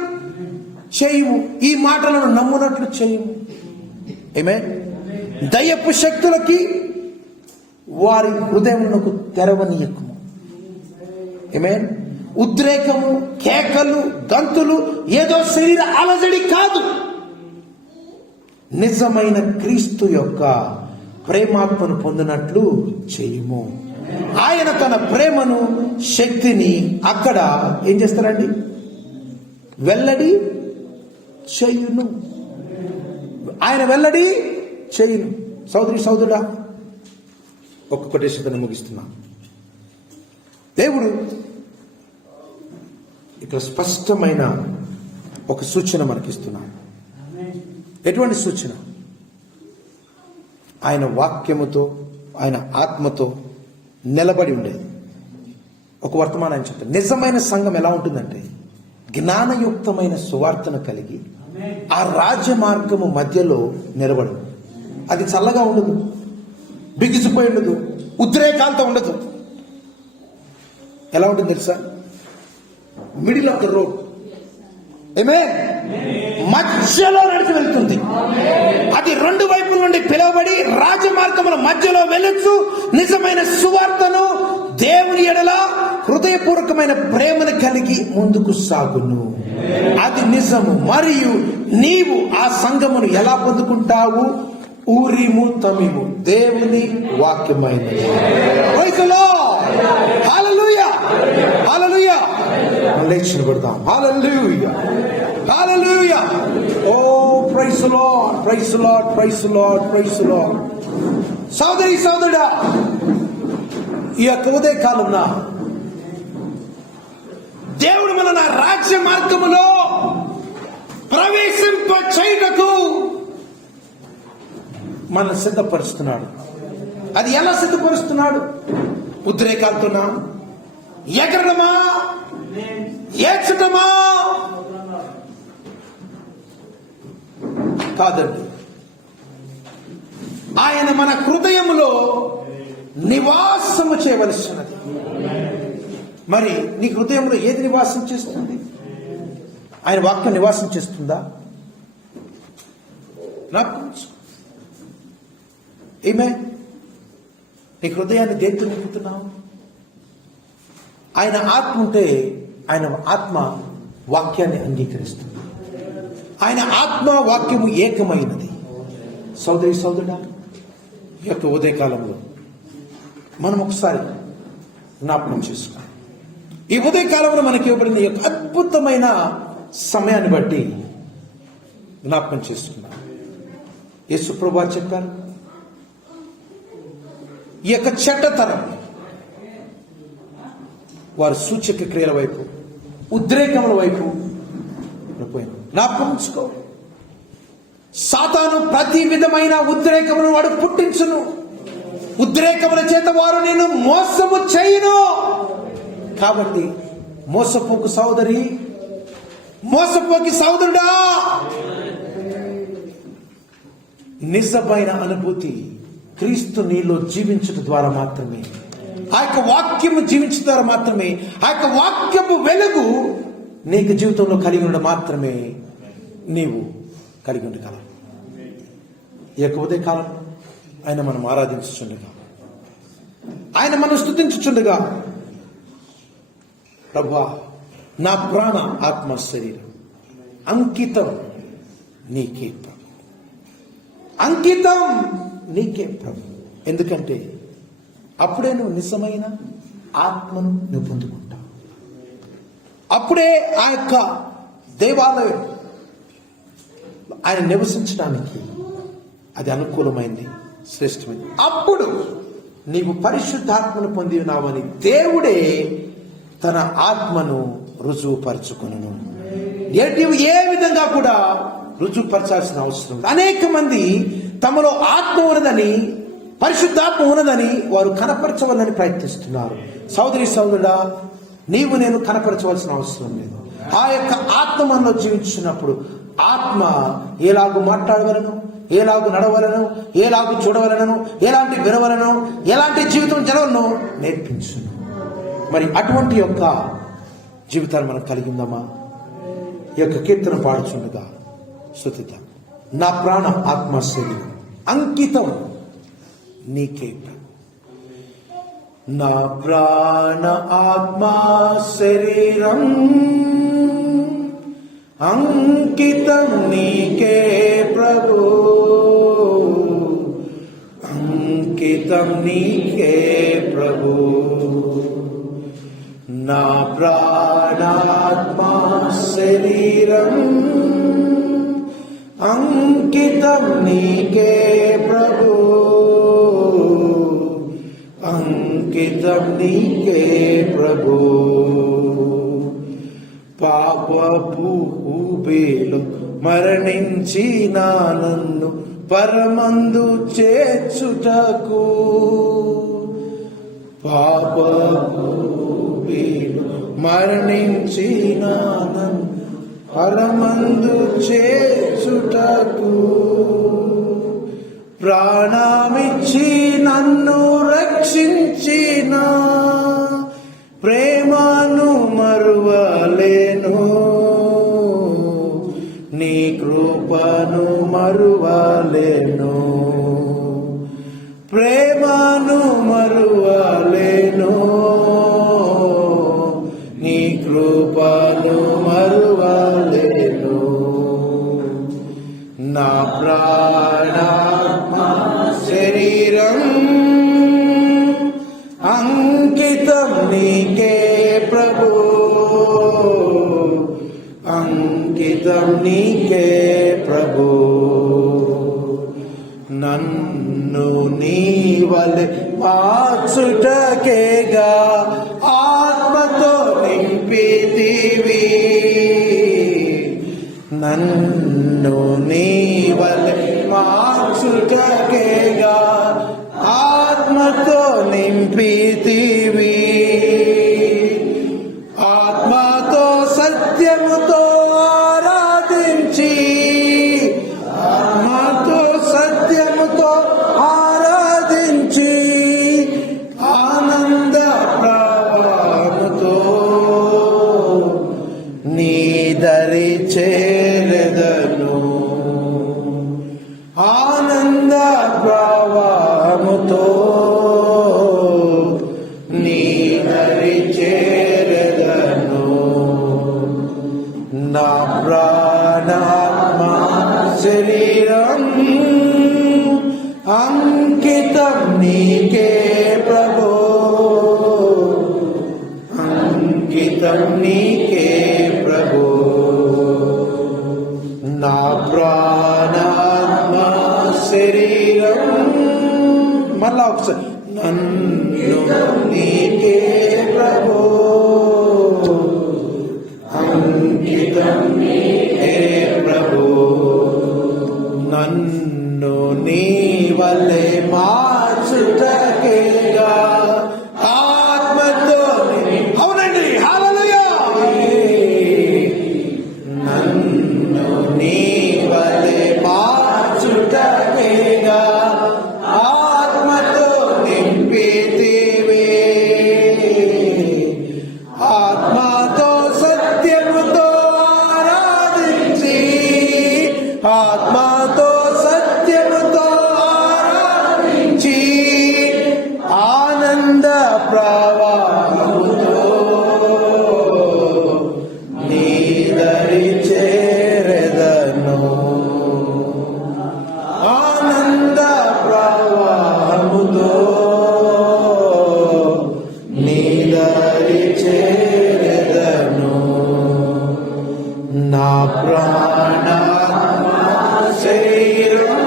చేయము. ఈ మాటలను నమ్మునట్లు చేయము. ఆమేన్. దయ్యపు శక్తులకి వారి హృదయములకు తెరవనీయకము. ఆమేన్. ఉద్రేకము, కేకలు, గంతులు ఏదో శరీర అలజడి కాదు. నిజమైన క్రీస్తు యొక్క ప్రేమాత్మను పొందినట్లు చేయము. ఆయన తన ప్రేమను, శక్తిని అక్కడ ఏం చేస్తారండి? వెల్లడి చేయును. ఆయన వెల్లడి చేయును. సోదరి సోదరుడా, ఒక్కొక్కటి శబ్దాన్ని ముగిస్తున్నా. దేవుడు ఇక్కడ స్పష్టమైన ఒక సూచన మనకిస్తున్నాడు. ఎటువంటి సూచన? ఆయన వాక్యముతో, ఆయన ఆత్మతో నిలబడి ఉండేది. ఒక వర్తమానం ఆయన చెప్తారు. నిజమైన సంఘం ఎలా ఉంటుందంటే, జ్ఞానయుక్తమైన సువార్తను కలిగి ఆ రాజ్య మార్గము మధ్యలో నిలబడు. అది చల్లగా ఉండదు, బిగిసిపోయి ఉండదు, ఉద్రేకాలతో ఉండదు. ఎలా ఉంటుంది తెలుసా? Middle of the road. మధ్యలో నడిచి వెళ్తుంది. అది రెండు వైపుల నుండి పిలువబడి రాజమార్గముల మధ్యలో వెళ్ళొచ్చు. నిజమైన సువార్తను, దేవుని ఎడల హృదయపూర్వకమైన ప్రేమను కలిగి ముందుకు సాగును. అది నిజము. మరియు నీవు ఆ సంఘమును ఎలా పొందుకుంటావు? ఊరిము తమిము, దేవుని వాక్యమైనది. హల్లెలూయా, హల్లెలూయా. లేచి నిలబడదాం. హల్లెలూయా, హల్లెలూయా. ఓ praise the Lord, praise the Lord, praise the Lord, praise the Lord. సోదరి సోదరుడా, ఈ యొక్క ఉదయ కాలంలో దేవుడు మన రాజ్య మార్గములో ప్రవేశింప చేయుటకు మనం సిద్ధపరుస్తున్నాడు. అది ఎలా సిద్ధపరుస్తున్నాడు? ఉద్రేకాలతోనా, ఎగరడమా, ఏడ్చటమా? కాదండి. ఆయన మన హృదయములో నివాసము చేయవలసినది. మరి నీ హృదయంలో ఏది నివాసం చేస్తుంది? ఆయన వాక్యం నివాసం చేస్తుందా? నాకు ఏమే, నీ హృదయాన్ని దేంతో నింపుతున్నావు? ఆయన ఆత్మ ఉంటే ఆయన ఆత్మ వాక్యాన్ని అంగీకరిస్తుంది. ఆయన ఆత్మ వాక్యము ఏకమైనది. సోదరి సోదరుడా, ఈ యొక్క ఉదయకాలంలో మనం ఒకసారి జ్ఞాపకం చేసుకోవాలి. ఈ ఉదయకాలంలో మనకి ఇవ్వబడిన ఈ యొక్క అద్భుతమైన సమయాన్ని బట్టి జ్ఞాపకం చేసుకున్నాం. యేసు ప్రభువు చెప్పారు, ఈ యొక్క చెడ్డతరం వారి సూచక క్రియల వైపు, ఉద్రేకముల వైపు పోయింది. జ్ఞాపకం ఉంచుకో, సాతాను ప్రతి విధమైన ఉద్రేకములను వాడు పుట్టించును. ఉద్రేకముల చేత వారు నేను మోసము చేయును. కాబట్టి మోసపోకు సోదరి, మోసపోకి సోదరుడా, నిజమైన అనుభూతి క్రీస్తు నీలో జీవించడం ద్వారా మాత్రమే, ఆ యొక్క వాక్యము జీవించడం ద్వారా మాత్రమే, ఆ యొక్క వాక్యపు వెలుగు నీకు జీవితంలో కలిగి ఉండడం మాత్రమే నీవు కలిగి ఉండగలవు. ఈ యొక్క ఉదయకాలం ఆయన మనం ఆరాధించుచుండగా, ఆయన మనం స్తుతించుచుండగా, ప్రభువా నా ప్రాణ ఆత్మ శరీరం అంకితం నీకే ప్రభు, అంకితం నీకే ప్రభు. ఎందుకంటే అప్పుడే నువ్వు నిజమైన ఆత్మను నువ్వు పొందుకుంటావు. అప్పుడే ఆ యొక్క దేవాలయం ఆయన నివసించడానికి అది అనుకూలమైంది, శ్రేష్టమైంది. అప్పుడు నీవు పరిశుద్ధాత్మను పొంది ఉన్నావని దేవుడే తన ఆత్మను రుజువుపరచుకొనును. ఏ విధంగా కూడా రుజువుపరచాల్సిన అవసరం లేదు. అనేక మంది తమలో ఆత్మ ఉన్నదని, పరిశుద్ధాత్మ ఉన్నదని వారు కనపరచవాలని ప్రయత్నిస్తున్నారు. సోదరి సోదరుడా, నీవు నేను కనపరచవలసిన అవసరం లేదు. ఆ యొక్క ఆత్మ మనలో జీవించినప్పుడు ఆత్మ ఎలాగూ మాట్లాడవలను, ఎలాగూ నడవలను, ఎలాగూ చూడవలను, ఎలాంటి వినవలను, ఎలాంటి జీవితం జరగలను నేర్పించును. మరి అటువంటి యొక్క జీవితాన్ని మనం కలిగి ఉందామా? ఈ యొక్క కీర్తన పాడుచుండగా స్తుతిద్దాం. నా ప్రాణ ఆత్మ శరీరం అంకితం నీకే. నా ప్రాణ ఆత్మ శరీరం అంకితం నీకే ప్రభు, అంకితం నీకే ప్రభు. నా ప్రాణాత్మ శరీరం అంకితం నీకే ప్రభు, అంకితం నీకే ప్రభు. పాపపు ఊబిలో మరణించిన నన్ను పరమందు చేర్చుటకు, పాపపు ఊబిలో మరణించిన నన్ను పరమందు చేర్చుటకు, ప్రాణమిచ్చి నన్ను రక్షించిన ప్రేమను మరువలేను, నీ కృపను మరువలేను, ప్రేమను మరువలేను, నీ కృపను మరువలేను. నా ప్రాణాత్మ శరీరం అంకితం నీకే ప్రభు, అంకితం నీకే ప్రభు. నన్ను నీ వలె మార్చుటకేగా ఆత్మతో నింపితివి. నన్ను నీ వలె మార్చుటకేగా ఆత్మతో నింపితివి. ఆత్మతో సత్యముతో ఆరాధించి, ఆత్మతో సత్యముతో ఆరాధించి, ఆనంద ప్రవాహముతో నీ దరి చేరెదను. ఆనంద ప్రవాహముతో నీ దరి చేరెదను. నా ప్రాణాత్మ శరీరం అంకితం నీకే ప్రభు, అంకితం నీకే ప్రభు. నా ప్రాణాత్మ శరీరం, మళ్ళా ఒకసారి, నన్ను నీకే ప్రభు, అంకితం నీకే ప్రభు. నన్ను నీ వలె మార్చుటకేగా ఆత్మతో. అవునండి, హల్లెలూయా. నన్ను నీ వలె మార్చుటకేగా ఆత్మతో నింపితివి. ఆత్మతో సత్యముతో ఆరాధించి, ఆత్మతో సత్యముతో ఆరాధించి, ఆనంద ప్రవాహముతో నీ దరి చేరెదను. ఆనంద ప్రవాహముతో నీ దరి చేరెదను. నా ప్రాణాత్మ శరీరం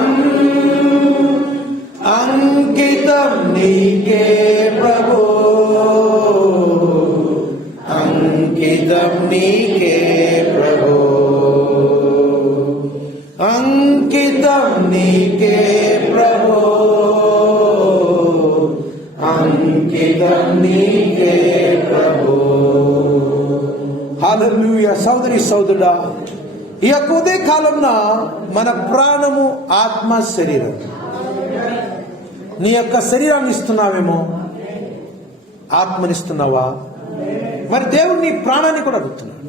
అంకితం నీకే ప్రభు, అంకితం నీకే ప్రభు, అంకితం నీకే ప్రభు, అంకితం నీకే ప్రభు. హల్లెలూయా. సోదరి సోదరుడా, ఈ యొక్క ఉదయ కాలంన మన ప్రాణము, ఆత్మ, శరీరం, నీ యొక్క శరీరాన్ని ఇస్తున్నావేమో, ఆత్మనిస్తున్నావా? మరి దేవుడు నీ ప్రాణాన్ని కూడా అడుగుతున్నాడు.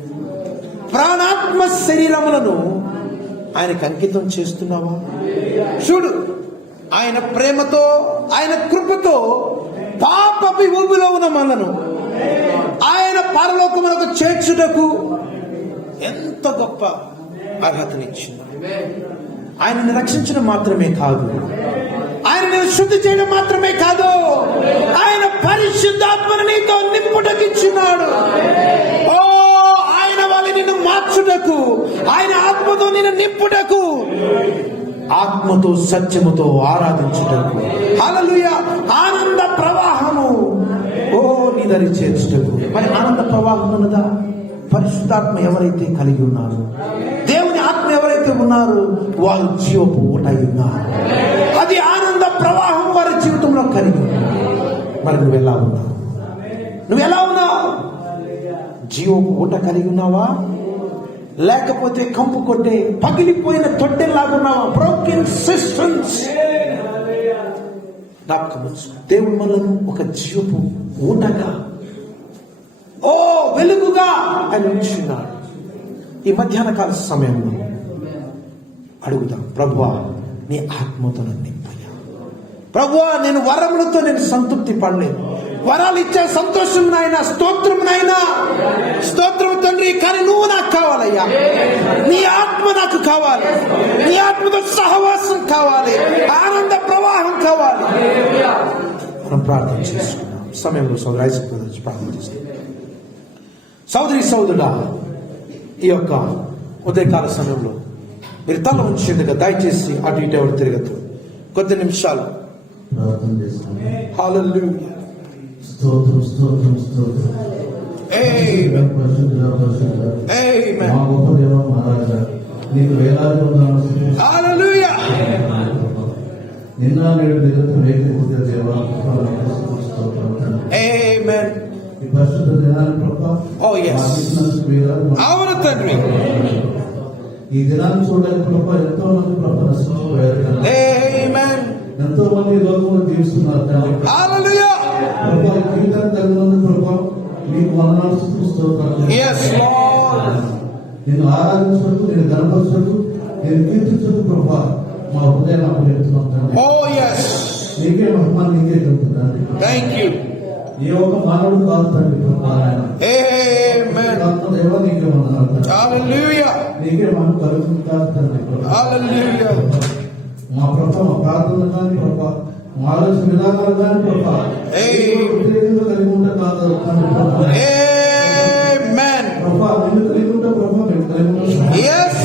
ప్రాణాత్మ శరీరములను ఆయనకు అంకితం చేస్తున్నావా? చూడు, ఆయన ప్రేమతో, ఆయన కృపతో పాపపు ఊబిలో ఉన్న మనను ఆయన పరలోకమునకు చేర్చుటకు ఎంత గొప్ప అర్హతనిచ్చింది. ఆయనను రక్షించడం మాత్రమే కాదు, ఆయనను శుద్ధి చేయడం మాత్రమే కాదు, ఆయన పరిశుద్ధాత్మను నీతో నింపుటకిచ్చినాడు. ఓ, ఆయన వాళ్ళ నిన్ను మార్చుటకు, ఆయన ఆత్మతో నిన్ను నింపుటకు, ఆత్మతో సత్యముతో ఆరాధించుటకు. హల్లెలూయా. ఆనంద ప్రవాహము ఓ నీ దరి చేర్చుటకు. మరి ఆనంద ప్రవాహం ఉన్నదా? పరిశుద్ధాత్మ ఎవరైతే కలిగి ఉన్నారు, దేవుని ఆత్మ ఎవరైతే ఉన్నారు, వారు జీవపు ఊట ఉన్నారు. అది ఆనంద ప్రవాహం వారి జీవితంలో కలిగి ఉన్నారు. మరి నువ్వు ఎలా ఉన్నావు? నువ్వు ఎలా ఉన్నావు? జీవపు ఊట కలిగి ఉన్నావా? లేకపోతే కంపు కొట్టే పగిలిపోయిన తొట్టెలాగున్నావా? Broken systems. దేవుడు మనల్ని ఒక జీవపు ఊటగా, ఓ వెలుగుగా ఆయన ఉంచున్నాడు. ఈ మధ్యాహ్న కాల సమయంలో అడుగుదాం, ప్రభువా నీ ఆత్మతో నన్ను నింపయ్యా. ప్రభువా, నేను వరములతో నేను సంతృప్తి పడలేదు. వరాలు ఇచ్చే సంతోషం నాయన, స్తోత్రం నాయన, స్తోత్రం తండ్రి. కానీ నువ్వు నాకు కావాలయ్యా, నీ ఆత్మ నాకు కావాలి, నీ ఆత్మతో సహవాసం కావాలి, ఆనంద ప్రవాహం కావాలి. మనం ప్రార్థన చేసుకున్నాం. సమయంలో సోదరి ఐజక్ బ్రదర్స్ ప్రార్థన చేస్తారు. సోదరి సోదరుడా, ఈ యొక్క ఉదయకాల సమయంలో మీరు తల ఉంచేందుకు దయచేసి అటు ఇటు ఎవరు తిరగదు. కొద్ది నిమిషాలు ప్రార్థన చేస్తాను. హల్లెలూయా. స్తోత్రం స్తోత్రం స్తోత్రం. ఆమేన్. పరిశుద్ధుడా పరిశుద్ధుడా, ఆమేన్. మా గొప్ప దేవ మహారాజా, నీకు వేలాది వందనాలు స్తుతిస్తున్నాను. హల్లెలూయా. నిన్న నేడు నిరంతరం ఏకీభూత దేవా, స్తోత్రం తండ్రి. ఆమేన్. ఈ పరిశుద్ధ దినాన్ని ప్రభా, Oh, yes. మాకు ఇచ్చినందుకు వేలాది వందనాలు. అవును తండ్రి. ఈ దినాన్ని చూడడానికి ప్రభా ఎంతో మంది ప్రభా నశించిపోయారు తండ్రి. ఆమేన్. ఎంతో మంది ఈ లోకంలో జీవిస్తున్నారు తండ్రి. హల్లెలూయా. ప్రభా ఈ జీవితాన్ని తగినందుకు ప్రభా మీకు వందనాలు స్తుతిస్తున్నాను. Yes, Lord. నిన్ను ఆరాధించడానికి, నేను గణపరచడానికి, నేను కీర్తించడానికి ప్రభా మా హృదయాన్ని అప్పచెప్తున్నాం తండ్రి. Oh, yes. నీకే మహిమ, నీకే చెబుతున్నాను. Thank you. ఏ ఒక్క మానవుడు కాదు తండ్రి ప్రభా ఆయన. Amen. దేవా నీకే వందనాలు తండ్రి. Hallelujah. నీకే మహిమ కలుగుతుంది కాదు తండ్రి ప్రభా. Hallelujah. మా ప్రభా మా ప్రార్థన కానీ ప్రభా, మా ఆలోచన విధానాలు కానీ ప్రభా వ్యతిరేకంగా కలిగి ఉంటే కాదు తండ్రి ప్రభా. Amen. ప్రభా నిన్ను కలిగి ఉంటే ప్రభా మేము కలిగి ఉంటాం. Yes.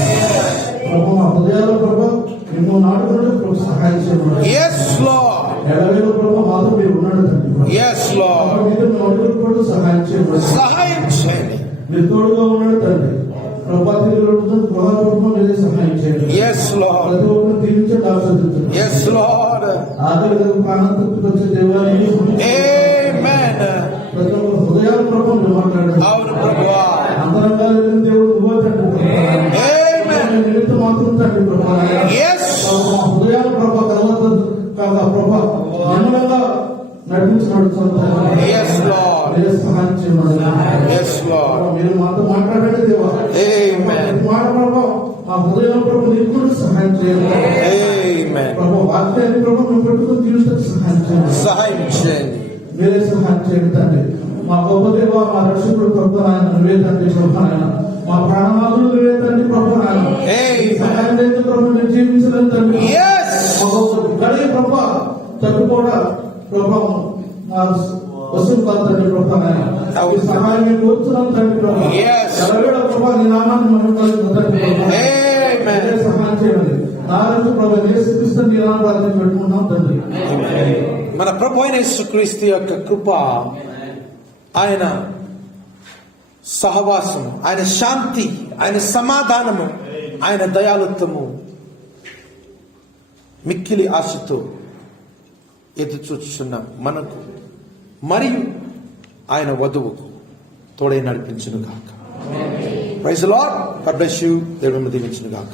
ప్రభా మా హృదయాలు ప్రభా ఎన్నో నాటుకుంటే ప్రభు సహాయం చేయమని. Yes, Lord. ఎడవేళ ప్రభా మాతో మీరు ఉన్నాడు తండ్రి ప్రభా. Yes, Lord. మీరు మేము అడుగులు కూడా సహాయం చేయమని. సహాయం చేయండి. మీరు తోడుగా ఉన్నాడు తండ్రి ప్రభా. తిరిగి గృహరూపంలో మీరే సహాయం చేయండి. Yes, Lord. ప్రతి ఒక్కరు దీవించండి, ఆశీర్వదించండి. Yes, Lord. ఆకలి ప్రాణానికి వచ్చే దేవాలయం Amen. ప్రతి ఒక్క హృదయాల ప్రభావం మీరు మాట్లాడండి. అవును ప్రభువా. అంతరంగాలు వెళ్ళిన దేవుడు నువ్వే తండ్రి ప్రభా. Amen. నిమిత్తం మాత్రం తండ్రి ప్రభా. Yes. మా హృదయాల ప్రభా కలవద్దు కాగా ప్రభా నిర్మలంగా నడిపించినాడు సంతానం. Yes, Lord. మీరే సహాయం చేయమని. Yes, Lord. మీరు మాతో మాట్లాడండి దేవా. Amen. మాట ప్రభా మా హృదయం ప్రభు నీకు కూడా సహాయం చేయాలి. Amen. ప్రభా వాక్యాన్ని ప్రభు మేము పెట్టుకుని జీవితానికి సహాయం చేయాలి. సహాయం చేయండి. మీరే సహాయం చేయండి తండ్రి. మా గొప్ప దేవ, మా రక్షకుడు ప్రభు ఆయన నువ్వే తండ్రి ప్రభు ఆయన. మా ప్రాణనాథుడు నువ్వే తండ్రి ప్రభు ఆయన. సహాయం లేదు ప్రభు మేము జీవించలేదు తండ్రి. Yes. మా గొప్ప గడియ ప్రభు తగ్గిపోవడా ప్రభావం మా వసూలు కాదు తండ్రి ప్రభు ఆయన. ఈ సహాయం మేము కోరుతున్నాం తండ్రి ప్రభు. Yes. ఎలాగో ప్రభు నీ నామాన్ని మనం కలుగుతాం తండ్రి ప్రభు. Amen. మీరే సహాయం చేయండి. నారాజు ప్రభు యేసుక్రీస్తు నీ నామాన్ని పెట్టుకున్నాం తండ్రి. మన ప్రభు అయిన యేసుక్రీస్తు యొక్క కృప, ఆయన సహవాసము, ఆయన శాంతి, ఆయన సమాధానము, ఆయన దయాళుత్వము మిక్కిలి ఆశతో ఎదురు చూచుచున్న మనకు మరియు ఆయన వధువుకు తోడై నడిపించును గాక. Praise the Lord. God bless you. దేవుడు దీవించును గాక.